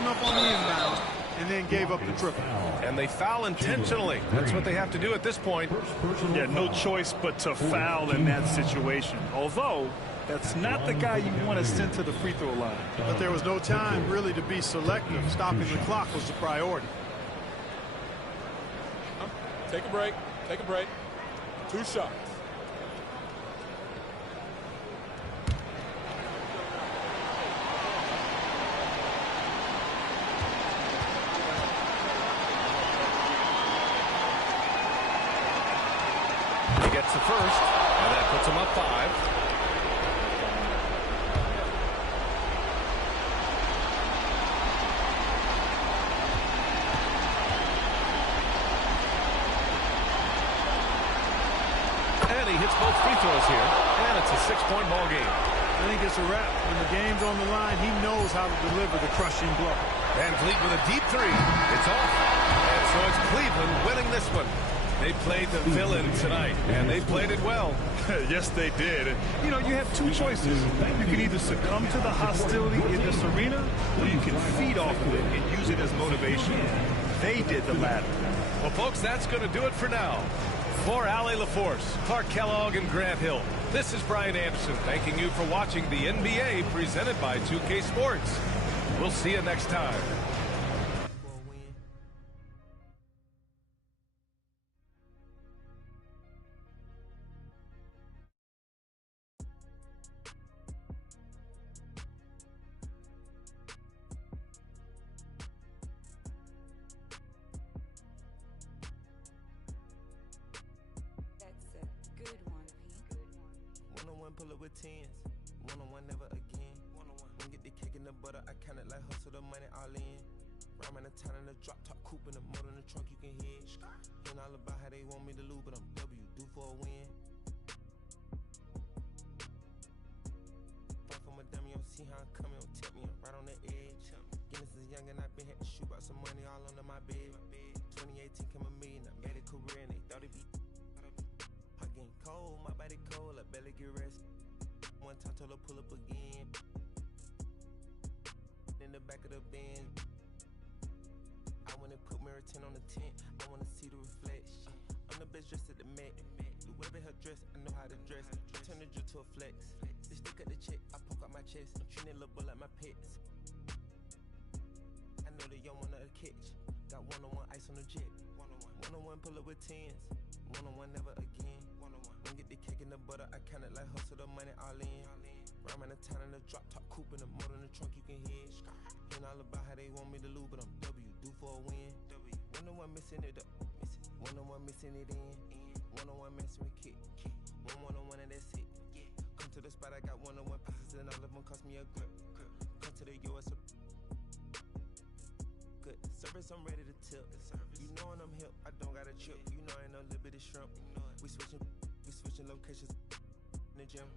Enough on the inbound and then gave up the triple. And they foul intentionally. That's what they have to do at this point. Yeah, no choice but to foul in that situation. Although, that's not the guy you want to send to the free throw line. But there was no time really to be selective. Stopping the clock was the priority. Take a break. Take a break. 2 shots. The first, and that puts him up 5. And he hits both free throws here, and it's a 6-point ball game. I think it's a wrap. When the game's on the line, he knows how to deliver the crushing blow. Van Vliet with a deep 3. It's off. And so it's Cleveland winning this one. They played the villain tonight, and they played it well. Yes, they did. You know, you have 2 choices. You can either succumb to the hostility in this arena, or you can feed off of it and use it as motivation. They did the latter. Well, folks, that's going to do it for now. For Allie LaForce, Clark Kellogg, and Grant Hill, this is Brian Anderson thanking you for watching the NBA presented by 2K Sports. We'll see you next time. Pull up with 10s. One-on-one, never again. One-on-one. When get the cake in the butter, I count it like hustle the money all in. Rhyming the town in the drop top coupe in the motor in the trunk, you can hear it. Ain't all about how they want me to lose, but I'm W, due for a win. see how I'm coming, don't tip me, I'm right on the edge. Guinness is young and I've been had to shoot out some money all under my bed. 2018 came a million, I made a career and they thought it'd be. I getting cold, my body cold, I barely get rest. One time told her pull up again. In the back of the Benz. I wanna put mirror 10 on the tent, I wanna see the reflection. I'm the best dressed at the Met. The way her dress, I know how to dress. I turn the drill to a flex. They stick at the check, I poke out my chest. I'm treating little bull like my pets. I know they young one of the catch. Got one-on-one ice on the jet. One-on-one pull up with tens. One-on-one never again. One get the cake in the butter, I count it like hustle the money all in. Rhyme in the town in the drop top coupe in the motor in the trunk you can hear. Ain't all about how they want me to lose, but I'm W, due for a win. One-on-one missing it up, one-on-one missing it in. One-on-one messing with kid. One-on-one and that's it. Come to the spot, I got one-on-one pieces and all of them cost me a grip. Come to the US, good service, I'm ready to tip. You know when I'm hip, I don't got a chip. You know I ain't no little bit of shrimp. We switching locations in the gym.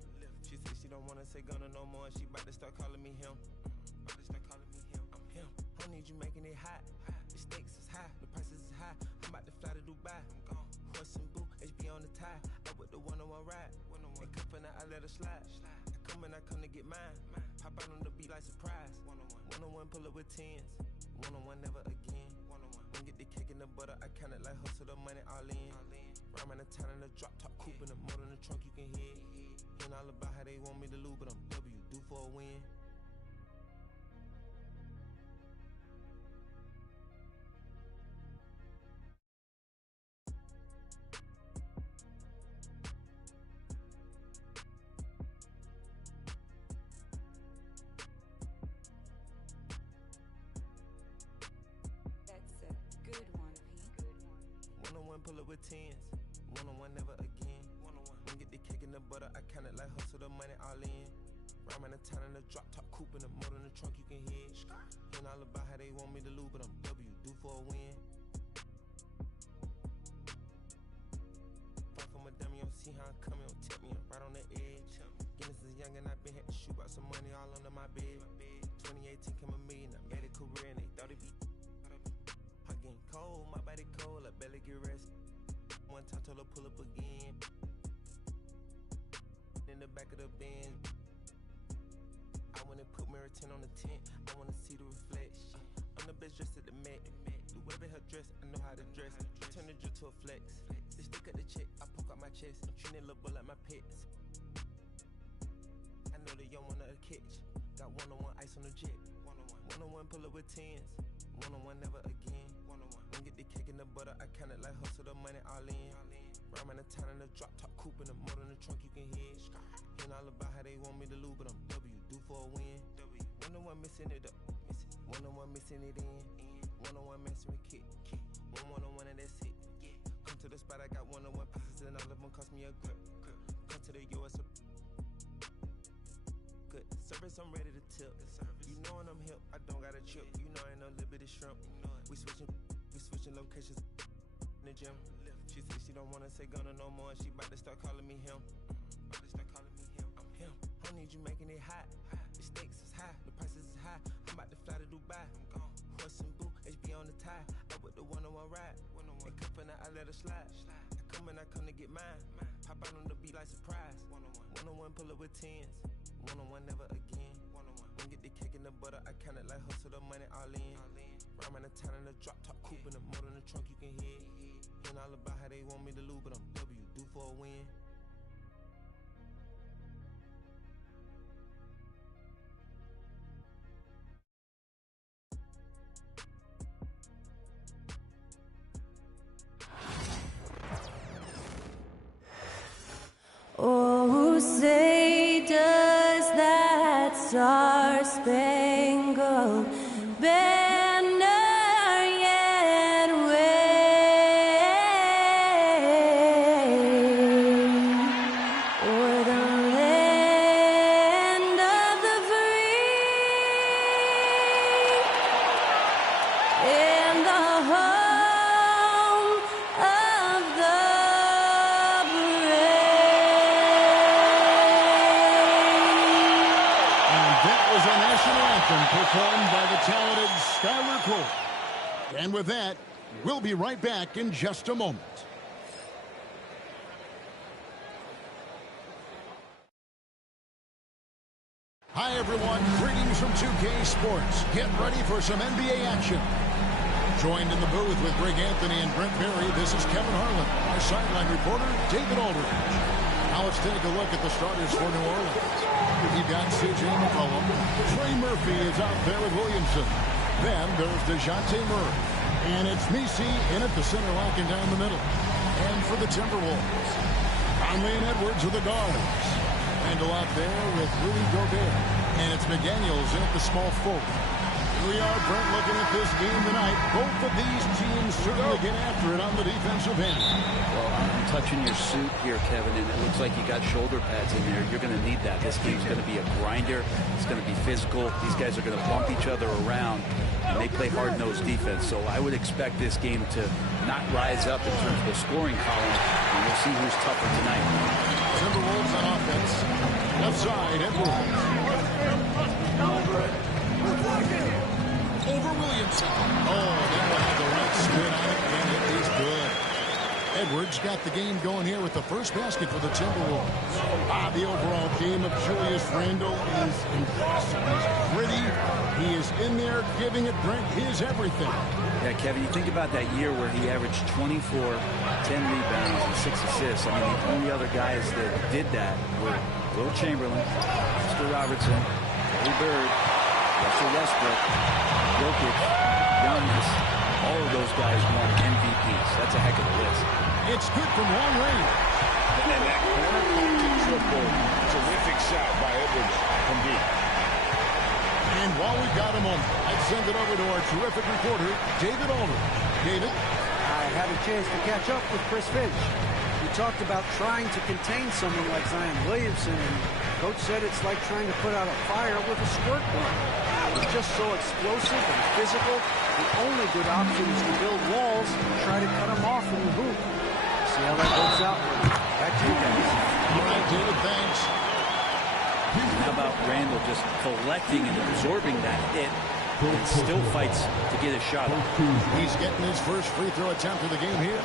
She said she don't wanna say Gunna no more. She about to start calling me him. I'm him. I need you making it hot. The stakes is high, the prices is high. I'm about to fly to Dubai. I'm gone. Horse and boo, HB on the tie. I with the one-on-one ride. And cuffin' I let her slide. I come to get mine. Pop out on the beat like surprise. One-on-one pull up with tens. One-on-one never again. One get the cake in the butter, I count it like hustle the money all in. Rhyme in the town in the drop top coupe in the motor in the trunk you can hear. Ain't all about how they want me to lose, but I'm W, due for a win. One-on-one pull up with tens. One-on-one never again. One get the cake in the butter, I count it like hustle the money all in. Rhyme in the town in the drop top coupe in the motor in the trunk you can hear. Ain't all about how they want me to lose, but I'm W, due for a win. Far from a dummy, don't see how I'm coming, don't tip me, I'm right on the edge. Guinness is young and I've been had to shoot out some money all under my bed. 2018 came a million, I made a career and they thought it'd be. I getting cold, my body cold, I barely get rest. One time told her pull up again. In the back of the Benz. I wanna put mirror 10 on the tent, I wanna see the reflection. I'm the best dressed at the Met. The way her dress, I know how to dress. I turn the drill to a flex. They stick at the check, I poke out my chest. I'm treating little bull like my pets. I know they young one of the catch. Got one-on-one ice on the jet. One-on-one pull up with tens. One-on-one never again. One get the cake in the butter, I count it like hustle the money all in. Rhyme in the town in the drop top coupe in the motor in the trunk you can hear. Ain't all about how they want me to lose, but I'm W, due for a win. One-on-one missing it up, one-on-one missing it in. One-on-one messing with kid. One-on-one and that's it. Come to the spot, I got one-on-one pieces and all of them cost me a grip. Come to the US, good service, I'm ready to tip. You know when I'm hip, I don't got a chip. You know I ain't no little bit of shrimp. We switching locations in the gym. She said she don't wanna say Gunna no more. She about to start calling me him. I'm him. I need you making it hot. The stakes is high, the prices is high. I'm about to fly to Dubai. I'm gone. Horse and boo, HB on the tie. I with the one-on-one ride. And cuffin' I let her slide. I come to get mine. Pop out on the beat like surprise. One-on-one pull up with tens. One-on-one never again. One get the cake in the butter, I count it like hustle the money all in. Rhyme in the town in the drop top coupe in the motor in the trunk you can hear. Ain't all about how they want me to lose, but I'm W, due for a win. Oh, say does that star-spangled banner yet wave o'er the land of the free and the home of the That was anthem performed by the talented Skylar Cole. And with that, we'll be right back in just a moment. Hi, everyone. Greetings from 2K Sports. Get ready for some NBA action. Joined in the booth with Greg Anthony and Brent Barry, this is Kevin Harlan. Our sideline reporter, David Aldridge. Now let's take a look at the starters for New Orleans. You've got C.J. McCollum. Trey Murphy is out there with Williamson. Then there's DeJounte Murray. And it's Messi in at the center, locking down the middle. And for the Timberwolves, Conley and Edwards are the guards. Randall out there with Rudy Gobert. And it's McDaniels in at the small forward. Here we are, Brent, looking at this game tonight. Both of these teams certainly get after it on the defensive end. Well, I'm touching your suit here, Kevin, and it looks like you got shoulder pads in there. You're going to need that. This game's going to be a grinder. It's going to be physical. These guys are going to bump each other around, and they play hard-nosed defense. So I would expect this game to not rise up in terms of the scoring column, and we'll see who's tougher tonight. Timberwolves on offense. Left side, Edwards. Over Williamson. Oh, that one had the right spin on it, and it is good. Edwards got the game going here with the first basket for the Timberwolves. The overall game of Julius Randle is impressive. He's gritty. He is in there giving it, Brent, his everything. Yeah, Kevin, you think about that year where he averaged 24, 10 rebounds, and 6 assists. I mean, the only other guys that did that were Will Chamberlain, Mr. Robertson, Larry Bird, Russell Westbrook, Jokic, Giannis. All of those guys won MVPs. That's a heck of a list. It's good from long range. And that corner pocket triple. Terrific shot by Edwards from deep. And while we've got a moment, I'd send it over to our terrific reporter, David Aldridge. David? I had a chance to catch up with Chris Finch. We talked about trying to contain someone like Zion Williamson, and Coach said it's like trying to put out a fire with a squirt gun. It's just so explosive and physical. The only good option is to build walls and try to cut him off from the hoop. See how that works out. Back to you guys. All right, David, thanks. How about Randall just collecting and absorbing that hit and still fights to get a shot up? He's getting his first free throw attempt of the game here.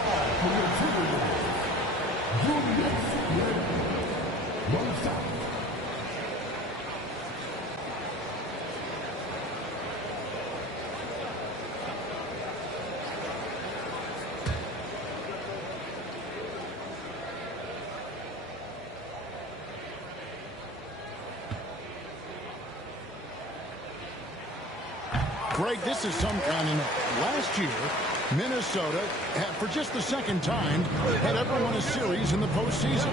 Greg, this is some kind of last year. Minnesota, for just the second time, had ever won a series in the postseason.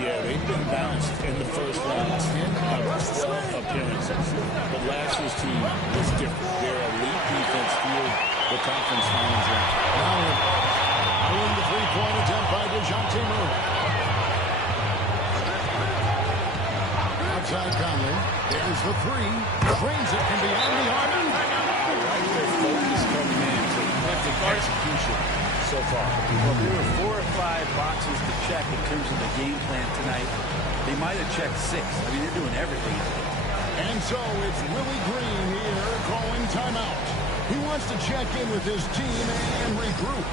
Yeah, they've been bounced in the first round 10 out of 12 appearances. But last year's team was different. Their elite defense fueled the conference finals round. Now in the three-point attempt by DeJounte Murray. Outside Conley. There's the three. Trains it from beyond the arc. Their focus coming in, terrific execution so far. Well, there were 4 or 5 boxes to check in terms of the game plan tonight. They might have checked 6. I mean, they're doing everything. And so it's Willie Green here calling timeout. He wants to check in with his team and regroup.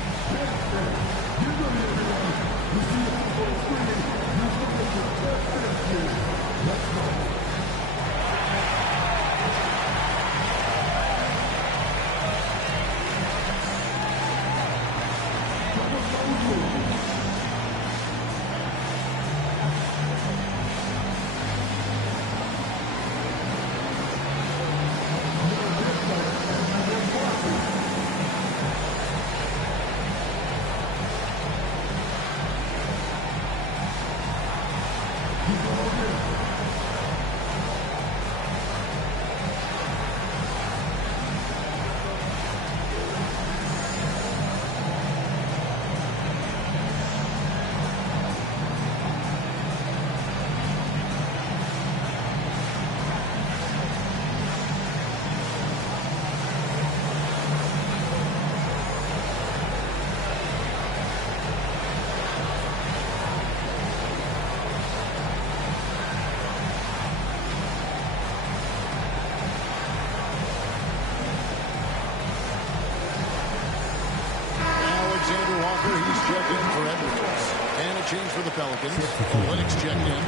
the Pelicans. Olynyk's checked in.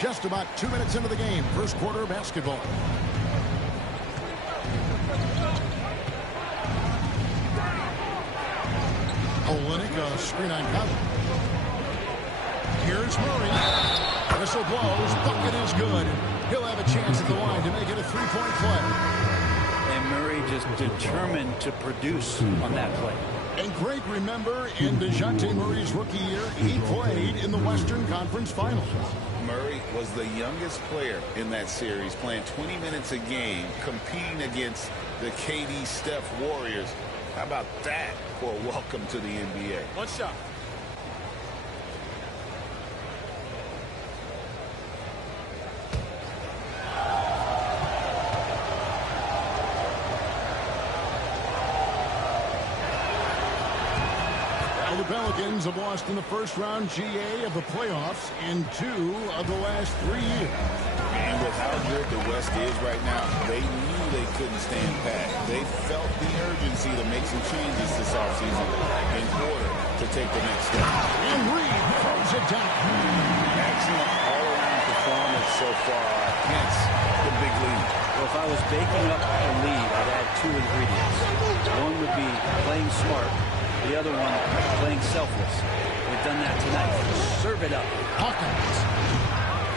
Just about 2 minutes into the game. First quarter of basketball. Olynyk, a screen on Conley. Here's Murray. Whistle blows. Bucket is good. He'll have a chance at the line to make it a three-point play. And Murray just determined to produce on that play. And Greg, remember, in DeJounte Murray's rookie year, he played in the Western Conference Finals. Murray was the youngest player in that series, playing 20 minutes a game, competing against the KD Steph Warriors. How about that for a welcome to the NBA? One shot. The Pelicans have lost in the first round GA of the playoffs in 2 of the last 3 years. And with how good the West is right now, they knew they couldn't stand pat. They felt the urgency to make some changes this offseason in order to take the next step. And Reed throws it down. Excellent all-around performance so far, hence the big lead. Well, if I was baking up a lead, I'd add 2 ingredients. One would be playing smart. The other one, playing selfless. We've done that tonight. Serve it up. Hawkins.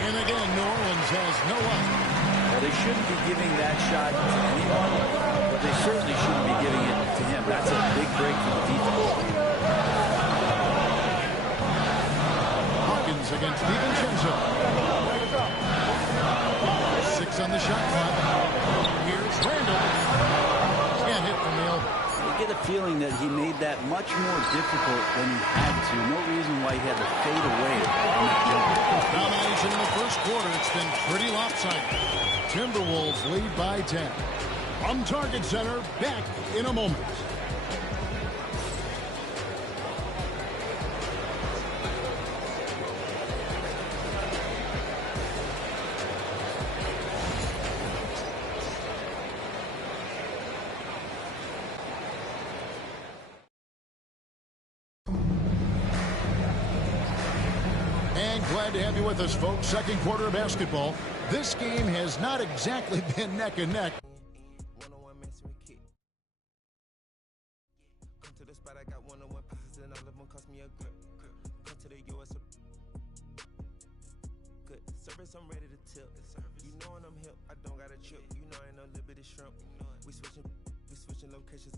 And again, New Orleans has no luck. Well, they shouldn't be giving that shot to anyone, but they certainly shouldn't be giving it to him. That's a big break for the defense. Hawkins against DiVincenzo. 6 on the shot clock. Here's Randall. Can't hit from the elbow. I get a feeling that he made that much more difficult than he had to. No reason why he had to fade away on that jumper. Domination in the first quarter. It's been pretty lopsided. Timberwolves lead by 10. From Target Center, back in a moment. Glad to have you with us, folks. Second quarter of basketball. This game has not exactly been neck and neck. Come to the spot, I got one-on-one pieces and all of them cost me a grip. Come to the US. Good service, I'm ready to tip. You know when I'm hip, I don't got a trip. You know I ain't no little bit of shrimp. We switching locations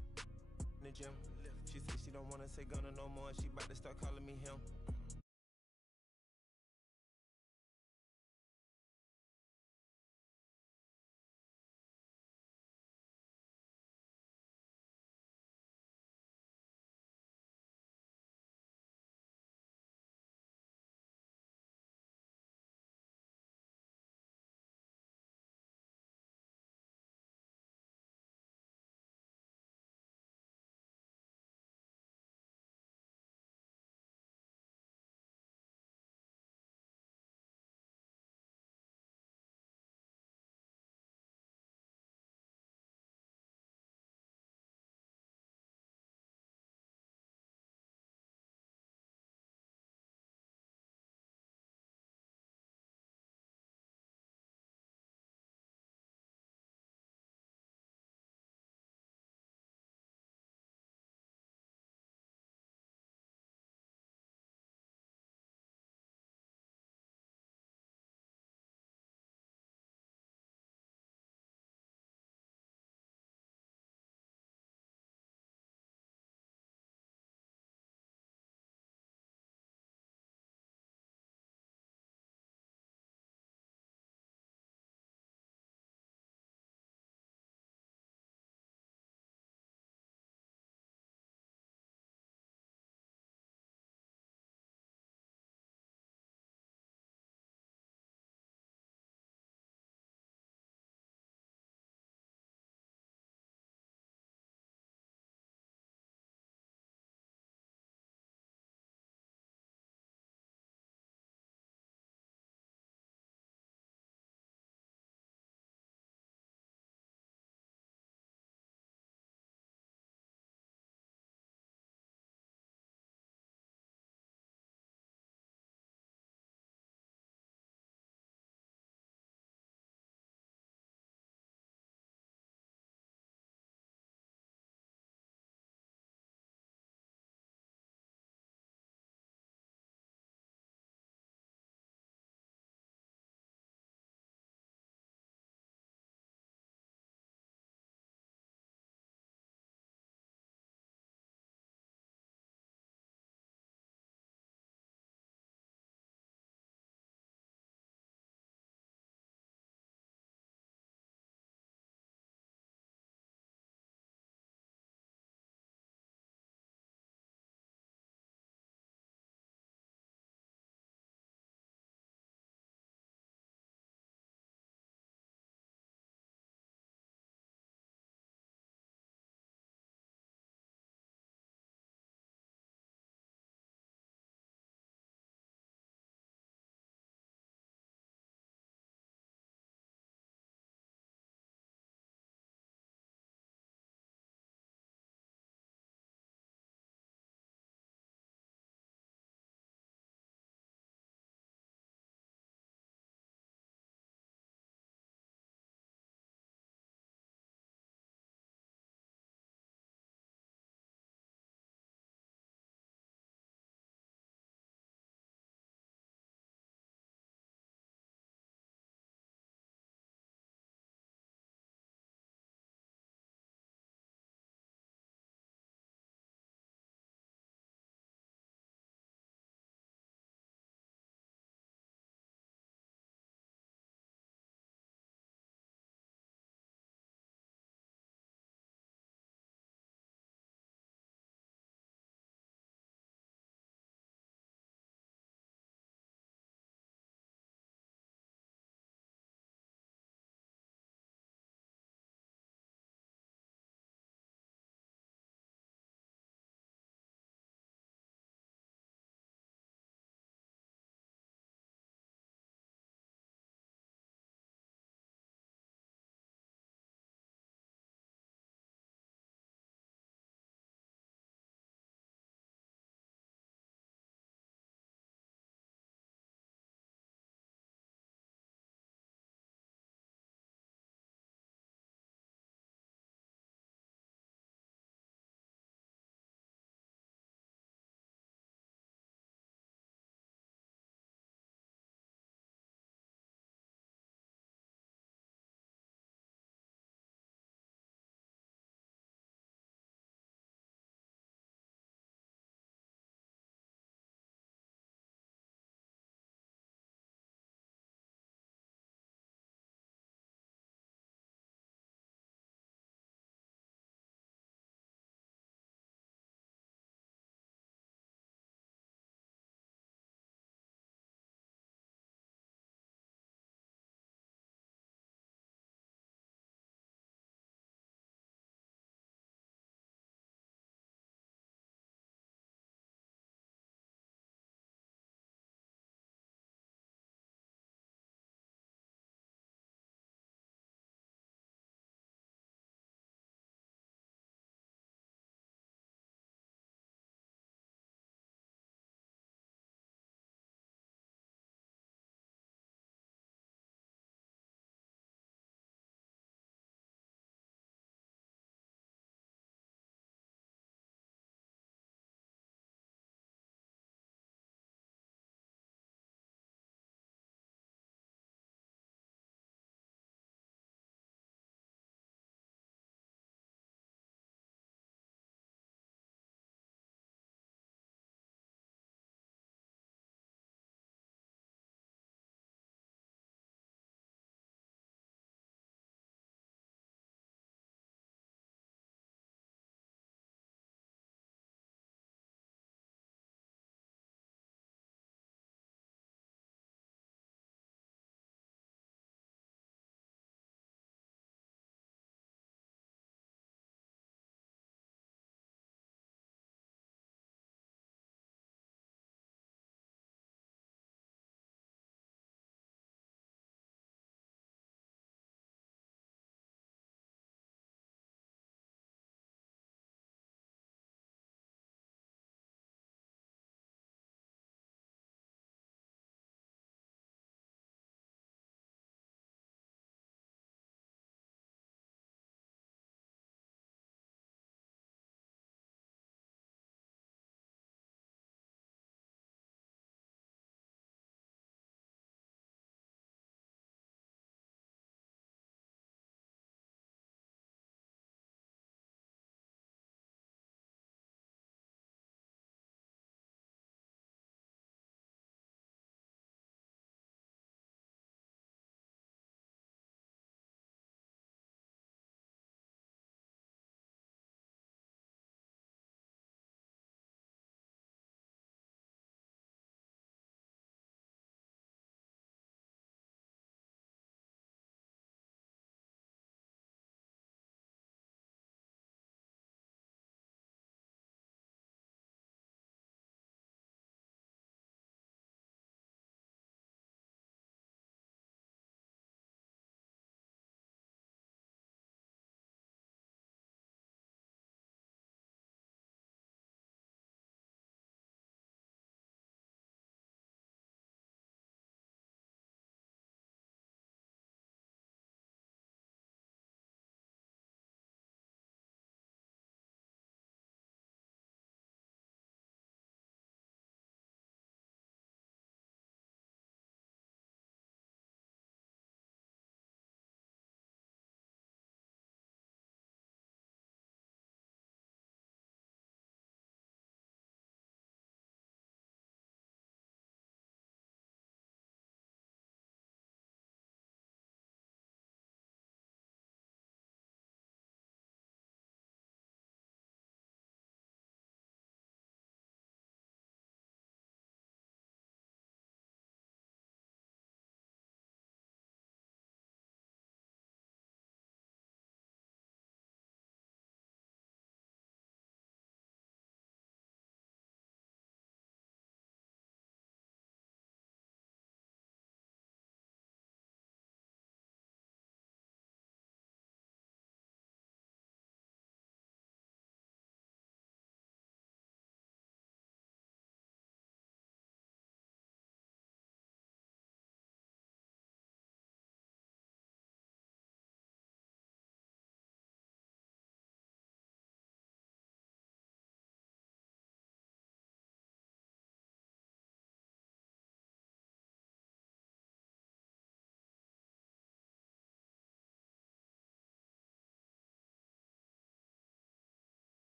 in the gym. She said she don't wanna say Gunna no more. She about to start calling me him.